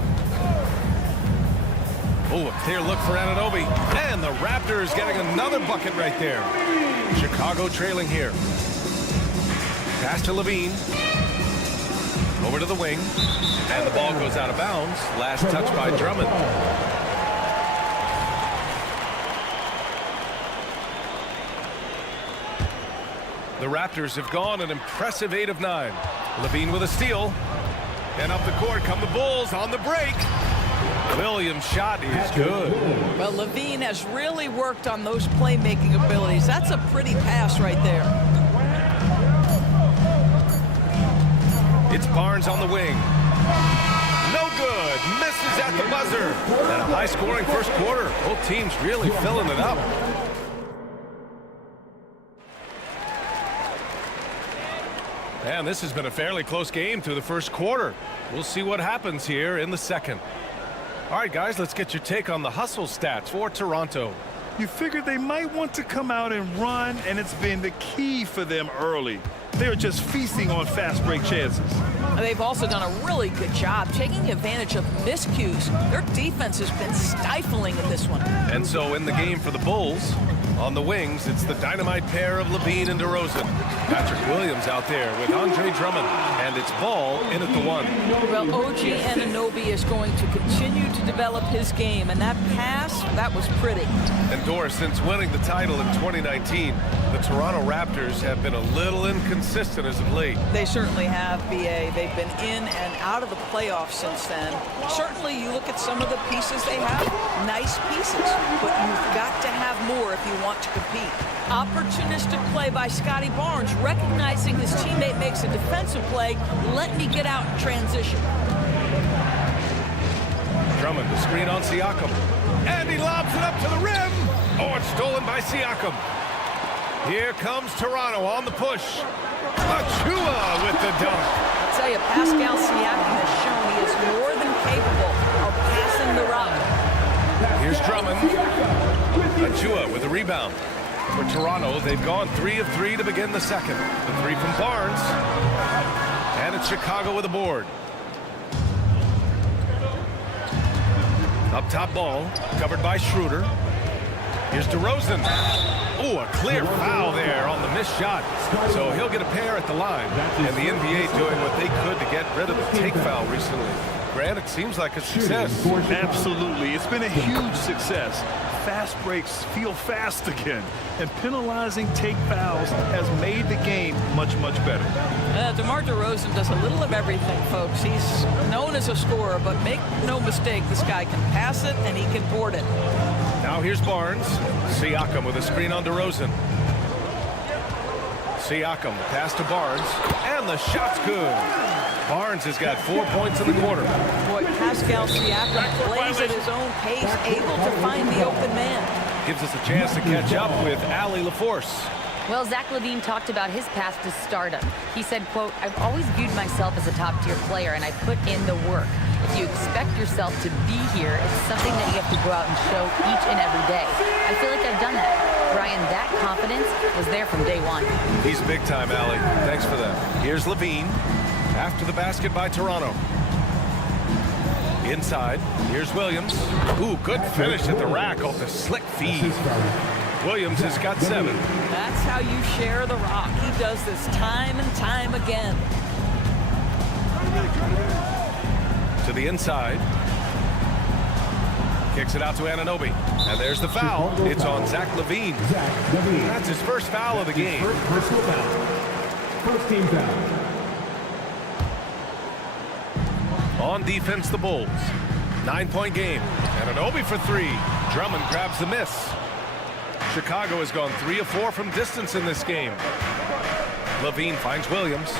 Oh, a clear look for Anunoby. And the Raptors getting another bucket right there. Chicago trailing here. Pass to Levine. Over to the wing. And the ball goes out of bounds. Last touch by Drummond. The Raptors have gone an impressive 8 of 9. Levine with a steal. And up the court come the Bulls on the break. Williams' shot is good. Well, Levine has really worked on those playmaking abilities. That's a pretty pass right there. It's Barnes on the wing. No good. Misses at the buzzer. And a high-scoring first quarter. Both teams really filling it up. And this has been a fairly close game through the first quarter. We'll see what happens here in the second. All right, guys, let's get your take on the hustle stats for Toronto. You figured they might want to come out and run, and it's been the key for them early. They're just feasting on fast break chances. They've also done a really good job taking advantage of miscues. Their defense has been stifling in this one. And so in the game for the Bulls, on the wings, it's the dynamite pair of Levine and DeRozan. Patrick Williams out there with Andre Drummond, and it's Ball in at the 1. Well, OG Anunoby is going to continue to develop his game, and that pass, that was pretty. And Doris, since winning the title in 2019, the Toronto Raptors have been a little inconsistent as of late. They certainly have, BA. They've been in and out of the playoffs since then. Certainly, you look at some of the pieces they have, nice pieces, but you've got to have more if you want to compete. Opportunistic play by Scotty Barnes, recognizing his teammate makes a defensive play, let me get out in transition. Drummond, the screen on Siakam. And he lobs it up to the rim. Oh, it's stolen by Siakam. Here comes Toronto on the push. Achua with the dunk. I'll tell you, Pascal Siakam has shown he is more than capable of passing the rock. Here's Drummond. Achua with a rebound. For Toronto, they've gone 3 of 3 to begin the second. The 3 from Barnes. And it's Chicago with a board. Up top ball, covered by Schroeder. Here's DeRozan. Oh, a clear foul there on the missed shot. So he'll get a pair at the line. And the NBA doing what they could to get rid of the take foul recently. Grant, it seems like a success. Absolutely. It's been a huge success. Fast breaks feel fast again. And penalizing take fouls has made the game much, much better. DeMar DeRozan does a little of everything, folks. He's known as a scorer, but make no mistake, this guy can pass it and he can board it. Now here's Barnes. Siakam with a screen on DeRozan. Siakam, the pass to Barnes. And the shot's good. Barnes has got 4 points in the quarter. Boy, Pascal Siakam plays at his own pace, able to find the open man. Gives us a chance to catch up with Allie LaForce. Well, Zach LaVine talked about his path to stardom. He said, quote, "I've always viewed myself as a top-tier player, and I put in the work. If you expect yourself to be here, it's something that you have to go out and show each and every day. I feel like I've done that." Brian, that confidence was there from day one. He's big time, Allie. Thanks for that. Here's Levine. After the basket by Toronto. Inside, here's Williams. Ooh, good finish at the rack off the slick feed. Williams has got 7. That's how you share the rock. He does this time and time again. To the inside. Kicks it out to Anunoby. And there's the foul. It's on Zach LaVine. That's his first foul of the game. First team foul. On defense, the Bulls. 9-point game. Anunoby for 3. Drummond grabs the miss. Chicago has gone 3 of 4 from distance in this game. LaVine finds Williams.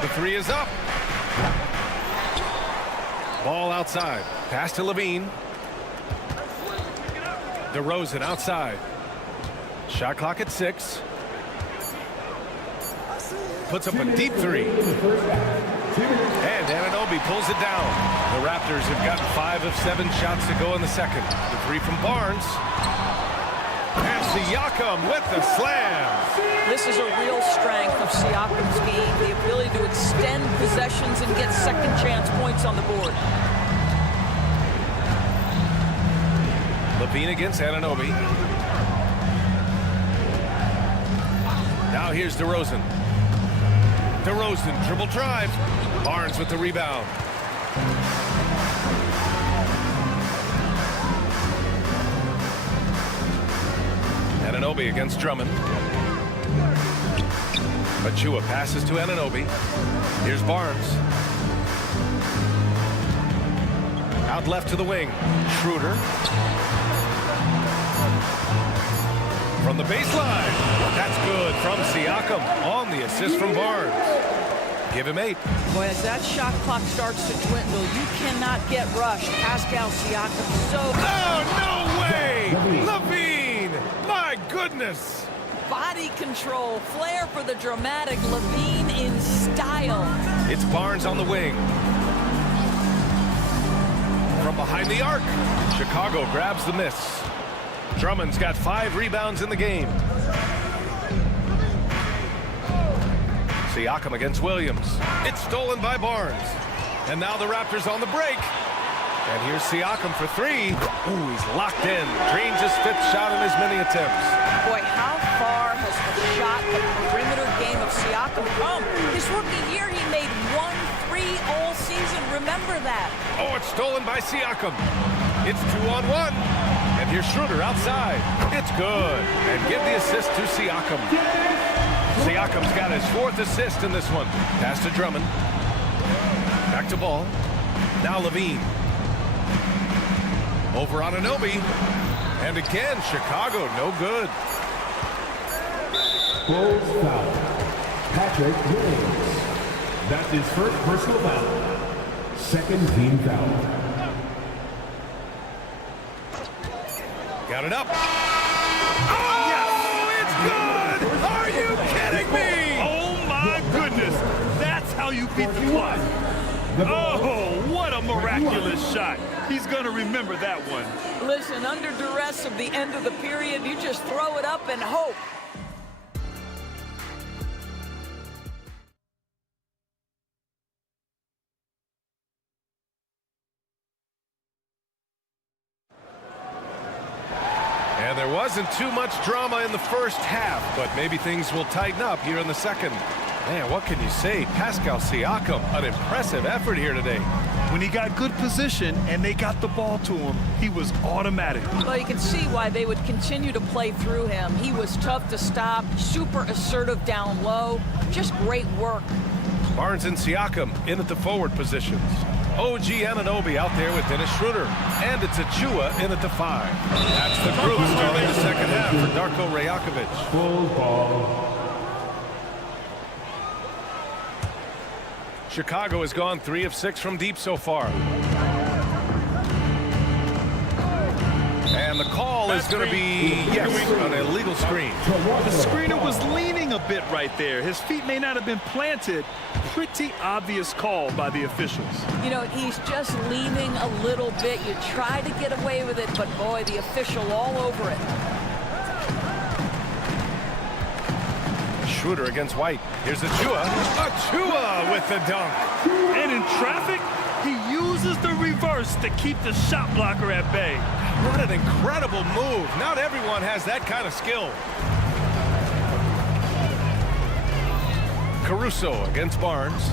The 3 is up. Ball outside. Pass to LaVine. DeRozan outside. Shot clock at 6. Puts up a deep 3. And Anunoby Ananobi pulls it down. The Raptors have gotten 5 of 7 shots to go in the second. The 3 from Barnes. And Siakam with the slam. This is a real strength of Siakam's game, the ability to extend possessions and get second chance points on the board. Levine against Ananobi. Now here's DeRozan. DeRozan, dribble drive. Barnes with the rebound. Ananobi against Drummond. Achua passes to Ananobi. Here's Barnes. Out left to the wing. Schroeder. From the baseline. That's good from Siakam on the assist from Barnes. Give him 8. Boy, as that shot clock starts to dwindle, you cannot get rushed. Pascal Siakam so... Oh, no way! Levine! My goodness! Body control, flair for the dramatic. Levine in style. It's Barnes on the wing. From behind the arc. Chicago grabs the miss. Drummond's got 5 rebounds in the game. Siakam against Williams. It's stolen by Barnes. And now the Raptors on the break. And here's Siakam for 3. Ooh, he's locked in. Drains his 5th shot in as many attempts. Boy, how far has the shot, the perimeter game of Siakam come? His rookie year, he made 1 3 all season. Remember that. Oh, it's stolen by Siakam. It's 2-on-1. And here's Schroeder outside. It's good. And give the assist to Siakam. Siakam's got his 4th assist in this one. Pass to Drummond. Back to ball. Now Levine. Over on Ananobi. And again, Chicago, no good. Bulls foul. Patrick Williams. That's his first personal foul. Second team foul. Got it up. Oh, yes! It's good! Are you kidding me? Oh, my goodness. That's how you beat the clock. Oh, what a miraculous shot. He's going to remember that one. Listen, under duress of the end of the period, you just throw it up and hope. And there wasn't too much drama in the first half, but maybe things will tighten up here in the second. Man, what can you say? Pascal Siakam, an impressive effort here today. When he got good position and they got the ball to him, he was automatic. Well, you can see why they would continue to play through him. He was tough to stop, super assertive down low. Just great work. Barnes and Siakam in at the forward positions. OG Anunoby out there with Dennis Schroeder. And it's Achua in at the 5. That's the group starting the second half for Darko Rajakovic. Full ball. Chicago has gone 3 of 6 from deep so far. And the call is going to be, yes, an illegal screen. The screener was leaning a bit right there. His feet may not have been planted. Pretty obvious call by the officials. You know, he's just leaning a little bit. You try to get away with it, but boy, the official all over it. Schroeder against White. Here's Achua. Achua with the dunk. And in traffic, he uses the reverse to keep the shot blocker at bay. What an incredible move. Not everyone has that kind of skill. Caruso against Barnes.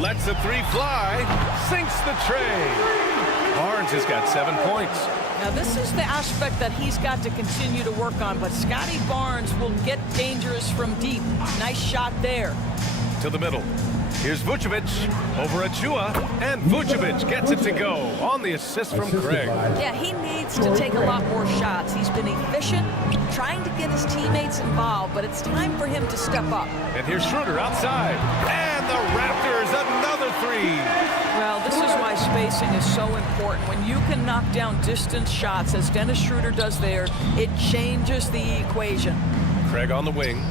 Lets the 3 fly. Sinks the tray. Barnes has got 7 points. Now, this is the aspect that he's got to continue to work on, but Scotty Barnes will get dangerous from deep. Nice shot there. To the middle. Here's Vucevic over Achua, and Vucevic gets it to go on the assist from Craig. Yeah, he needs to take a lot more shots. He's been efficient, trying to get his teammates involved, but it's time for him to step up. And here's Schroeder outside, and the Raptors another 3. Well, this is why spacing is so important. When you can knock down distance shots, as Dennis Schroeder does there, it changes the equation. Craig on the wing.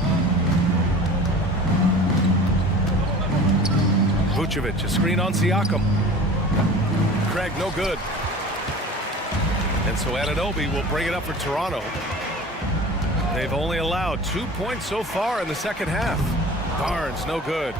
Vucevic, a screen on Siakam. Craig, no good. And so Anunoby will bring it up for Toronto. They've only allowed 2 points so far in the second half. Barnes, no good.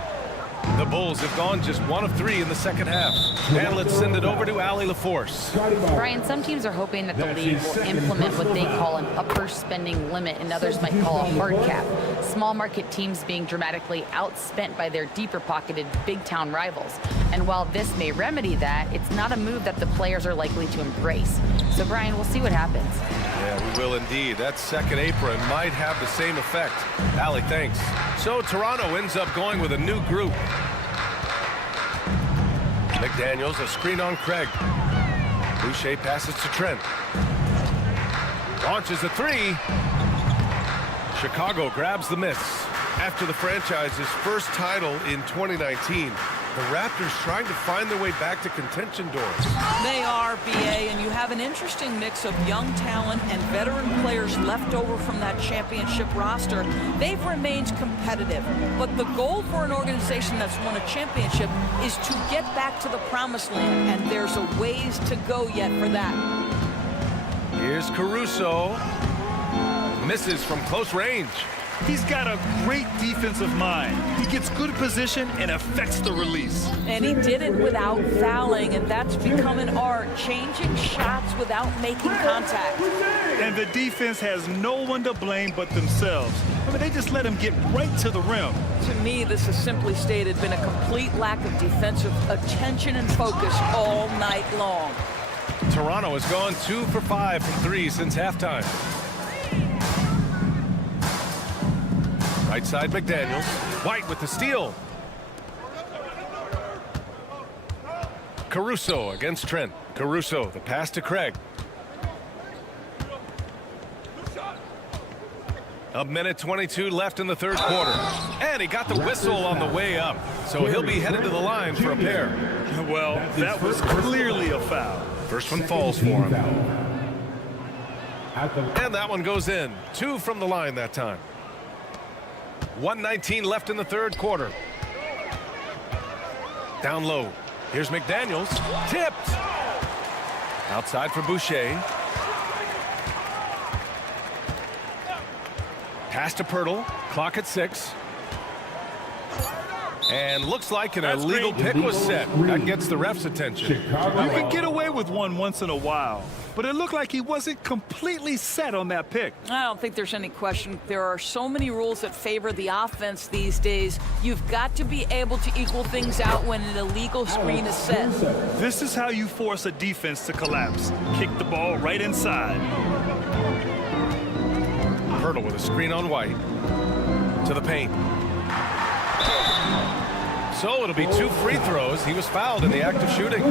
The Bulls have gone just 1 of 3 in the second half. And let's send it over to Allie LaForce. Brian, some teams are hoping that the league will implement what they call an upper spending limit and others might call a hard cap. Small market teams being dramatically outspent by their deeper pocketed big town rivals. And while this may remedy that, it's not a move that the players are likely to embrace. So Brian, we'll see what happens. Yeah, we will indeed. That second apron might have the same effect. Allie, thanks. So Toronto ends up going with a new group. McDaniels, a screen on Craig. Boucher passes to Trent. Launches a 3. Chicago grabs the miss. After the franchise's first title in 2019, the Raptors trying to find their way back to contention doors. They are, BA, and you have an interesting mix of young talent and veteran players left over from that championship roster. They've remained competitive, but the goal for an organization that's won a championship is to get back to the promised land, and there's a ways to go yet for that. Here's Caruso. Misses from close range. He's got a great defensive mind. He gets good position and affects the release. And he did it without fouling, and that's become an art, changing shots without making contact. And the defense has no one to blame but themselves. I mean, they just let him get right to the rim. To me, this has simply stated been a complete lack of defensive attention and focus all night long. Toronto has gone 2 for 5 from 3 since halftime. Right side, McDaniels. White with the steal. Caruso against Trent. Caruso, the pass to Craig. A minute 22 left in the third quarter. And he got the whistle on the way up. So he'll be headed to the line for a pair. Well, that was clearly a foul. First one falls for him. And that one goes in. 2 from the line that time. 1:19 left in the third quarter. Down low. Here's McDaniels. Tipped. Outside for Boucher. Pass to Pirtle. Clock at 6. And looks like an illegal pick was set. That gets the ref's attention. You can get away with one once in a while, but it looked like he wasn't completely set on that pick. I don't think there's any question. There are so many rules that favor the offense these days. You've got to be able to equal things out when an illegal screen is set. This is how you force a defense to collapse. Kick the ball right inside. Pirtle with a screen on White. To the paint. So it'll be 2 free throws. He was fouled in the act of shooting.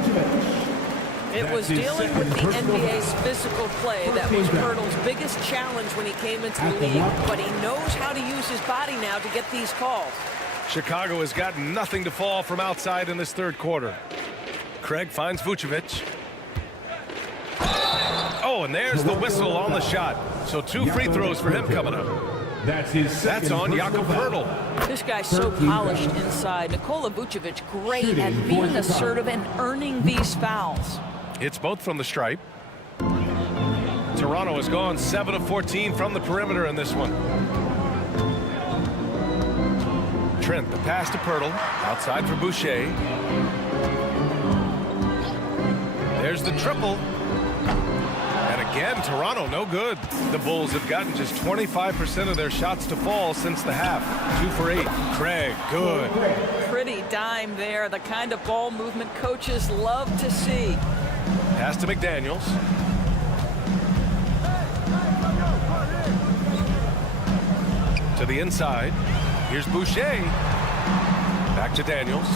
It was dealing with the NBA's physical play that was Pirtle's biggest challenge when he came into the league, but he knows how to use his body now to get these calls. Chicago has got nothing to fall from outside in this third quarter. Craig finds Vucevic. Oh, and there's the whistle on the shot. So 2 free throws for him coming up. That's on Jakob Pirtle. This guy's so polished inside. Nikola Vucevic, great at being assertive and earning these fouls. It's both from the stripe. Toronto has gone 7 of 14 from the perimeter in this one. Trent, the pass to Pirtle. Outside for Boucher. There's the triple. And again, Toronto, no good. The Bulls have gotten just 25% of their shots to fall since the half. 2 for 8. Craig, good. Pretty dime there. The kind of ball movement coaches love to see. Pass to McDaniels. To the inside. Here's Boucher. Back to Daniels.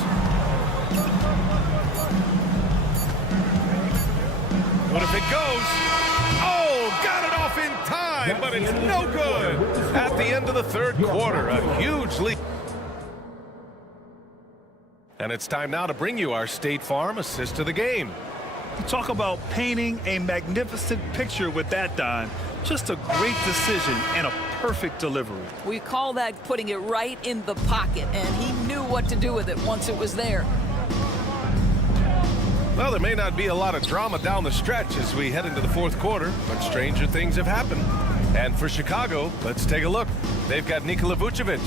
What if it goes? Oh, got it off in time, but it's no good. At the end of the third quarter, a huge lead. And it's time now to bring you our State Farm assist of the game. You talk about painting a magnificent picture with that, Don. Just a great decision and a perfect delivery. We call that putting it right in the pocket, and he knew what to do with it once it was there. Well, there may not be a lot of drama down the stretch as we head into the fourth quarter, but stranger things have happened. And for Chicago, let's take a look. They've got Nikola Vucevic,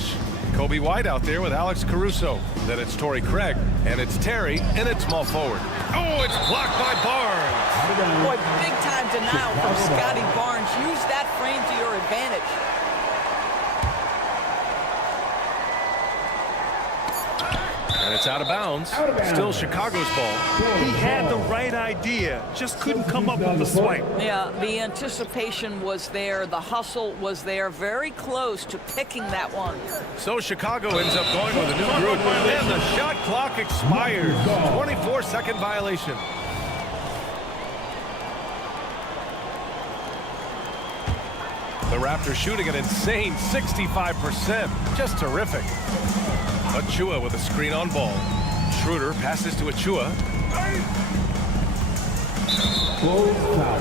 Kobe White out there with Alex Caruso. Then it's Torrey Craig, and it's Terry, and it's small forward. Oh, it's blocked by Barnes. Boy, big-time denial from Scotty Barnes. Use that frame to your advantage. And it's out of bounds. Still Chicago's ball. He had the right idea, just couldn't come up with the swipe. Yeah, the anticipation was there. The hustle was there. Very close to picking that one. So Chicago ends up going with a new group. And the shot clock expires. 24-second violation. The Raptors shooting an insane 65%. Just terrific. Achua with a screen on ball. Schroeder passes to Achua. Close foul.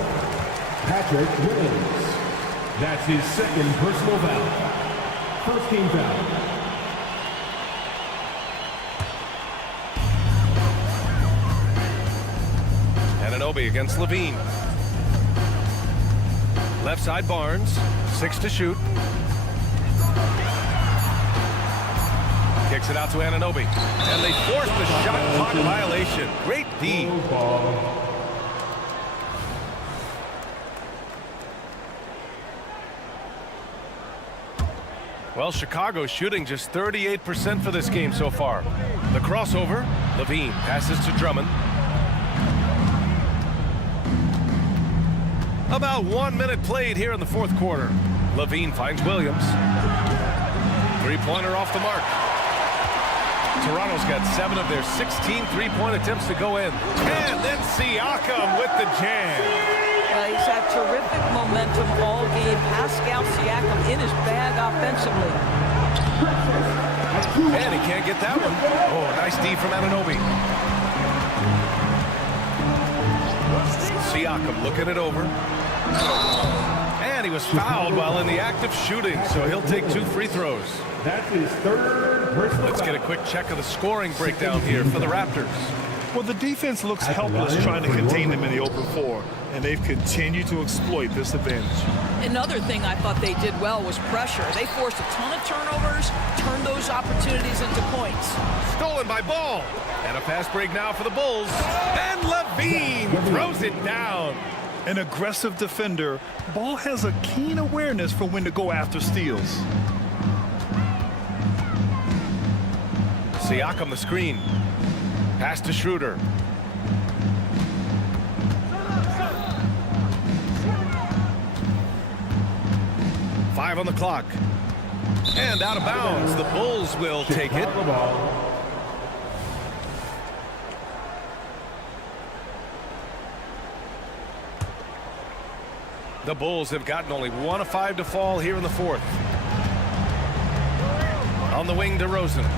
Patrick Williams. That's his second personal foul. First team foul. Anunoby against Levine. Left side Barnes. 6 to shoot. Kicks it out to Anunoby. And they force the shot clock violation. Great D. Well, Chicago's shooting just 38% for this game so far. The crossover. Levine passes to Drummond. About 1 minute played here in the fourth quarter. Levine finds Williams. Three-pointer off the mark. Toronto's got 7 of their 16 three-point attempts to go in. And then Siakam with the jam. He's had terrific momentum all game. Pascal Siakam in his bag offensively. And he can't get that one. Oh, nice D from Anunoby. Siakam looking it over. And he was fouled while in the act of shooting, so he'll take 2 free throws. That's his third personal Let's get a quick check of the scoring breakdown here for the Raptors. Well, the defense looks helpless trying to contain them in the open floor, and they've continued to exploit this advantage. Another thing I thought they did well was pressure. They forced a ton of turnovers, turned those opportunities into points. Stolen by Ball. And a fast break now for the Bulls. And Levine throws it down. An aggressive defender, Ball has a keen awareness for when to go after steals. Siakam the screen. Pass to Schroeder. Five on the clock. And out of bounds. The Bulls will take it. The Bulls have gotten only 1 of 5 to fall here in the fourth. On the wing, DeRozan.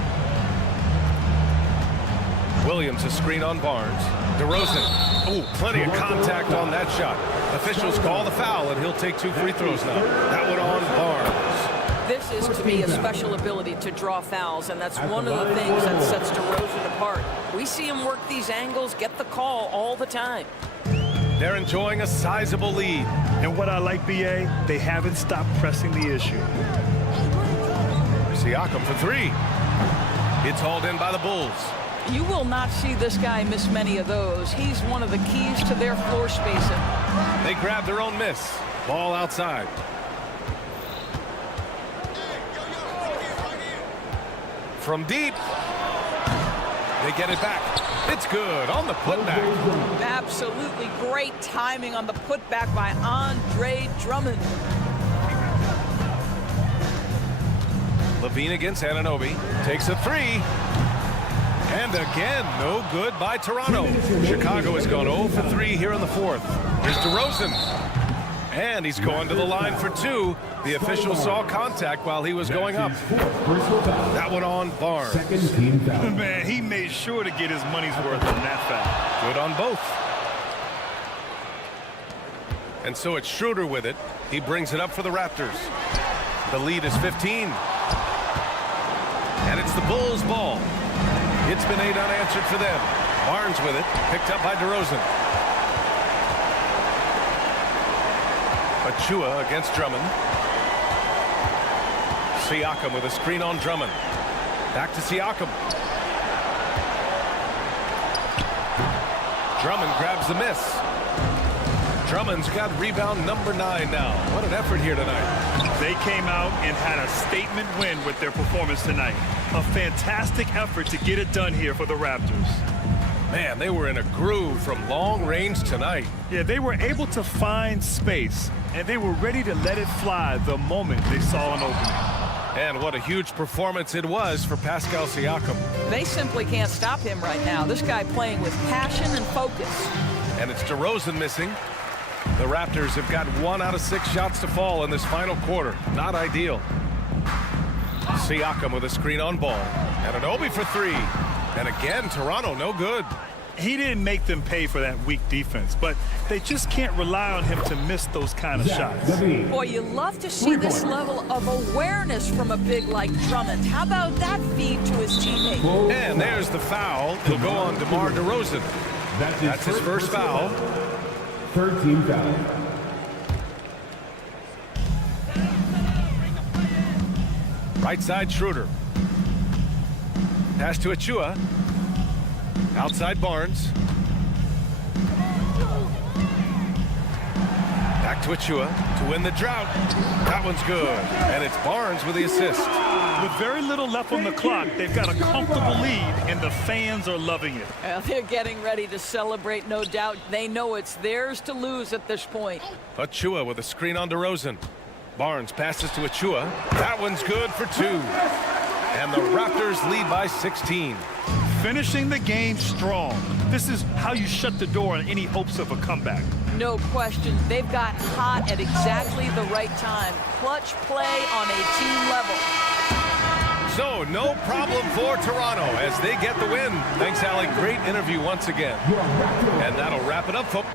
Williams a screen on Barnes. DeRozan. Oh, plenty of contact on that shot. Officials call the foul, and he'll take 2 free throws now. That one on Barnes. This is, to me, a special ability to draw fouls, and that's one of the things that sets DeRozan apart. We see him work these angles, get the call all the time. They're enjoying a sizable lead. And what I like, BA, they haven't stopped pressing the issue. Siakam for 3. It's hauled in by the Bulls. You will not see this guy miss many of those. He's one of the keys to their floor spacing. They grab their own miss. Ball outside. From deep. They get it back. It's good on the putback. Absolutely great timing on the putback by Andre Drummond. Levine against Anunoby. Takes a 3. And again, no good by Toronto. Chicago has gone 0 for 3 here in the fourth. Here's DeRozan. And he's going to the line for 2. The official saw contact while he was going up. That one on Barnes. Man, he made sure to get his money's worth on that foul. Good on both. And so it's Schroeder with it. He brings it up for the Raptors. The lead is 15. And it's the Bulls' ball. It's been 8 unanswered for them. Barnes with it, picked up by DeRozan. Achua against Drummond. Siakam with a screen on Drummond. Back to Siakam. Drummond grabs the miss. Drummond's got rebound number 9 now. What an effort here tonight. They came out and had a statement win with their performance tonight. A fantastic effort to get it done here for the Raptors. Man, they were in a groove from long range tonight. Yeah, they were able to find space, and they were ready to let it fly the moment they saw an opening. And what a huge performance it was for Pascal Siakam. They simply can't stop him right now. This guy playing with passion and focus. And it's DeRozan missing. The Raptors have got 1 out of 6 shots to fall in this final quarter. Not ideal. Siakam with a screen on Ball. And Anunoby for 3. And again, Toronto no good. He didn't make them pay for that weak defense, but they just can't rely on him to miss those kind of shots. Boy, you love to see this level of awareness from a big like Drummond. How about that feed to his teammate? And there's the foul. It'll go on DeMar DeRozan. That's his first foul. Third team foul. Right side Schroeder. Pass to Achua. Outside Barnes. Back to Achua to win the drought. That one's good. And it's Barnes with the assist. With very little left on the clock, they've got a comfortable lead, and the fans are loving it. Well, they're getting ready to celebrate, no doubt. They know it's theirs to lose at this point. Achua with a screen on DeRozan. Barnes passes to Achua. That one's good for 2. And the Raptors lead by 16. Finishing the game strong. This is how you shut the door on any hopes of a comeback. No question. They've got hot at exactly the right time. Clutch play on a team level. So, no problem for Toronto as they get the win. Thanks, Allie. Great interview once again. And that'll wrap it up, folks.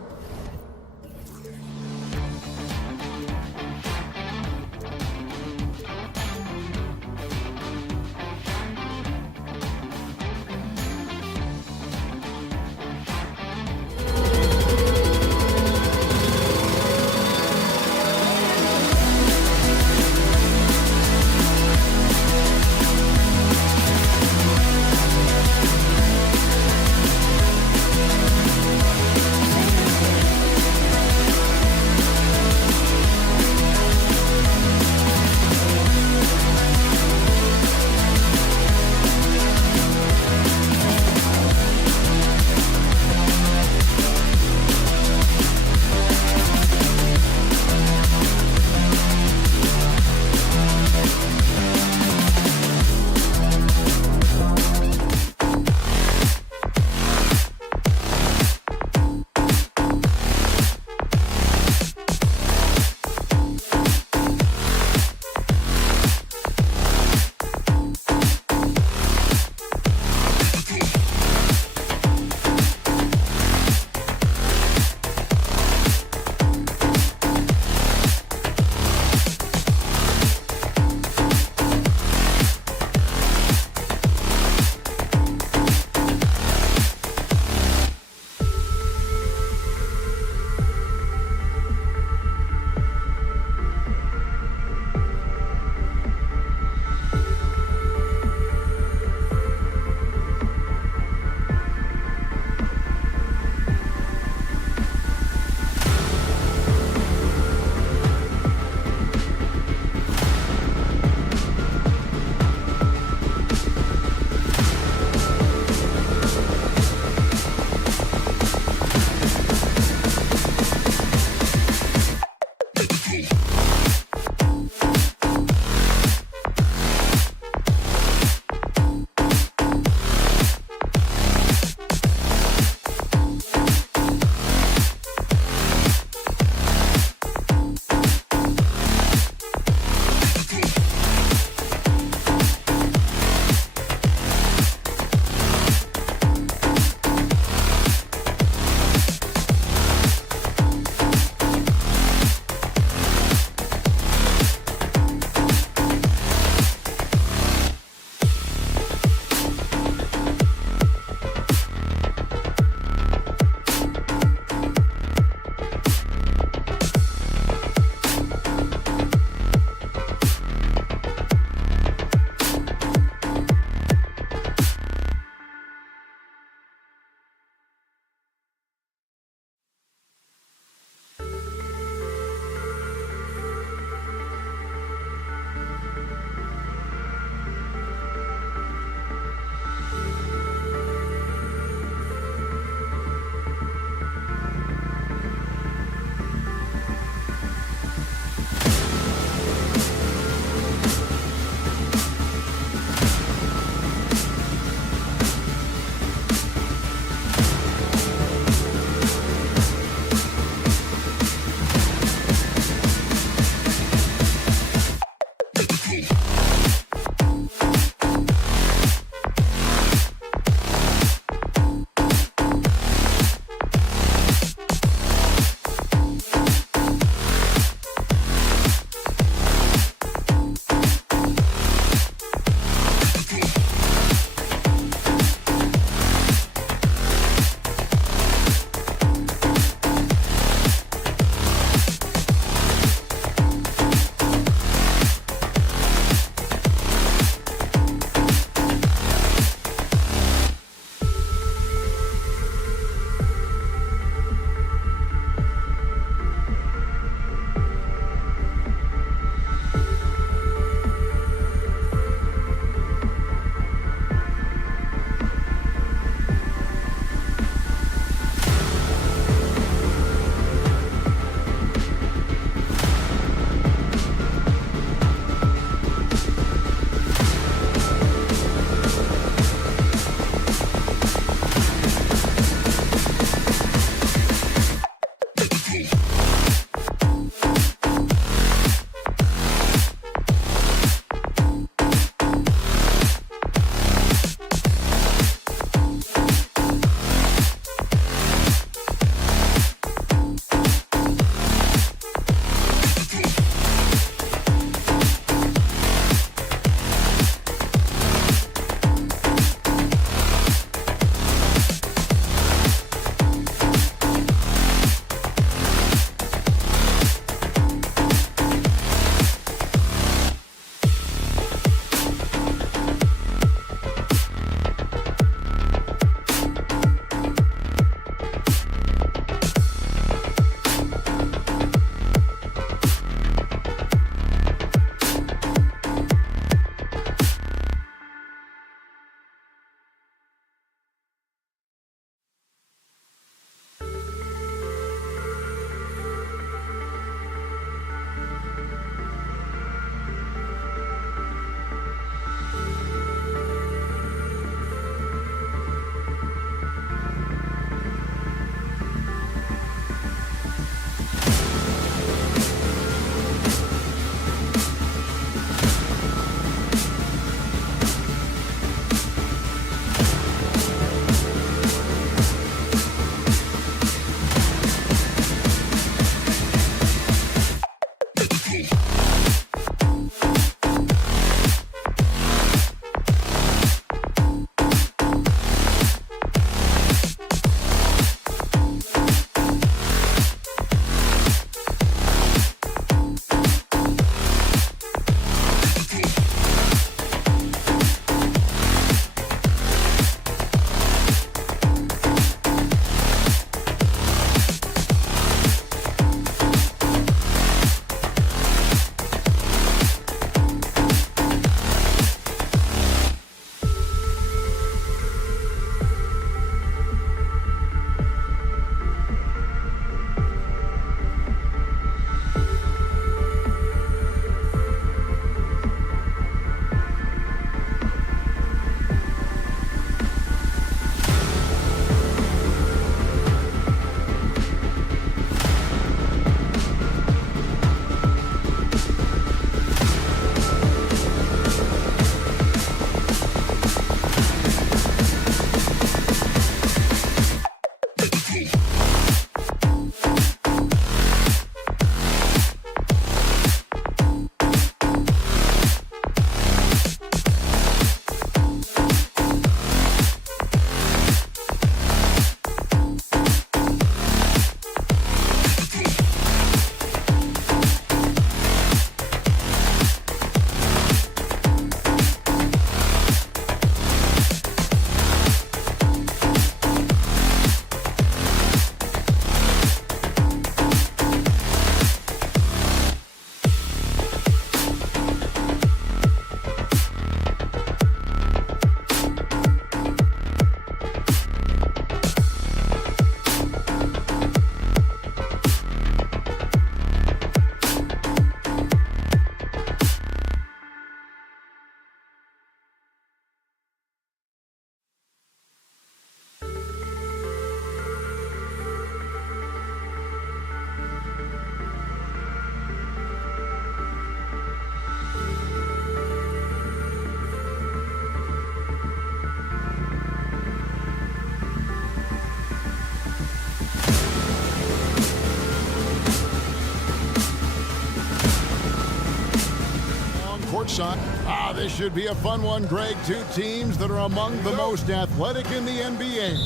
courtside. This should be a fun one, Greg. Two teams that are among the most athletic in the NBA.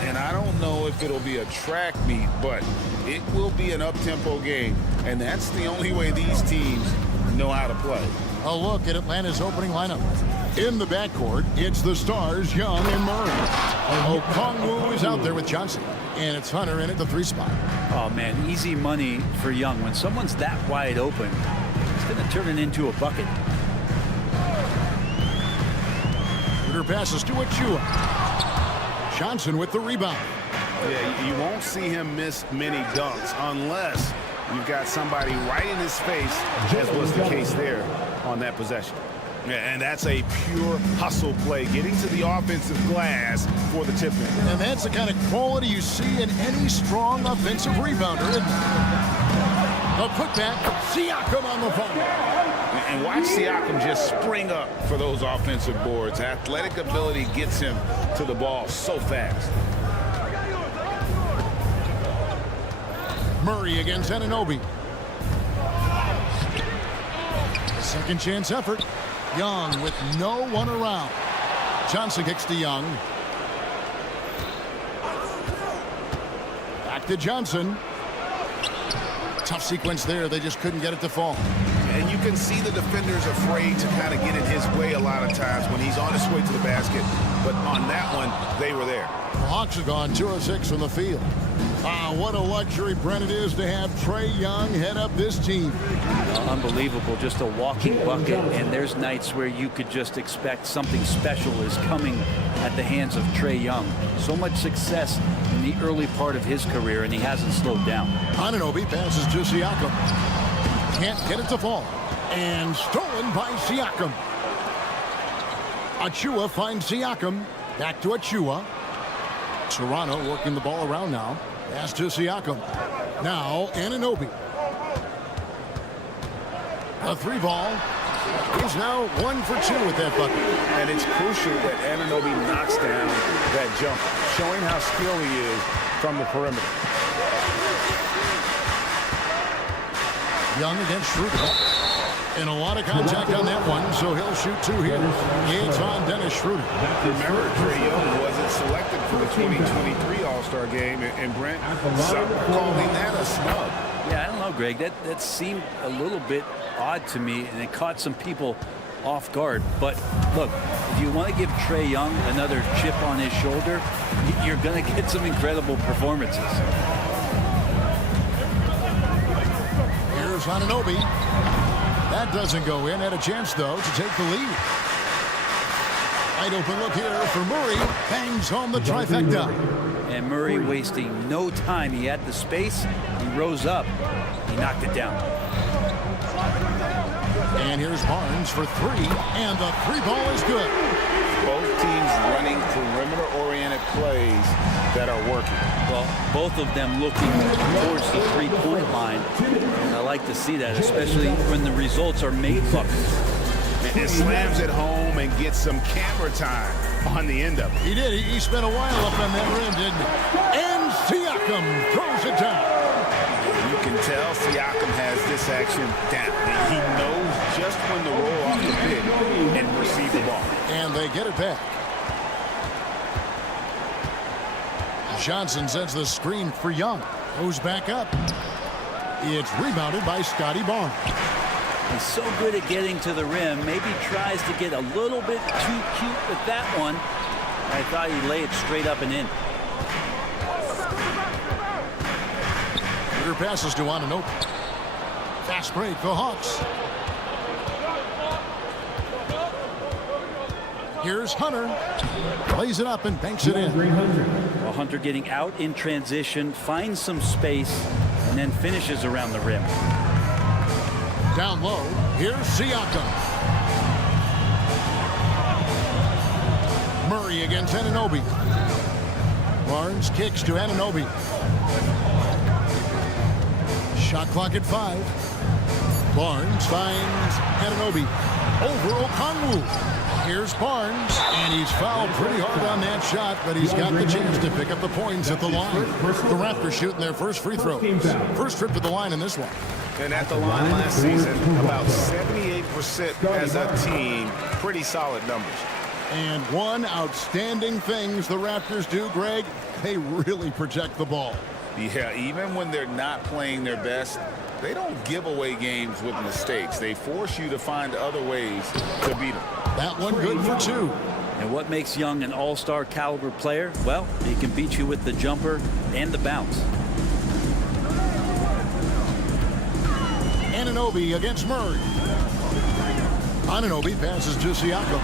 And I don't know if it'll be a track meet, but it will be an up-tempo game. And that's the only way these teams know how to play. A look at Atlanta's opening lineup. In the backcourt, it's the stars, Young and Murray. Okongwu is out there with Johnson. And it's Hunter in at the 3 spot. Oh, man, easy money for Young. When someone's that wide open, it's going to turn it into a bucket. Shooter passes to Achua. Johnson with the rebound. Yeah, you won't see him miss many dunks unless you've got somebody right in his face, as was the case there on that possession. And that's a pure hustle play, getting to the offensive glass for the tip-in. And that's the kind of quality you see in any strong offensive rebounder. A putback, Siakam on the phone. And watch Siakam just spring up for those offensive boards. Athletic ability gets him to the ball so fast. Murray against Anunoby. Second chance effort. Young with no one around. Johnson kicks to Young. Back to Johnson. Tough sequence there. They just couldn't get it to fall. And you can see the defenders afraid to kind of get in his way a lot of times when he's on his way to the basket. But on that one, they were there. The Hawks have gone 2 of 6 from the field. What a luxury, Brent, it is to have Trae Young head up this team. Unbelievable, just a walking bucket. And there's nights where you could just expect something special is coming at the hands of Trae Young. So much success in the early part of his career, and he hasn't slowed down. Anunoby passes to Siakam. Can't get it to fall. And stolen by Siakam. Achua finds Siakam. Back to Achua. Toronto working the ball around now. Pass to Siakam. Now Anunoby. A 3 ball. He's now 1 for 2 with that bucket. And it's crucial that Anunoby knocks down that jumper, showing how skilled he is from the perimeter. Young against Schroeder. And a lot of contact on that one, so he'll shoot 2 here. It's on Dennis Schroeder. Remember, Trae Young wasn't selected for the 2023 All-Star game, and Brent, some are calling that a snub. Yeah, I don't know, Greg. That seemed a little bit odd to me, and it caught some people off guard. But look, if you want to give Trae Young another chip on his shoulder, you're going to get some incredible performances. Here's Anunoby. That doesn't go in. Had a chance, though, to take the lead. Wide open look here for Murray. Bangs home the trifecta. And Murray wasting no time. He had the space. He rose up. He knocked it down. And here's Barnes for 3. And the 3 ball is good. Both teams running perimeter-oriented plays that are working. Well, both of them looking towards the 3-point line. And I like to see that, especially when the results are made buckets. And slams it home and gets some camera time on the end of it. He did. He spent a while up on that rim, didn't he? And Siakam throws it down. You can tell Siakam has this action down. He knows just when to roll off the pick and receive the ball. And they get it back. Johnson sends the screen for Young. Goes back up. It's rebounded by Scotty Barnes. He's so good at getting to the rim. Maybe tries to get a little bit too cute with that one. I thought he'd lay it straight up and in. Peter passes to Anunoby. Fast break for Hawks. Here's Hunter. Plays it up and banks it in. Well, Hunter getting out in transition, finds some space, and then finishes around the rim. Down low, here's Siakam. Murray against Anunoby. Barnes kicks to Anunoby. Shot clock at 5. Barnes finds Anunoby. Over Okongwu. Here's Barnes, and he's fouled pretty hard on that shot, but he's got the chance to pick up the points at the line. The Raptors shooting their first free throws. First trip to the line in this one. And at the line last season, about 78% as a team. Pretty solid numbers. And one outstanding things the Raptors do, Greg, they really protect the ball. Yeah, even when they're not playing their best, they don't give away games with mistakes. They force you to find other ways to beat them. That one good for 2. And what makes Young an all-star caliber player? Well, he can beat you with the jumper and the bounce. Anunoby against Murray. Anunoby passes to Siakam.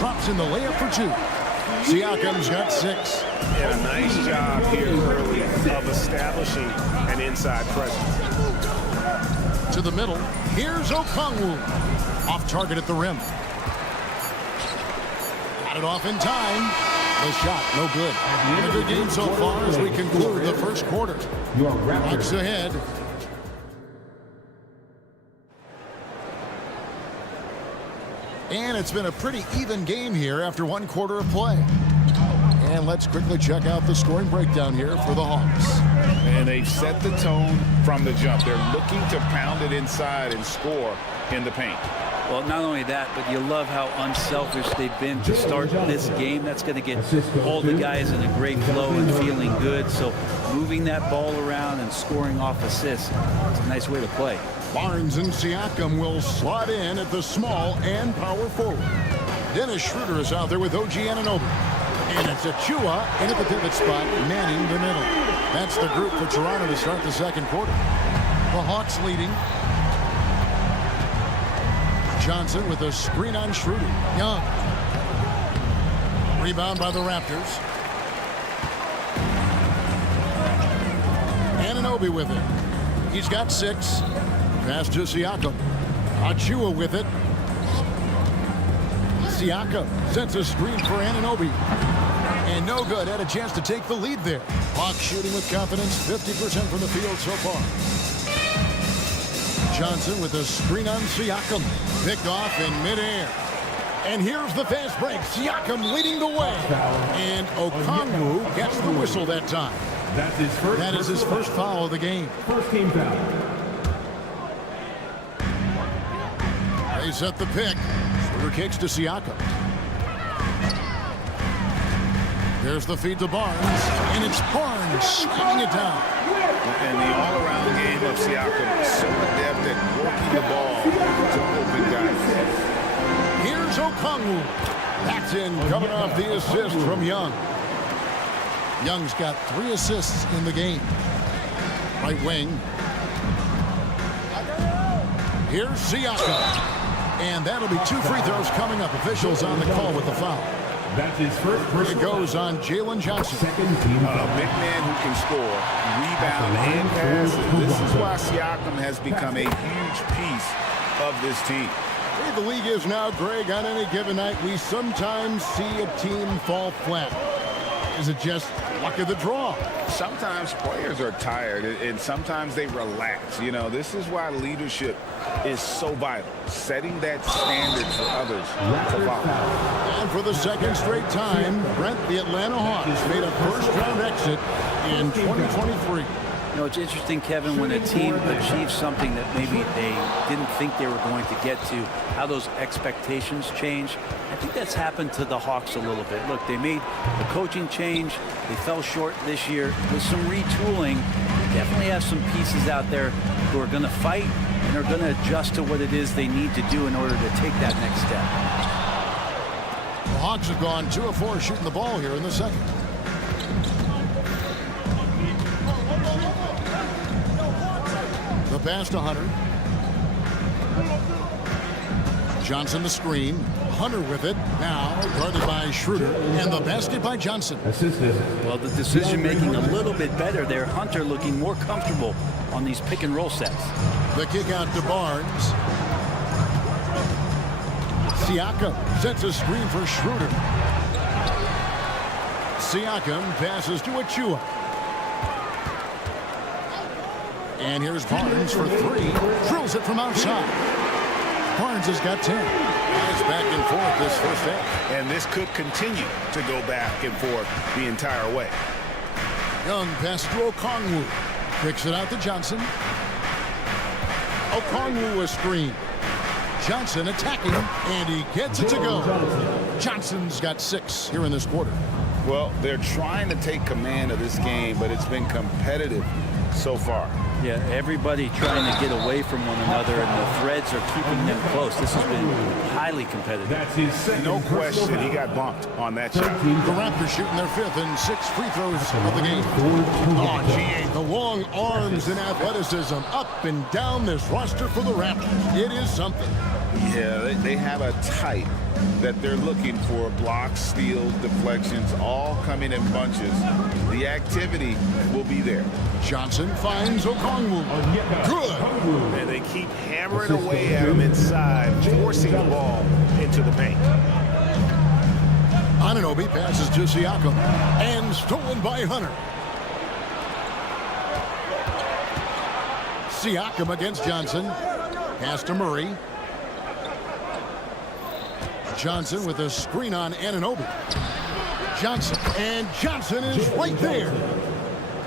Drops in the layup for 2. Siakam's got 6. And a nice job here early of establishing an inside presence. To the middle. Here's Okongwu. Off target at the rim. Got it off in time. The shot, no good. A good game so far as we conclude the first quarter. Hawks ahead. And it's been a pretty even game here after one quarter of play. And let's quickly check out the scoring breakdown here for the Hawks. And they've set the tone from the jump. They're looking to pound it inside and score in the paint. Well, not only that, but you love how unselfish they've been to start this game. That's going to get all the guys in a great flow and feeling good. So moving that ball around and scoring off assists, it's a nice way to play. Barnes and Siakam will slot in at the small and power forward. Dennis Schroeder is out there with OG Anunoby. And it's Achua in at the pivot spot, manning the middle. That's the group for Toronto to start the second quarter. The Hawks leading. Johnson with a screen on Schroeder. Young. Rebound by the Raptors. Anunoby with it. He's got 6. Pass to Siakam. Achua with it. Siakam sets a screen for Anunoby. And no good. Had a chance to take the lead there. Hawks shooting with confidence. 50% from the field so far. Johnson with a screen on Siakam. Picked off in midair. And here's the fast break. Siakam leading the way. And Okongwu gets the whistle that time. That is his first foul of the game. First team foul. They set the pick. Schroeder kicks to Siakam. There's the feed to Barnes. And it's Barnes slamming it down. And the all-around game of Siakam, so adept at working the ball to open guys. Here's Okongwu. That's in, coming off the assist from Young. Young's got 3 assists in the game. Right wing. Here's Siakam. And that'll be 2 free throws coming up. Officials on the call with the foul. That's his first. It goes on Jalen Johnson. Second team foul. A big man who can score, rebound, and pass. This is why Siakam has become a huge piece of this team. The way the league is now, Greg, on any given night, we sometimes see a team fall flat. Is it just luck of the draw? Sometimes players are tired, and sometimes they relax. You know, this is why leadership is so vital. Setting that standard for others to follow. And for the second straight time, Brent, the Atlanta Hawks made a first-round exit in 2023. You know, it's interesting, Kevin, when a team achieves something that maybe they didn't think they were going to get to, how those expectations change. I think that's happened to the Hawks a little bit. Look, they made a coaching change. They fell short this year with some retooling. They definitely have some pieces out there who are going to fight and are going to adjust to what it is they need to do in order to take that next step. The Hawks have gone 2 of 4 shooting the ball here in the second. The pass to Hunter. Johnson the screen. Hunter with it. Now guarded by Schroeder. And the basket by Johnson. Well, the decision making a little bit better there. Hunter looking more comfortable on these pick and roll sets. The kick out to Barnes. Siakam sets a screen for Schroeder. Siakam passes to Achua. And here's Barnes for 3. Drills it from outside. Barnes has got 10. It's back and forth this first half. And this could continue to go back and forth the entire way. Young pass to Okongwu. Kicks it out to Johnson. Okongwu a screen. Johnson attacking, and he gets it to go. Johnson's got 6 here in this quarter. Well, they're trying to take command of this game, but it's been competitive so far. Yeah, everybody trying to get away from one another, and the threads are keeping them close. This has been highly competitive. That's his second. No question, he got bumped on that shot. The Raptors shooting their 5th and 6th free throws of the game. Oh, gee, the long arms and athleticism up and down this roster for the Raptors. It is something. Yeah, they have a type that they're looking for. Blocks, steals, deflections, all coming in bunches. The activity will be there. Johnson finds Okongwu. Good. And they keep hammering away at him inside, forcing the ball into the paint. Anunoby passes to Siakam. And stolen by Hunter. Siakam against Johnson. Pass to Murray. Johnson with a screen on Anunoby. Johnson. And Johnson is right there.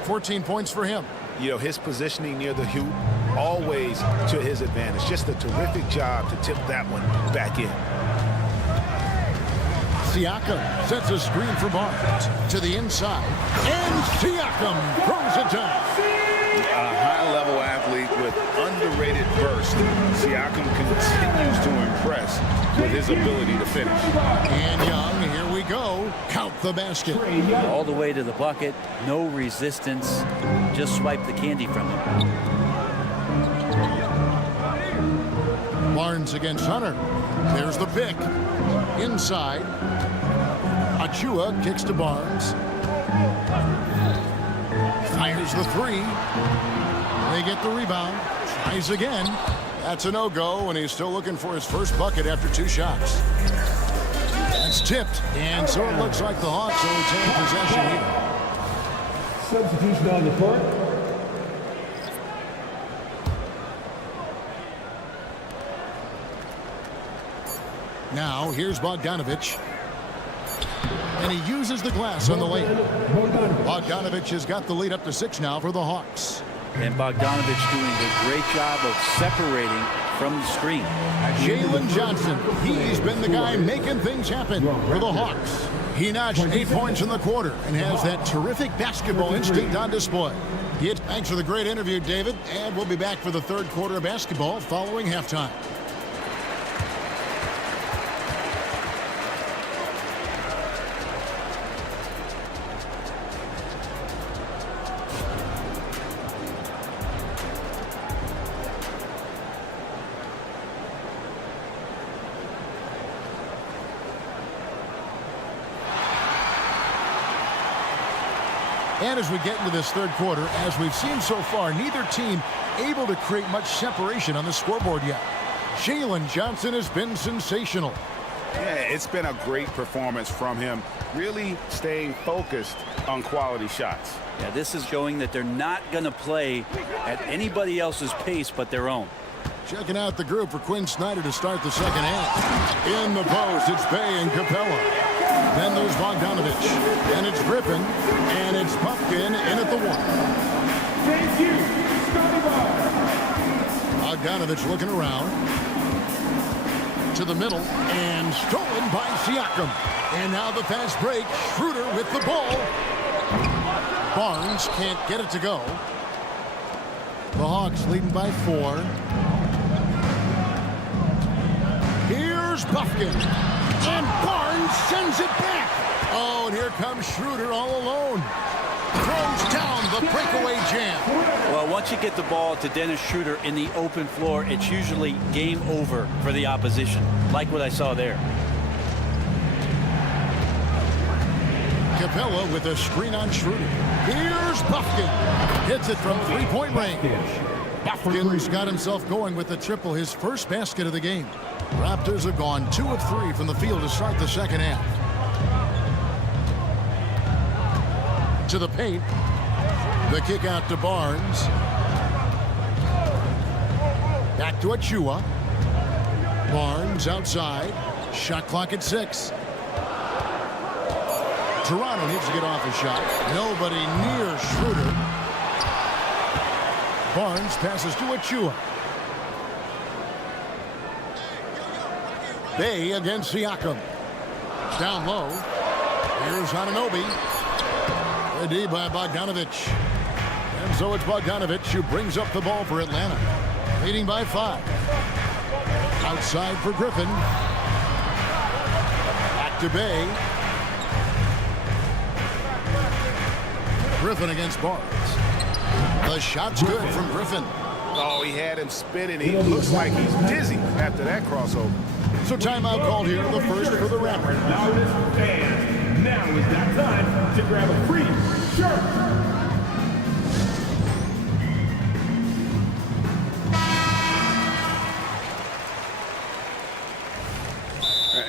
14 points for him. You know, his positioning near the hoop, always to his advantage. Just a terrific job to tip that one back in. Siakam sets a screen for Barnes to the inside. And Siakam throws it down. A high-level athlete with underrated burst. Siakam continues to impress with his ability to finish. And Young, here we go. Count the basket. All the way to the bucket. No resistance. Just swipe the candy from him. Barnes against Hunter. There's the pick. Inside. Achua kicks to Barnes. Fires the three. They get the rebound. Tries again. That's a no-go, and he's still looking for his first bucket after 2 shots. That's tipped, and so it looks like the Hawks will retain possession here. Substitution on the court. Now, here's Bogdanovich. And he uses the glass on the lane. Bogdanovich has got the lead up to 6 now for the Hawks. And Bogdanovich doing a great job of separating from the screen. Jalen Johnson, he's been the guy making things happen for the Hawks. He notched 8 points in the quarter and has that terrific basketball instinct on display. Thanks for the great interview, David, and we'll be back for the third quarter of basketball following halftime. And as we get into this third quarter, as we've seen so far, neither team able to create much separation on the scoreboard yet. Jalen Johnson has been sensational. Yeah, it's been a great performance from him, really staying focused on quality shots. Yeah, this is showing that they're not going to play at anybody else's pace but their own. Checking out the group for Quinn Snyder to start the second half. In the post, it's Bay and Capella. Then there's Bogdanovich, and it's Griffin, and it's Pumpkin in at the 1. Thank you, Bogdanovich looking around. To the middle, and stolen by Siakam. And now the fast break, Schroeder with the ball. Barnes can't get it to go. The Hawks leading by 4. Here's Buffkin. And Barnes sends it back. Oh, and here comes Schroeder all alone. Throws down the breakaway jam. Well, once you get the ball to Dennis Schroeder in the open floor, it's usually game over for the opposition, like what I saw there. Capella with a screen on Schroeder. Here's Buffkin. Hits it from 3-point range. Buffkin's got himself going with the triple, his first basket of the game. Raptors have gone 2 of 3 from the field to start the second half. To the paint. The kick out to Barnes. Back to Achua. Barnes outside. Shot clock at 6. Toronto needs to get off a shot. Nobody near Schroeder. Barnes passes to Achua. Bay against Siakam. Down low. Here's Anunoby. A D by Bogdanovich. And so it's Bogdanovich who brings up the ball for Atlanta. Leading by 5. Outside for Griffin. Back to Bay. Griffin against Barnes. The shot's good from Griffin. Oh, he had him spinning. He looks like he's dizzy after that crossover. So timeout called here, the first for the Raptors. Now is that time to grab a free shirt.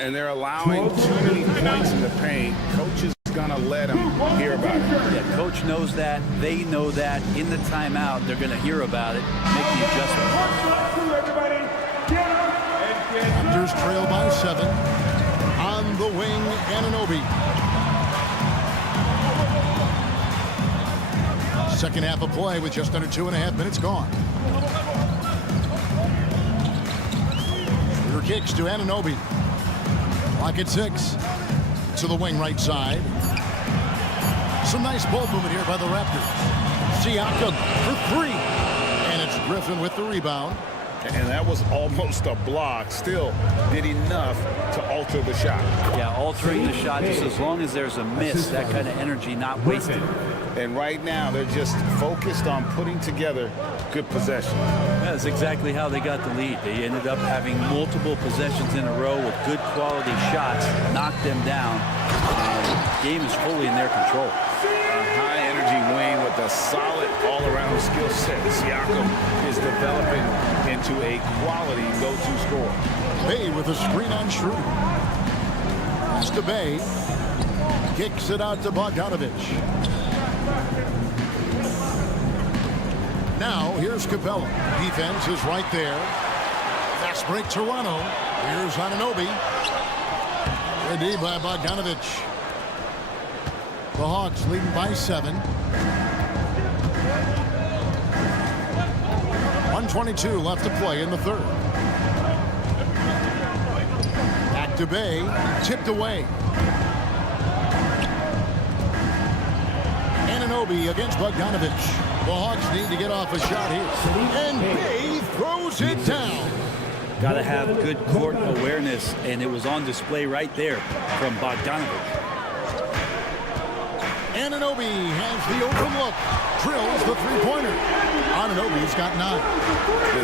And they're allowing too many points in the paint. Coach is going to let them hear about it. Yeah, coach knows that. They know that. In the timeout, they're going to hear about it, make the adjustment. Raptors trail by 7. On the wing, Anunoby. Second half of play with just under 2.5 minutes gone. Your kicks to Anunoby. Clock at 6. To the wing right side. Some nice ball movement here by the Raptors. Siakam for 3. And it's Griffin with the rebound. And that was almost a block. Still did enough to alter the shot. Yeah, altering the shot just as long as there's a miss, that kind of energy not wasted. And right now, they're just focused on putting together good possession. That's exactly how they got the lead. They ended up having multiple possessions in a row with good quality shots, knocked them down, and the game is fully in their control. A high-energy wing with a solid all-around skill set. Siakam is developing into a quality go-to scorer. Bay with a screen on Schroeder. Pass to Bay. Kicks it out to Bogdanovich. Now, here's Capella. Defense is right there. Fast break, Toronto. Here's Anunoby. Ready by Bogdanovich. The Hawks leading by 7. 1:22 left to play in the third. Back to Bay. Tipped away. Anunoby against Bogdanovich. The Hawks need to get off a shot here. And Bay throws it down. Got to have good court awareness, and it was on display right there from Bogdanovich. Anunoby has the open look. Drills the three-pointer. Anunoby's got 9.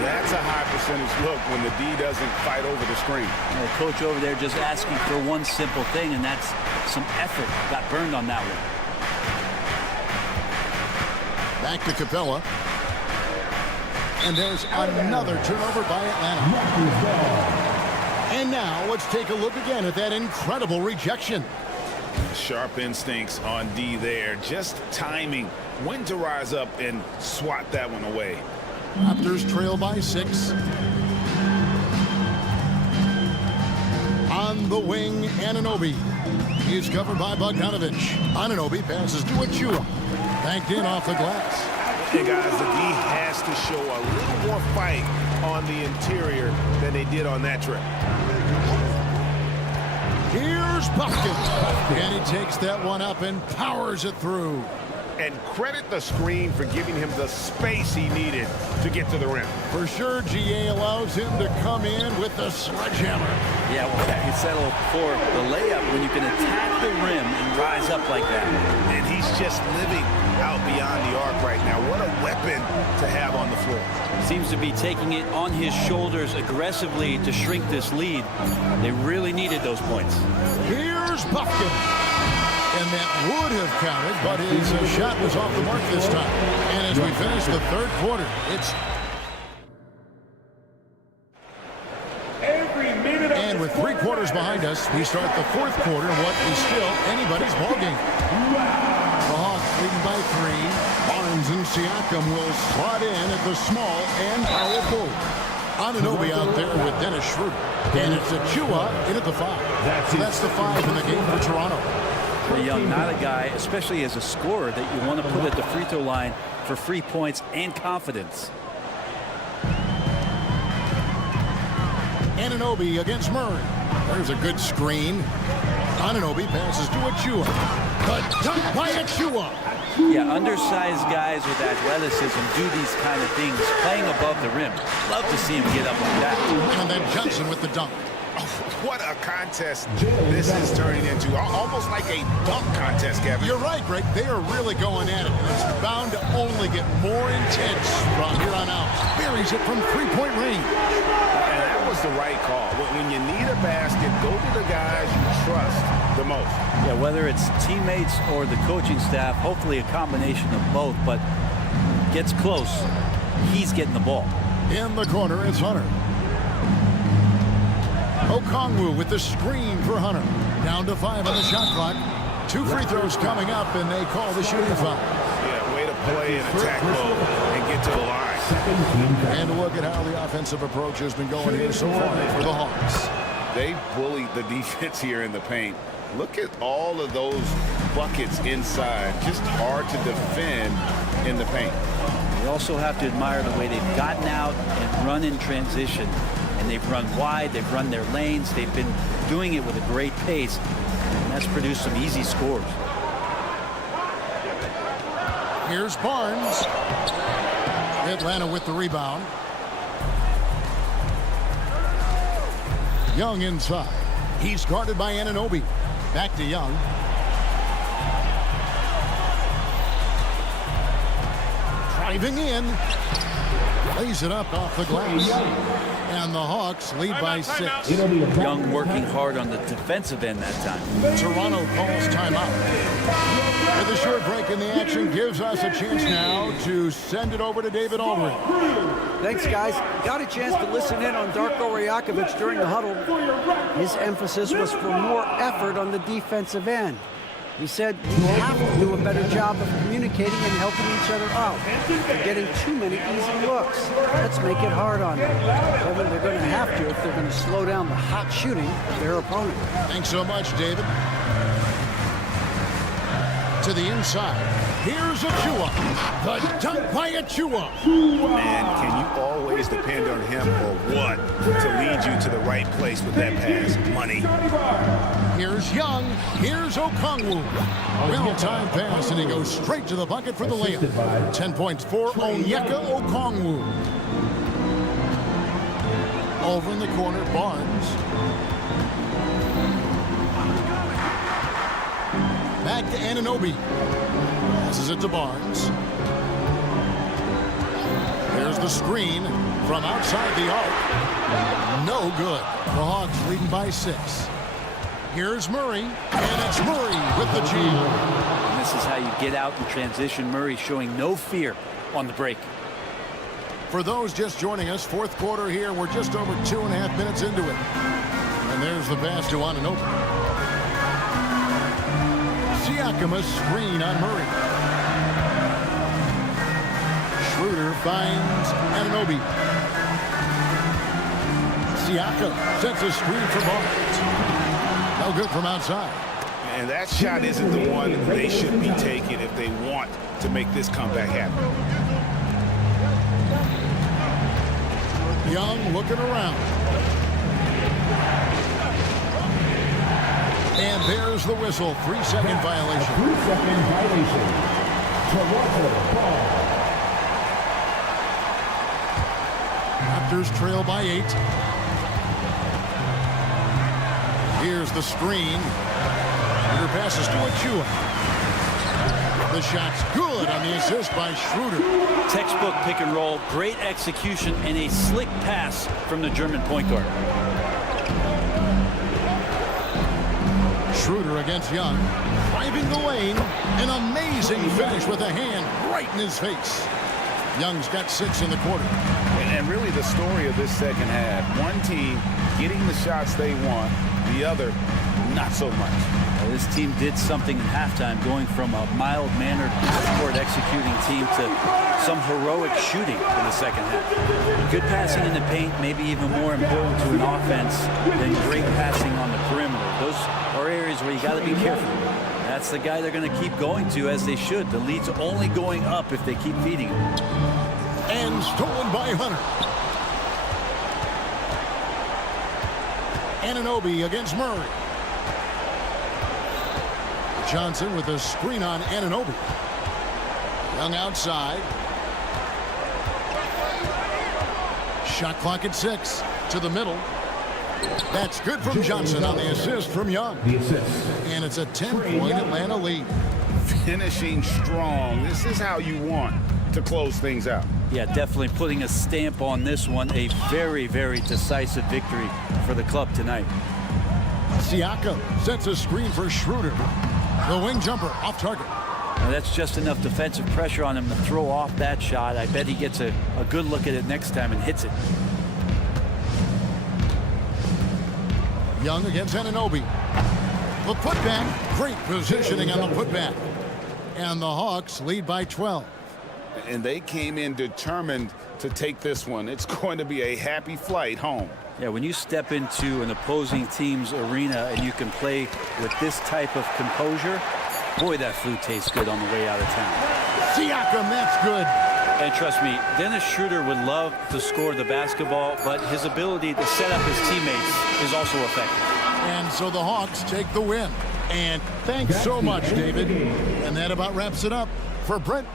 That's a high percentage look when the D doesn't fight over the screen. The coach over there just asking for one simple thing, and that's some effort. Got burned on that one. Back to Capella. And there's another turnover by Atlanta. And now let's take a look again at that incredible rejection. Sharp instincts on D there. Just timing when to rise up and swat that one away. Raptors trail by 6. On the wing, Anunoby. He's covered by Bogdanovich. Anunoby passes to Achua. Banked in off the glass. Hey guys, the D has to show a little more fight on the interior than they did on that trip. Here's Bucket. And he takes that one up and powers it through. And credit the screen for giving him the space he needed to get to the rim. For sure, GA allows him to come in with the sledgehammer. Yeah, well, you settle for the layup when you can attack the rim and rise up like that. And he's just living out beyond the arc right now. What a weapon to have on the floor. Seems to be taking it on his shoulders aggressively to shrink this lead. They really needed those points. Here's Bucket. And that would have counted, but his shot was off the mark this time. And as we finish the third quarter, it's... And with 3 quarters behind us, we start the fourth quarter in what is still anybody's ballgame. The Hawks leading by 3. Barnes and Siakam will slot in at the small and power forward. Anunoby out there with Dennis Schroeder. And it's Achua in at the 5. So that's the 5 in the game for Toronto. Young, not a guy, especially as a scorer, that you want to put at the free throw line for free points and confidence. Anunoby against Murray. There's a good screen. Anunoby passes to Achua. The dunk by Achua. Yeah, undersized guys with athleticism do these kind of things, playing above the rim. Love to see him get up like that. And then Johnson with the dunk. What a contest this is turning into. Almost like a dunk contest, Kevin. You're right, Greg. They are really going at it. And it's bound to only get more intense from here on out. Buries it from three-point range. And that was the right call. When you need a basket, go to the guys you trust the most. Yeah, whether it's teammates or the coaching staff, hopefully a combination of both, but gets close. He's getting the ball. In the corner, it's Hunter. Okongwu with the screen for Hunter. Down to 5 on the shot clock. 2 free throws coming up, and they call the shooting foul. Yeah, way to play in attack mode and get to the line. And look at how the offensive approach has been going here so far for the Hawks. They bullied the defense here in the paint. Look at all of those buckets inside. Just hard to defend in the paint. You also have to admire the way they've gotten out and run in transition. And they've run wide, they've run their lanes, they've been doing it with a great pace. And that's produced some easy scores. Here's Barnes. Atlanta with the rebound. Young inside. He's guarded by Anunoby. Back to Young. Driving in. Lays it up off the glass. And the Hawks lead by 6. Young working hard on the defensive end that time. Toronto calls timeout. With a short break in the action gives us a chance now to send it over to David Aldridge. Thanks, guys. Got a chance to listen in on Darko Rajakovic during the huddle. His emphasis was for more effort on the defensive end. He said we have to do a better job of communicating and helping each other out. They're getting too many easy looks. Let's make it hard on them. Kevin, they're going to have to if they're going to slow down the hot shooting of their opponent. Thanks so much, David. To the inside. Here's Achua. The dunk by Achua. Man, can you always depend on him or what to lead you to the right place with that pass? Money. Here's Young. Here's Okongwu. Well-timed pass, and he goes straight to the bucket for the layup. 10 points for Onyeka Okongwu. Over in the corner, Barnes. Back to Anunoby. Passes it to Barnes. Here's the screen from outside the arc. No good. The Hawks leading by 6. Here's Murray, and it's Murray with the jam. And this is how you get out in transition. Murray showing no fear on the break. For those just joining us, fourth quarter here. We're just over 2.5 minutes into it. And there's the pass to Anunoby. Siakam a screen on Murray. Schroeder finds Anunoby. Siakam sets a screen for Barnes. No good from outside. And that shot isn't the one they should be taking if they want to make this comeback happen. Young looking around. And there's the whistle. 3-second violation. 3-second violation. Toronto ball. Raptors trail by 8. Here's the screen. Schroeder passes to Achua. The shot's good on the assist by Schroeder. Textbook pick and roll, great execution, and a slick pass from the German point guard. Schroeder against Young. Driving the lane. An amazing finish with a hand right in his face. Young's got 6 in the quarter. And really the story of this second half. One team getting the shots they want. The other, not so much. Well, this team did something in halftime, going from a mild-mannered, sport executing team to some heroic shooting in the second half. Good passing in the paint, maybe even more important to an offense than great passing on the perimeter. Those are areas where you got to be careful. That's the guy they're going to keep going to, as they should. The lead's only going up if they keep feeding him. And stolen by Hunter. Anunoby against Murray. Johnson with a screen on Anunoby. Young outside. Shot clock at 6. To the middle. That's good from Johnson on the assist from Young. The assist. And it's a 10-point Atlanta lead. Finishing strong. This is how you want to close things out. Yeah, definitely putting a stamp on this one. A very, very decisive victory for the club tonight. Siakam sets a screen for Schroeder. The wing jumper off target. Now that's just enough defensive pressure on him to throw off that shot. I bet he gets a good look at it next time and hits it. Young against Anunoby. The putback. Great positioning on the putback. And the Hawks lead by 12. And they came in determined to take this one. It's going to be a happy flight home. Yeah, when you step into an opposing team's arena and you can play with this type of composure, boy, that food tastes good on the way out of town. Siakam, that's good. And trust me, Dennis Schroeder would love to score the basketball, but his ability to set up his teammates is also effective. And so the Hawks take the win. And thanks so much, David. And that about wraps it up for Brent.